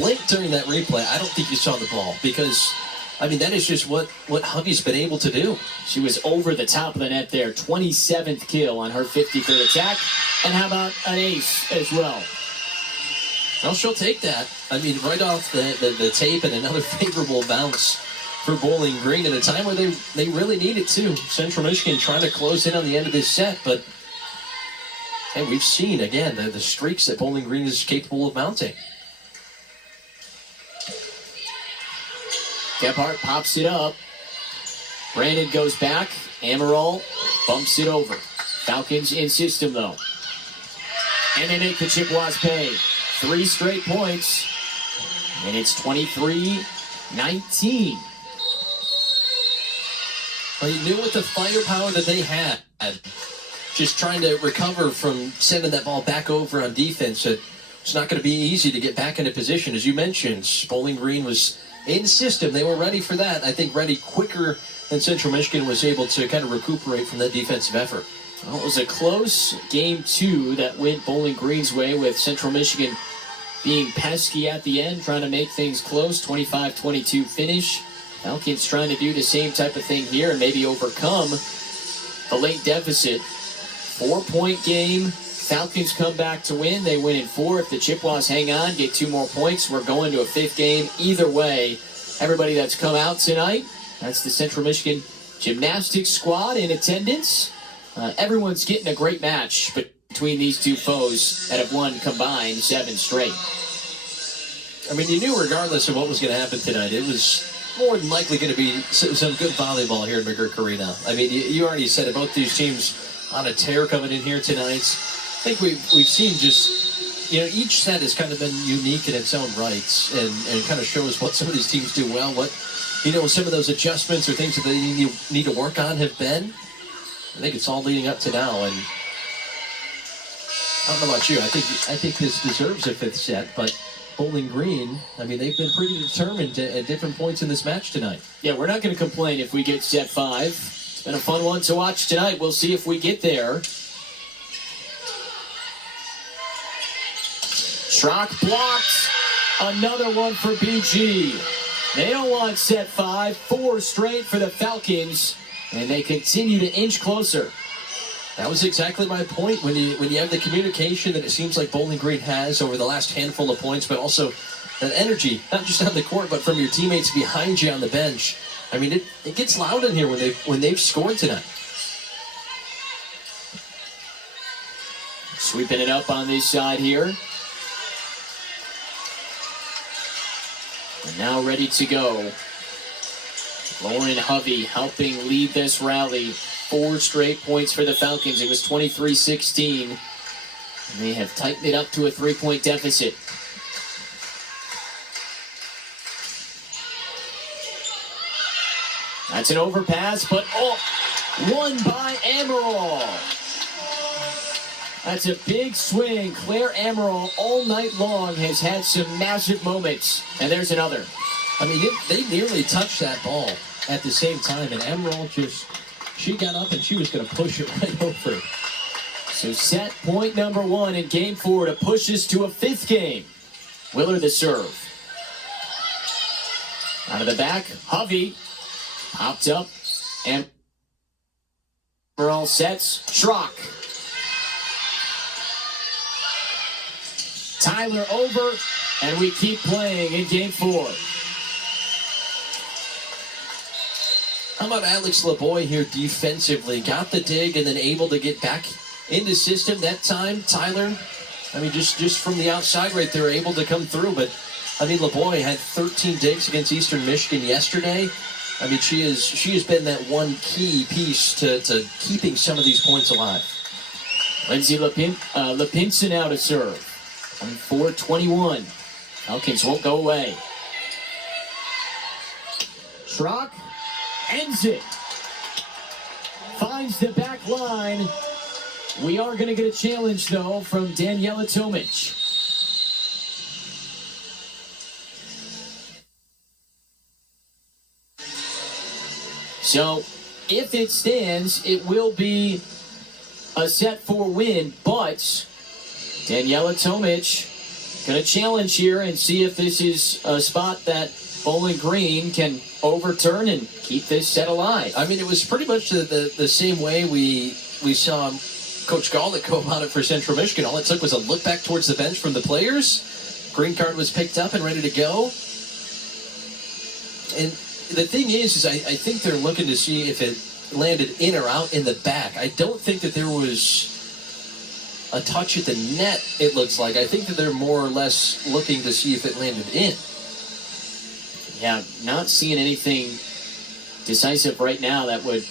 blink during that replay, I don't think you saw the ball because, I mean, that is just what Hovey's been able to do. She was over the top of the net there. 27th kill on her 53rd attack. And how about an ace as well? Well, she'll take that. I mean, right off the tape and another favorable bounce for Bowling Green at a time where they really need it too. Central Michigan trying to close in on the end of this set, but hey, we've seen, again, the streaks that Bowling Green is capable of mounting. Gebhardt pops it up. Brandon goes back. Ammeraal bumps it over. Falcons in system, though. And they make the Chippewas pay. 3 straight points. And it's 23-19. Well, you knew with the firepower that they had, just trying to recover from sending that ball back over on defense, that it's not going to be easy to get back into position. As you mentioned, Bowling Green was in system. They were ready for that. I think ready quicker than Central Michigan was able to kind of recuperate from that defensive effort. Well, it was a close game 2 that went Bowling Green's way, with Central Michigan being pesky at the end, trying to make things close. 25-22 finish. Falcons trying to do the same type of thing here and maybe overcome the late deficit. 4-point game. Falcons come back to win. They win in 4. If the Chippewas hang on, get 2 more points, we're going to a 5th game. Either way, everybody that's come out tonight, that's the Central Michigan gymnastics squad in attendance. Everyone's getting a great match between these two foes that have won combined 7 straight. I mean, you knew regardless of what was going to happen tonight, it was more than likely going to be some good volleyball here in McGurk Arena. I mean, you already said it, both these teams on a tear coming in here tonight. I think we've seen just, each set has kind of been unique in its own rights and kind of shows what some of these teams do well, what, some of those adjustments or things that they need to work on have been. I think it's all leading up to now, and I don't know about you. I think this deserves a 5th set, but Bowling Green, I mean, they've been pretty determined at different points in this match tonight. Yeah, we're not going to complain if we get set 5. It's been a fun one to watch tonight. We'll see if we get there. Schrock blocks. Another one for BG. They don't want set 5. 4 straight for the Falcons, and they continue to inch closer. That was exactly my point. When you have the communication that it seems like Bowling Green has over the last handful of points, but also that energy, not just on the court, but from your teammates behind you on the bench. I mean, it gets loud in here when they've scored tonight. Sweeping it up on this side here. And now ready to go. Lauren Hovey helping lead this rally. 4 straight points for the Falcons. It was 23-16. And they have tightened it up to a 3-point deficit. That's an overpass, but won by Ammeraal. That's a big swing. Claire Ammeraal all night long has had some massive moments. And there's another. I mean, they nearly touched that ball at the same time, and Ammeraal she got up and she was going to push it right over. So set point number 1 in game 4 to push us to a 5th game. Willer the serve. Out of the back, Hovey popped up, and Ammeraal sets Schrock. Tyler over, and we keep playing in game 4. How about Alex LeBoy here defensively? Got the dig and then able to get back into system that time. Tyler, I mean, just from the outside right there, able to come through. But, I mean, LeBoy had 13 digs against Eastern Michigan yesterday. I mean, she has been that one key piece to keeping some of these points alive. Lindsay Lipinson out to serve. On 4:21. Falcons won't go away. Schrock ends it. Finds the back line. We are going to get a challenge, though, from Daniela Tomic. So, if it stands, it will be a set 4 win, but Daniela Tomic going to challenge here and see if this is a spot that Bowling Green can overturn and keep this set alive. I mean, it was pretty much the same way we saw Coach Gallett go about it for Central Michigan. All it took was a look back towards the bench from the players. Green card was picked up and ready to go. And the thing is I think they're looking to see if it landed in or out in the back. I don't think that there was a touch at the net, it looks like. I think that they're more or less looking to see if it landed in. Yeah, not seeing anything decisive right now that would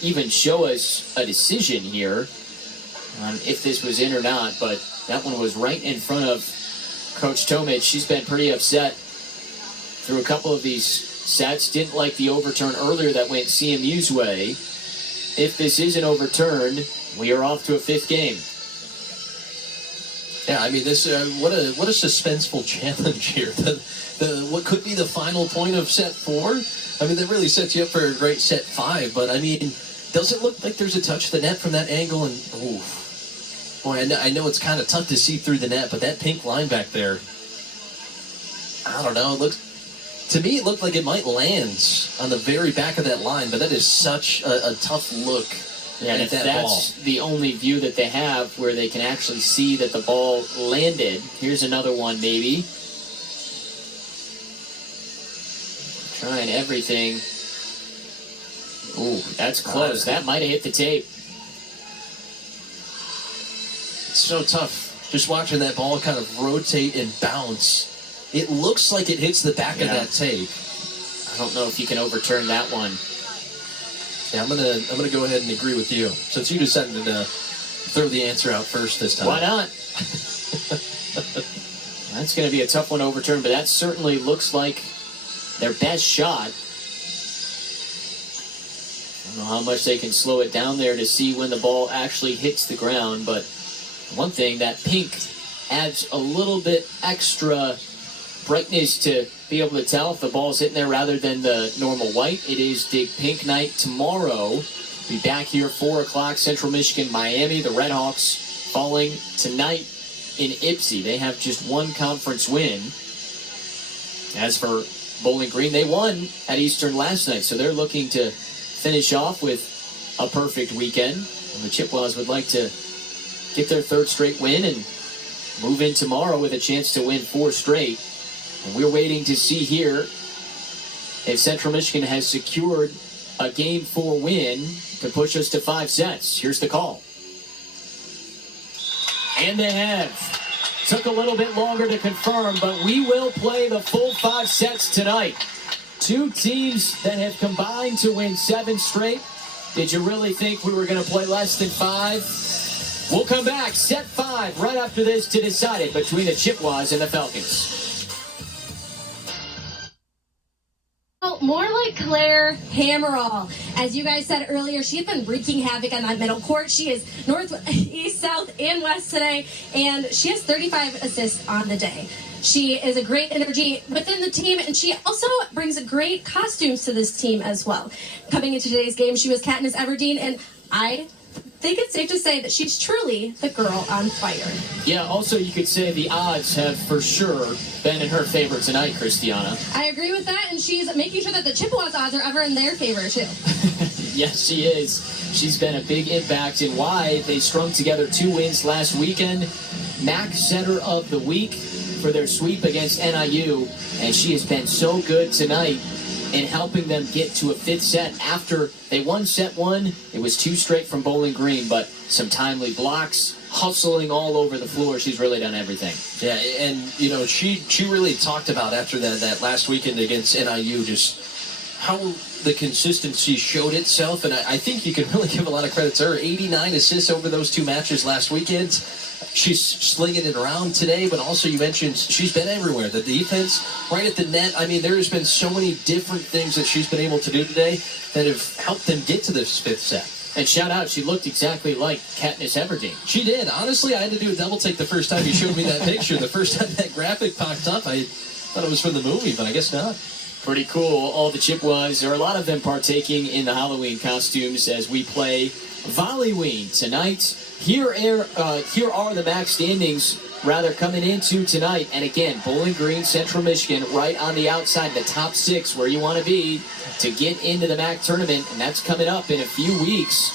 even show us a decision here on if this was in or not, but that one was right in front of Coach Tomic. She's been pretty upset through a couple of these sets. Didn't like the overturn earlier that went CMU's way. If this isn't overturned, we are off to a 5th game. Yeah, I mean, this what a suspenseful challenge here. The what could be the final point of set 4. I mean, that really sets you up for a great set 5. But I mean, does it look like there's a touch of the net from that angle? And boy, I know it's kind of tough to see through the net, but that pink line back there, I don't know. To me, it looked like it might land on the very back of that line, but that is such a tough look. Yeah, and if that's the only view that they have where they can actually see that the ball landed, here's another one maybe. Trying everything. Ooh, that's close. That might have hit the tape. It's so tough. Just watching that ball kind of rotate and bounce. It looks like it hits the back of that tape. I don't know if you can overturn that one. Yeah, I'm gonna go ahead and agree with you. Since you decided to throw the answer out first this time. Why not? That's going to be a tough one to overturn, but that certainly looks like their best shot. I don't know how much they can slow it down there to see when the ball actually hits the ground, but one thing, that pink adds a little bit extra brightness to be able to tell if the ball's hitting there rather than the normal white. It is Dig Pink Night tomorrow. Be back here 4 o'clock, Central Michigan, Miami. The Redhawks falling tonight in Ypsi. They have just one conference win. As for Bowling Green, they won at Eastern last night, so they're looking to finish off with a perfect weekend. And the Chippewas would like to get their 3rd straight win and move in tomorrow with a chance to win 4 straight. And we're waiting to see here if Central Michigan has secured a Game 4 win to push us to 5 sets. Here's the call. And they have. Took a little bit longer to confirm, but we will play the full 5 sets tonight. 2 teams that have combined to win 7 straight. Did you really think we were going to play less than 5? We'll come back, set 5, right after this to decide it between the Chippewas and the Falcons. More like Claire Hammerall. As you guys said earlier, she's been wreaking havoc on that middle court. She is north, east, south, and west today, and she has 35 assists on the day. She is a great energy within the team, and she also brings great costumes to this team as well. Coming into today's game, she was Katniss Everdeen, and I think it's safe to say that she's truly the girl on fire. Yeah, also you could say the odds have for sure been in her favor tonight, Christiana. I agree with that, and she's making sure that the Chippewas odds are ever in their favor, too. Yes, she is. She's been a big impact in why they strung together 2 wins last weekend. MAC Center of the Week for their sweep against NIU, and she has been so good tonight in helping them get to a fifth set. After they won set one, it was 2 straight from Bowling Green, but some timely blocks, hustling all over the floor. She's really done everything. Yeah, and, you know, she really talked about after that last weekend against NIU just how the consistency showed itself, and I think you can really give a lot of credit to her. 89 assists over those 2 matches last weekend. She's slinging it around today, but also you mentioned she's been everywhere. The defense, right at the net. I mean, there has been so many different things that she's been able to do today that have helped them get to this fifth set. And shout out, she looked exactly like Katniss Everdeen. She did. Honestly, I had to do a double take the first time you showed me that picture. The first time that graphic popped up, I thought it was from the movie, but I guess not. Pretty cool. All the Chippewas, or a lot of them partaking in the Halloween costumes as we play Volleyween tonight. Here are the MAC standings coming into tonight. And again, Bowling Green, Central Michigan, right on the outside, the top 6 where you want to be to get into the MAC tournament. And that's coming up in a few weeks.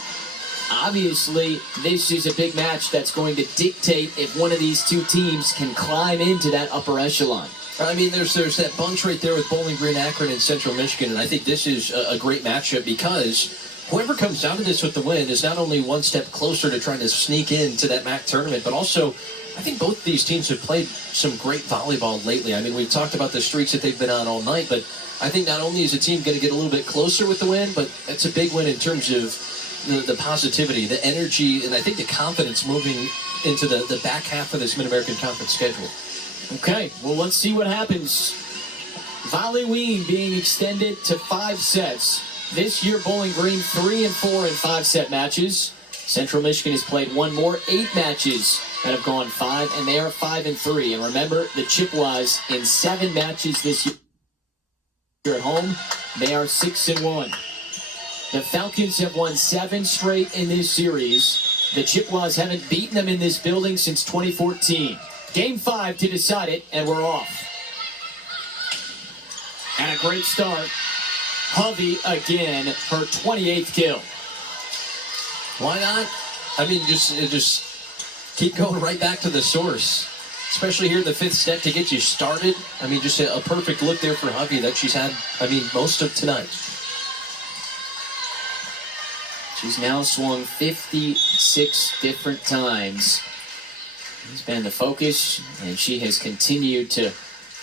Obviously, this is a big match that's going to dictate if one of these 2 teams can climb into that upper echelon. I mean, there's that bunch right there with Bowling Green, Akron, and Central Michigan, and I think this is a great matchup because whoever comes out of this with the win is not only one step closer to trying to sneak into that MAC tournament, but also I think both these teams have played some great volleyball lately. I mean, we've talked about the streaks that they've been on all night, but I think not only is the team going to get a little bit closer with the win, but it's a big win in terms of the positivity, the energy, and I think the confidence moving into the back half of this Mid-American Conference schedule. Okay, well, let's see what happens. Volleyween being extended to 5 sets. This year, Bowling Green 3 and 4 in 5-set matches. Central Michigan has played one more, 8 matches that have gone 5, and they are 5 and 3. And remember, the Chippewas in 7 matches this year at home, they are 6 and 1. The Falcons have won 7 straight in this series. The Chippewas haven't beaten them in this building since 2014. Game 5 to decide it, and we're off. And a great start. Hovey again, her 28th kill. Why not? I mean, just keep going right back to the source. Especially here in the 5th set to get you started. I mean, just a perfect look there for Hovey that she's had, I mean, most of tonight. She's now swung 56 different times. It's been the focus, and she has continued to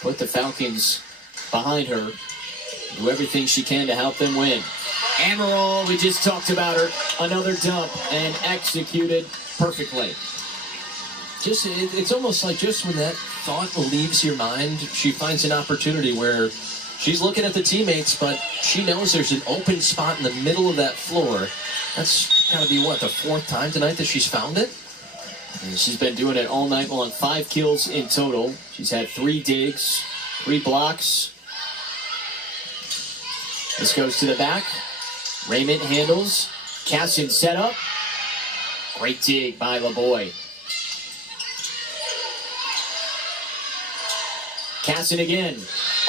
put the Falcons behind her, do everything she can to help them win. Ammeraal, we just talked about her, another dump, and executed perfectly. It's almost like just when that thought leaves your mind, she finds an opportunity where she's looking at the teammates, but she knows there's an open spot in the middle of that floor. That's got to be, what, the 4th time tonight that she's found it? And she's been doing it all night long. 5 kills in total. She's had 3 digs, 3 blocks. This goes to the back. Raymond handles. Cassin set up. Great dig by LeBoy. Cassin again.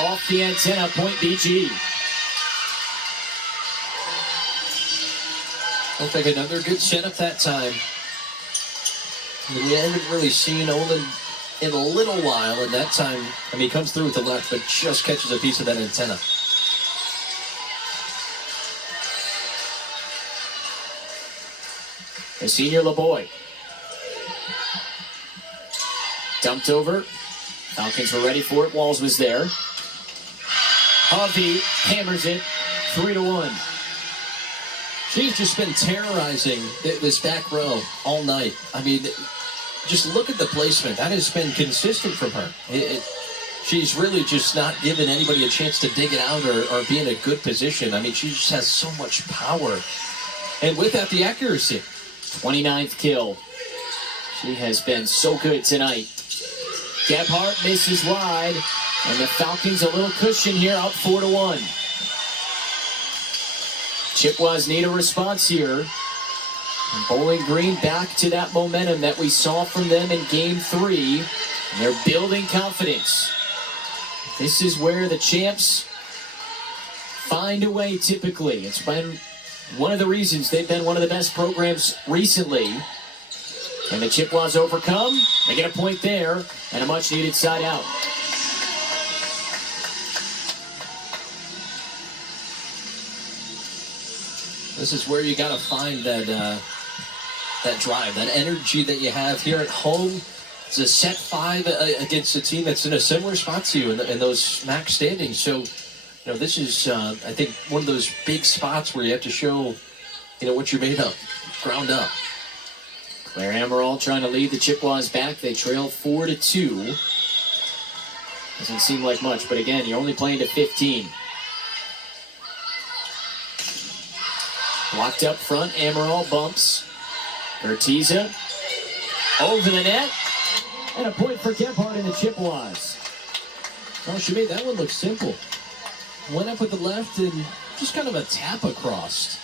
Off the antenna, point BG. Looks like another good setup that time. We haven't really seen Olin in a little while, and that time, I mean, he comes through with the left, but just catches a piece of that antenna. The senior LeBoy. Dumped over. Falcons were ready for it. Walls was there. Hovey hammers it. 3-1. She's just been terrorizing this back row all night. I mean, just look at the placement. That has been consistent from her. She's really just not giving anybody a chance to dig it out or be in a good position. I mean, she just has so much power. And with that, the accuracy. 29th kill. She has been so good tonight. Gebhardt misses wide, and the Falcons a little cushion here, up 4-1. Chippewas need a response here. And Bowling Green back to that momentum that we saw from them in Game 3. And they're building confidence. This is where the champs find a way typically. It's been one of the reasons they've been one of the best programs recently. And the Chippewas overcome. They get a point there and a much-needed side out. This is where you got to find that that drive, that energy that you have here at home. It's a set 5 against a team that's in a similar spot to you in those max standings. So, this is, I think, one of those big spots where you have to show, what you're made of, ground up. Claire-Ammeraal trying to lead the Chippewas back. They trail 4-2. Doesn't seem like much, but again, you're only playing to 15. Blocked up front, Ammeraal bumps. Urtiza over the net. And a point for Gebhardt and the Chippewas. Oh, she made that one look simple. Went up with the left and just kind of a tap across.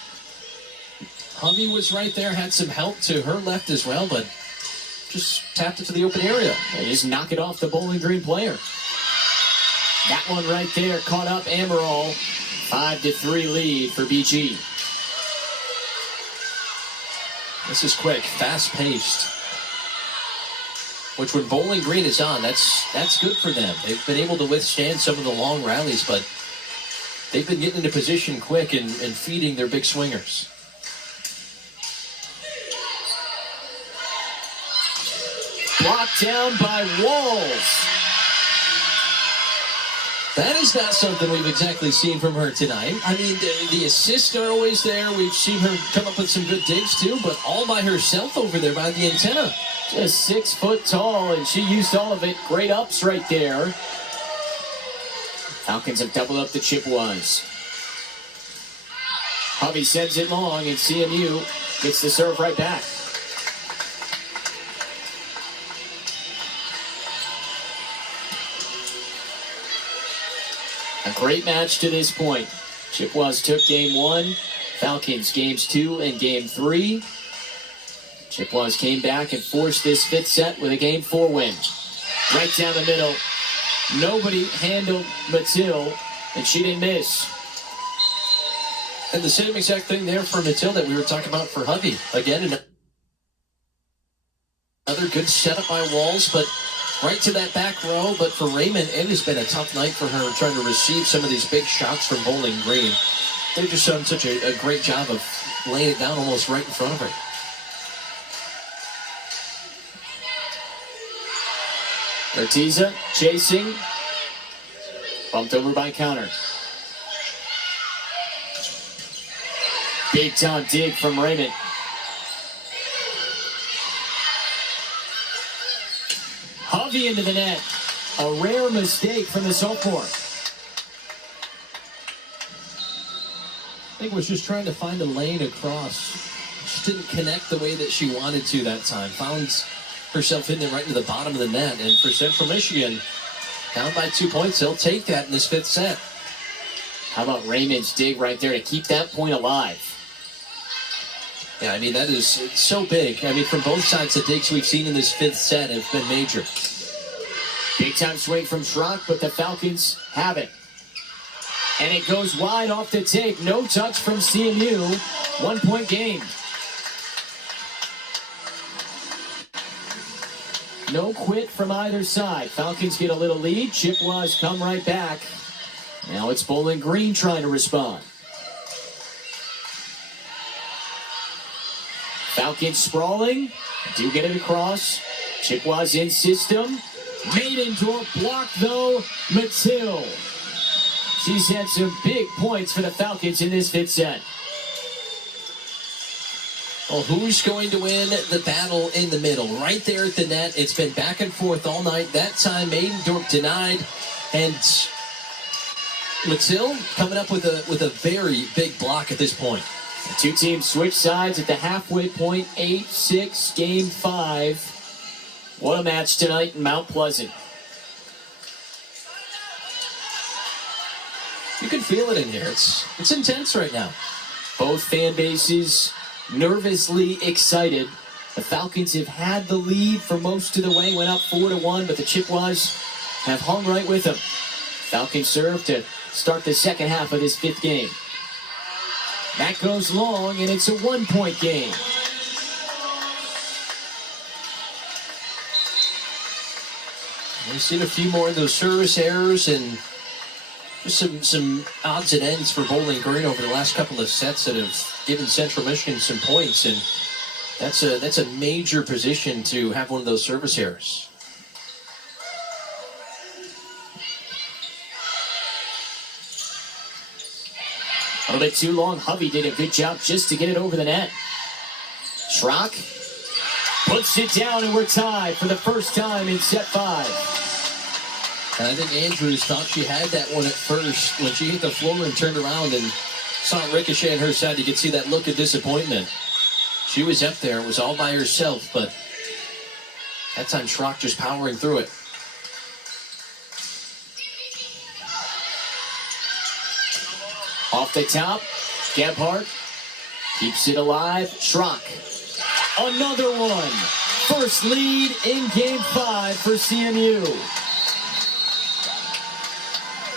Hovey was right there, had some help to her left as well, but just tapped it to the open area. They just knock it off the Bowling Green player. That one right there caught up Ammeraal. 5-3 lead for BG. This is quick, fast-paced. Which when Bowling Green is on, that's good for them. They've been able to withstand some of the long rallies, but they've been getting into position quick and feeding their big swingers. Blocked down by Walls. That is not something we've exactly seen from her tonight. I mean, the assists are always there. We've seen her come up with some good digs too, but all by herself over there by the antenna. Just 6 foot tall, and she used all of it. Great ups right there. Falcons have doubled up the Chippewas. Hovey sends it long, and CMU gets the serve right back. A great match to this point. Chippewas took game 1, Falcons games 2 and game 3. Chippewas came back and forced this 5th set with a game 4 win. Right down the middle. Nobody handled Mathilde, and she didn't miss. And the same exact thing there for Mathilde that we were talking about for Hovey. Again, another good setup by Walls, but right to that back row. But for Raymond, it has been a tough night for her trying to receive some of these big shots from Bowling Green. They've just done such a great job of laying it down almost right in front of her. Urtiza chasing. Bumped over by counter. Big time dig from Raymond. Hovey into the net. A rare mistake from the sophomore. I think was just trying to find a lane across. Just didn't connect the way that she wanted to that time. Found herself in there right to the bottom of the net. And for Central Michigan, down by 2 points, they'll take that in this 5th set. How about Raymond's dig right there to keep that point alive? Yeah, I mean, that is so big. I mean, from both sides, the digs we've seen in this 5th set have been major. Big time swing from Schrock, but the Falcons have it. And it goes wide off the take. No touch from CMU. 1 point game. No quit from either side. Falcons get a little lead. Chippewas come right back. Now it's Bowling Green trying to respond. Falcons sprawling. Do get it across. Chippewas in system. Maiden door blocked though. Mathilde. She's had some big points for the Falcons in this 5th set. Well, who's going to win the battle in the middle? Right there at the net. It's been back and forth all night. That time, Maidendorp denied. And Mathilde coming up with a very big block at this point. The two teams switch sides at the halfway point. 8-6, game 5. What a match tonight in Mount Pleasant. You can feel it in here. It's intense right now. Both fan bases nervously excited. The Falcons have had the lead for most of the way, went up 4-1, but the Chippewas have hung right with them. Falcons serve to start the second half of this 5th game. That goes long, and it's a 1 point game. We've seen a few more of those service errors and just some odds and ends for Bowling Green over the last couple of sets that have given Central Michigan some points, and that's a major position to have one of those service errors. A little bit too long. Hovey did a good job just to get it over the net. Schrock puts it down, and we're tied for the first time in set 5. And I think Andrews thought she had that one at first. When she hit the floor and turned around and saw it ricochet on her side, you could see that look of disappointment. She was up there. It was all by herself, but that time Schrock just powering through it. Off the top, Gebhardt keeps it alive. Schrock, another one. First lead in Game 5 for CMU.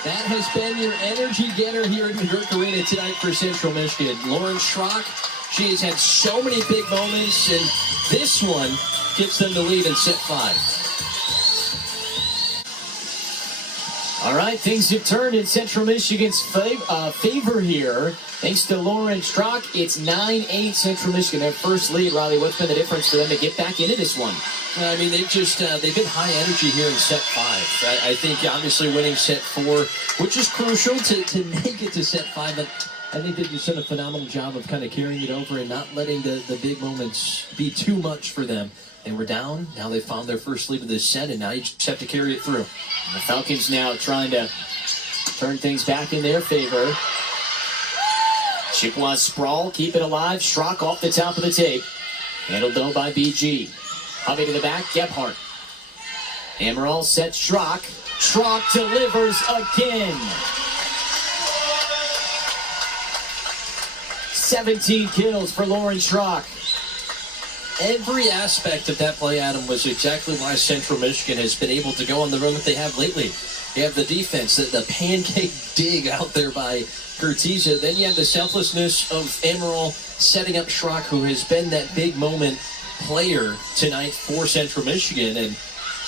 That has been your energy getter here at McGurk Arena tonight for Central Michigan. Lauren Schrock, she has had so many big moments, and this one gets them the lead in set 5. All right, things have turned in Central Michigan's favor here. Thanks to Lauren Schrock, it's 9-8 Central Michigan. Their first lead. Riley, what's been the difference for them to get back into this one? I mean, they've been high energy here in set 5. I think obviously winning set 4, which is crucial to make it to set 5, but I think they've just done a phenomenal job of kind of carrying it over and not letting the big moments be too much for them. They were down, now they found their first lead of this set, and now you just have to carry it through. The Falcons now trying to turn things back in their favor. Chippewa sprawl, keep it alive. Schrock off the top of the tape. Handled though by BG. Hovey to the back, Gebhardt. Ammeraal sets Schrock. Schrock delivers again. 17 kills for Lauren Schrock. Every aspect of that play, Adam, was exactly why Central Michigan has been able to go on the run that they have lately. You have the defense, the pancake dig out there by Curtiza. Then you have the selflessness of Ammeraal setting up Schrock, who has been that big moment player tonight for Central Michigan, and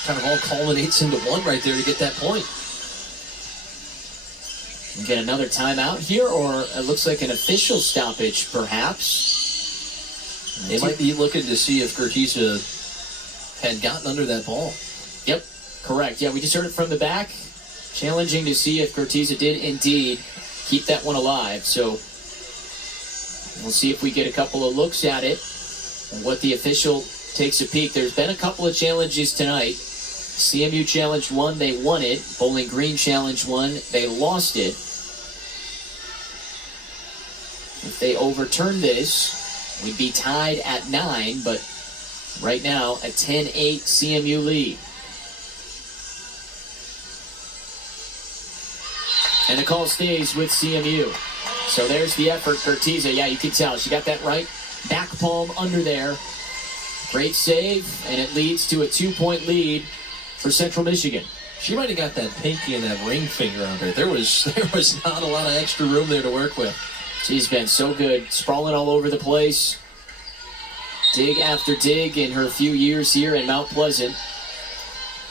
kind of all culminates into one right there to get that point. We'll get another timeout here, or it looks like an official stoppage, perhaps. They might be looking to see if Curtiza had gotten under that ball. Yep, correct. Yeah, we just heard it from the back. Challenging to see if Curtiza did indeed keep that one alive. So we'll see if we get a couple of looks at it and what the official takes a peek. There's been a couple of challenges tonight. CMU challenged one, they won it. Bowling Green challenged one, they lost it. If they overturn this, we'd be tied at 9, but right now a 10-8 CMU lead. And the call stays with CMU. So there's the effort, Curtiza. Yeah, you can tell. She got that right back palm under there. Great save, and it leads to a 2-point lead for Central Michigan. She might have got that pinky and that ring finger under. There was not a lot of extra room there to work with. She's been so good, sprawling all over the place. Dig after dig in her few years here in Mount Pleasant.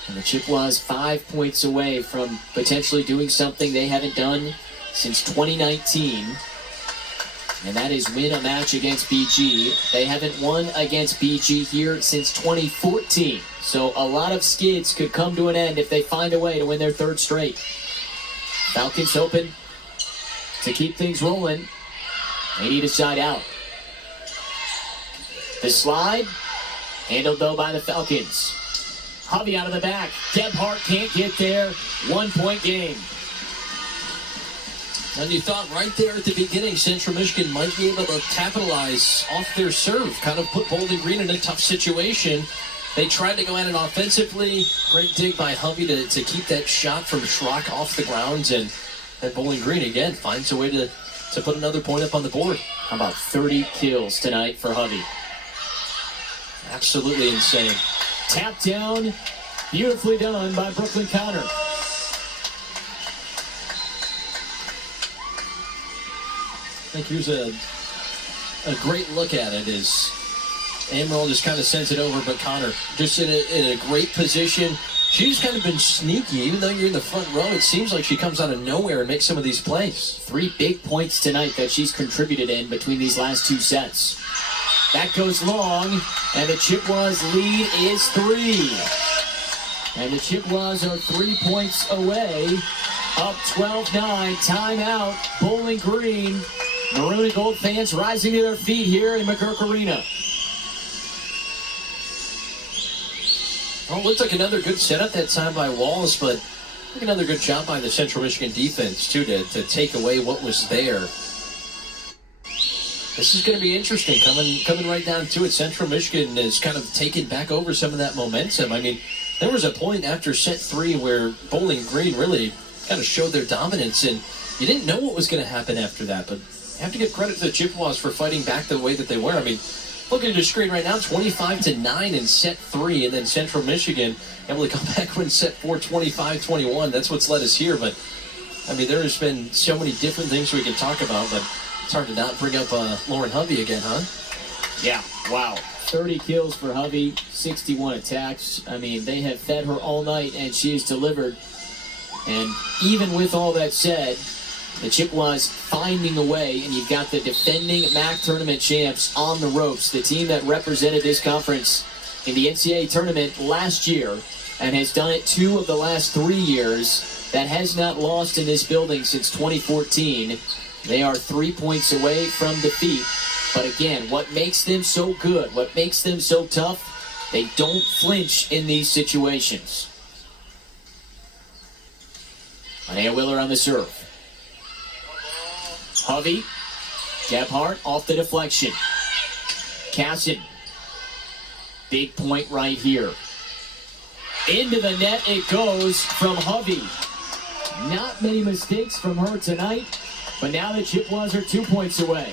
And the Chippewas 5 points away from potentially doing something they haven't done since 2019. And that is win a match against BG. They haven't won against BG here since 2014. So a lot of skids could come to an end if they find a way to win their third straight. Falcons hoping to keep things rolling. They need a side out. The slide, handled though by the Falcons. Hovey out of the back. Gebhardt can't get there. 1-point game. And you thought right there at the beginning, Central Michigan might be able to capitalize off their serve, kind of put Bowling Green in a tough situation. They tried to go at it offensively. Great dig by Hovey to keep that shot from Schrock off the ground, and Bowling Green again finds a way to put another point up on the board. How about 30 kills tonight for Hovey? Absolutely insane. Tap down, beautifully done by Brooklyn Connor. I think here's a great look at it as Ammeraal just kind of sends it over, but Connor just in a great position. She's kind of been sneaky. Even though you're in the front row, it seems like she comes out of nowhere and makes some of these plays. 3 big points tonight that she's contributed in between these last 2 sets. That goes long, and the Chippewas lead is 3. And the Chippewas are 3 points away, up 12-9, timeout, Bowling Green. Maroon and Gold fans rising to their feet here in McGurk Arena. Well, it looked like another good setup that time by Walls, but I think another good job by the Central Michigan defense, too, to take away what was there. This is going to be interesting, coming right down to it. Central Michigan is kind of taking back over some of that momentum. I mean, there was a point after set 3 where Bowling Green really kind of showed their dominance, and you didn't know what was going to happen after that, but you have to give credit to the Chippewas for fighting back the way that they were. I mean, looking at the screen right now, 25-9 in set 3, and then Central Michigan able to come back win set 4, 25-21. That's what's led us here. But I mean, there has been so many different things we can talk about, but it's hard to not bring up Lauren Hovey again, huh? Yeah, wow. 30 kills for Hovey, 61 attacks. I mean, they have fed her all night, and she has delivered. And even with all that said, the Chippewas finding a way, and you've got the defending MAC tournament champs on the ropes, the team that represented this conference in the NCAA tournament last year and has done it 2 of the last 3 years, that has not lost in this building since 2014. They are 3 points away from defeat. But again, what makes them so good, what makes them so tough, they don't flinch in these situations. Anaya Wheeler on the serve. Hovey, Gebhardt off the deflection. Casson, big point right here. Into the net it goes from Hovey. Not many mistakes from her tonight, but now the Chippewas are 2 points away.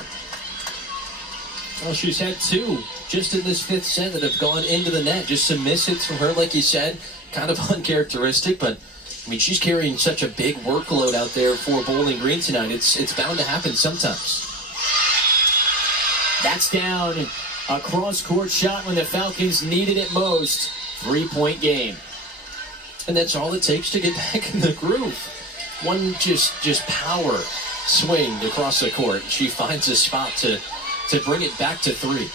Well, she's had 2 just in this 5th set that have gone into the net. Just some miss hits from her, like you said, kind of uncharacteristic, but I mean, she's carrying such a big workload out there for Bowling Green tonight. It's bound to happen sometimes. That's down. A cross-court shot when the Falcons needed it most. 3-point game. And that's all it takes to get back in the groove. One just power swing across the court. She finds a spot to bring it back to 3.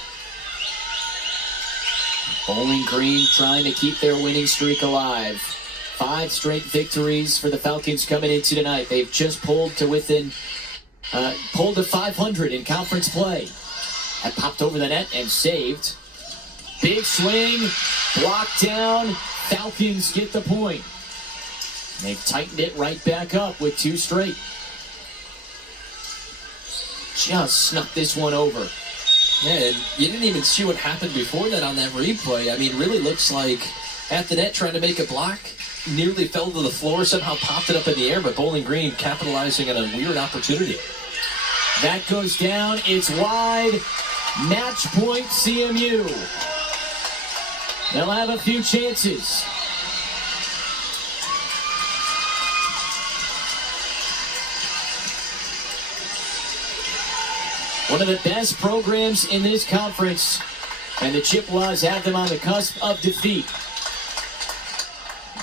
Bowling Green trying to keep their winning streak alive. 5 straight victories for the Falcons coming into tonight. They've just pulled to 500 in conference play. That popped over the net and saved. Big swing, blocked down. Falcons get the point. They've tightened it right back up with 2 straight. Just snuck this one over. Yeah, and you didn't even see what happened before that on that replay. I mean, really looks like at the net trying to make a block. Nearly fell to the floor, somehow popped it up in the air, but Bowling Green capitalizing on a weird opportunity. That goes down. It's wide. Match point CMU. They'll have a few chances. One of the best programs in this conference, and the Chippewas have them on the cusp of defeat.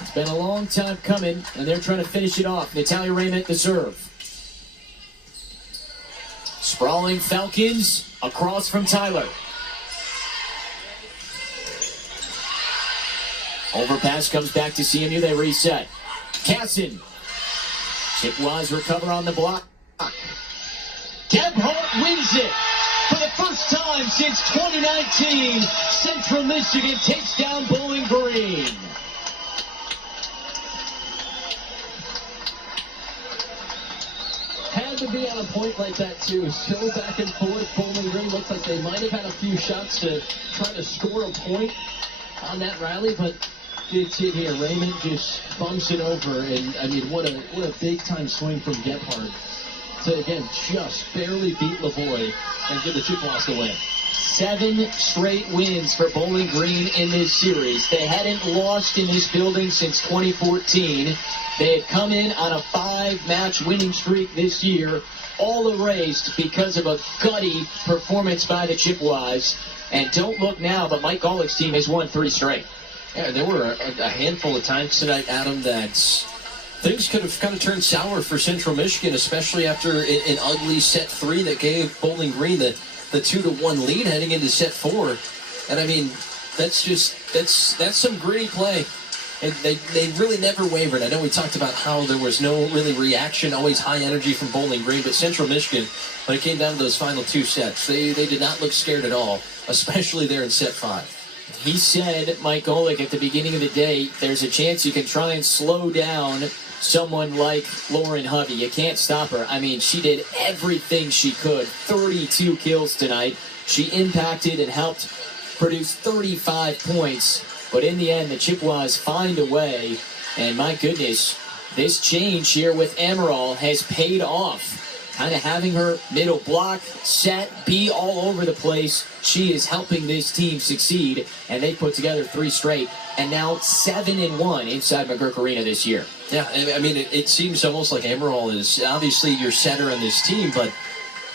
It's been a long time coming, and they're trying to finish it off. Natalia Raymond, the serve. Sprawling Falcons across from Tyler. Overpass comes back to CMU. They reset. Casson. Chippewas recover on the block. Gebhardt wins it. For the first time since 2019, Central Michigan takes down Bowling Green. Had to be on a point like that, too. So back and forth. Bowling Green looks like they might have had a few shots to try to score a point on that rally, but it's it here. Raymond just bumps it over, and I mean, what a big-time swing from Gebhardt to, again, just barely beat Lavoie and give the Chippewas the win. 7 straight wins for Bowling Green in this series. They hadn't lost in this building since 2014. They had come in on a 5-match winning streak this year, all erased because of a gutty performance by the Chippewas. And don't look now, but Mike Golick's team has won 3 straight. Yeah, there were a handful of times tonight, Adam, that things could have kind of turned sour for Central Michigan, especially after an ugly set 3 that gave Bowling Green the 2-1 lead heading into set 4. And I mean, that's some gritty play. And they really never wavered. I know we talked about how there was no really reaction, always high energy from Bowling Green, but Central Michigan, when it came down to those final 2 sets, they did not look scared at all, especially there in set 5. He said, Mike Golick, at the beginning of the day, there's a chance you can try and slow down someone like Lauren Hovey. You can't stop her. I mean, she did everything she could. 32 kills tonight. She impacted and helped produce 35 points. But in the end, the Chippewas find a way. And my goodness, this change here with Ammeraal has paid off. Kind of having her middle block, set, be all over the place. She is helping this team succeed. And they put together 3 straight. And now 7-1 inside McGurk Arena this year. Yeah, I mean, it seems almost like Ammeraal is obviously your setter on this team, but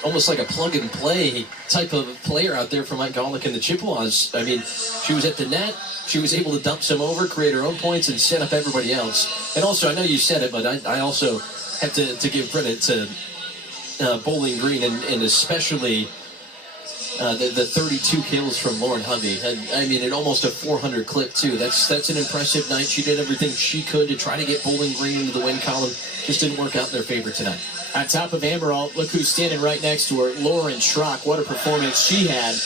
almost like a plug-and-play type of player out there for Mike Golick and the Chippewas. I mean, she was at the net. She was able to dump some over, create her own points, and set up everybody else. And also, I know you said it, but I also have to give credit to Bowling Green and especially the 32 kills from Lauren Hovey. I mean, at almost a 400 clip, too. That's an impressive night. She did everything she could to try to get Bowling Green into the win column. Just didn't work out in their favor tonight. On top of Ammeraal, look who's standing right next to her, Lauren Schrock. What a performance she had.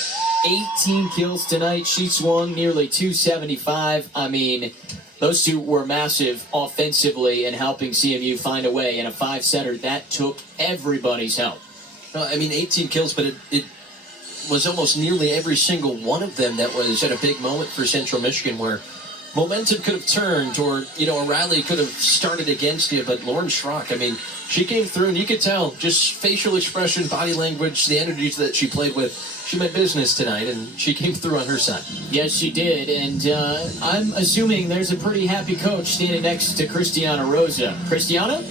18 kills tonight. She swung nearly 275. I mean, those two were massive offensively in helping CMU find a way. In a 5-setter, that took everybody's help. I mean, 18 kills, but it was almost nearly every single one of them that was at a big moment for Central Michigan where momentum could have turned or, a rally could have started against you. But Lauren Schrock, I mean, she came through, and you could tell just facial expression, body language, the energy that she played with. She meant business tonight, and she came through on her side. Yes, she did. And I'm assuming there's a pretty happy coach standing next to Christiana Rosa. Christiana?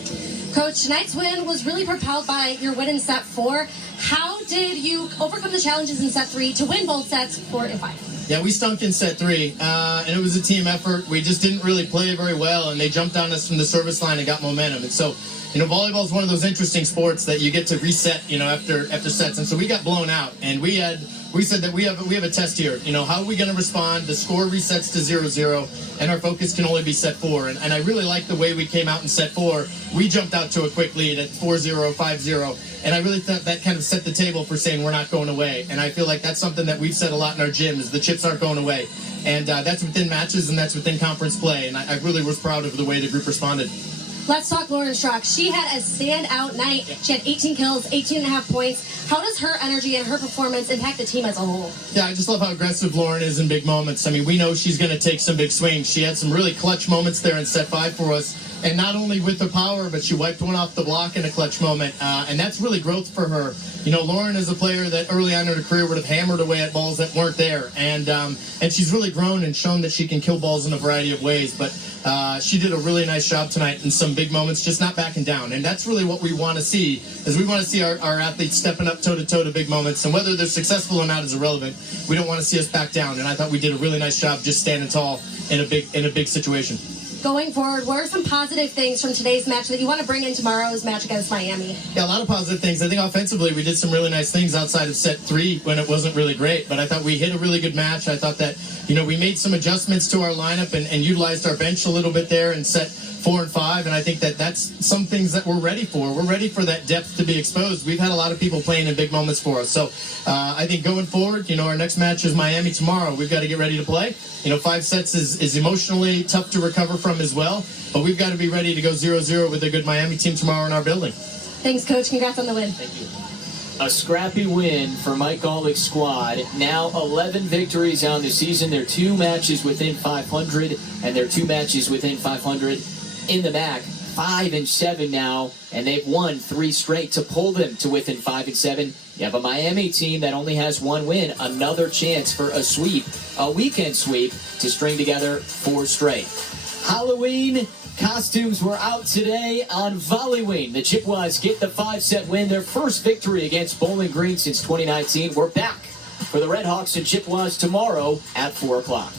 Coach, tonight's win was really propelled by your win in set 4. How did you overcome the challenges in set 3 to win both sets 4 and 5? Yeah, we stunk in set 3, and it was a team effort. We just didn't really play very well, and they jumped on us from the service line and got momentum. And so, volleyball is one of those interesting sports that you get to reset, after sets. And so we got blown out, and we said that we have a test here. How are we going to respond? The score resets to 0-0, and our focus can only be set 4. And I really like the way we came out in set 4. We jumped out to a quick lead at 4-0, 5-0. And I really thought that kind of set the table for saying we're not going away. And I feel like that's something that we've said a lot in our gym is the chips aren't going away. And that's within matches and that's within conference play. And I really was proud of the way the group responded. Let's talk Lauren Schrock. She had a standout night. She had 18 kills, 18.5 points. How does her energy and her performance impact the team as a whole? Yeah, I just love how aggressive Lauren is in big moments. I mean, we know she's going to take some big swings. She had some really clutch moments there in set 5 for us. And not only with her power, but she wiped one off the block in a clutch moment. And that's really growth for her. Lauren is a player that early on in her career would have hammered away at balls that weren't there. And she's really grown and shown that she can kill balls in a variety of ways. But she did a really nice job tonight in some big moments, just not backing down. And that's really what we want to see, is we want to see our athletes stepping up toe-to-toe to big moments. And whether they're successful or not is irrelevant. We don't want to see us back down. And I thought we did a really nice job just standing tall in a big situation. Going forward, what are some positive things from today's match that you want to bring in tomorrow's match against Miami? Yeah, a lot of positive things. I think offensively we did some really nice things outside of set 3 when it wasn't really great. But I thought we hit a really good match. I thought that, we made some adjustments to our lineup and utilized our bench a little bit there in set 4 and 5. And I think that that's some things that we're ready for. We're ready for that depth to be exposed. We've had a lot of people playing in big moments for us. So I think going forward, our next match is Miami tomorrow. We've got to get ready to play. 5 sets is emotionally tough to recover from as well. But we've got to be ready to go 0-0 with a good Miami team tomorrow in our building. Thanks, Coach. Congrats on the win. Thank you. A scrappy win for Mike Golick's squad. Now 11 victories on the season. They're 2 matches within 500, and they're 2 matches within 500 in the MAC. 5-7 now, and they've won 3 straight to pull them to within 5 and 7. You have a Miami team that only has 1 win. Another chance for a sweep, a weekend sweep, to string together 4 straight. Halloween costumes were out today on Volleyween. The Chippewas get the 5-set win, their first victory against Bowling Green since 2019. We're back for the Red Hawks and Chippewas tomorrow at 4 o'clock.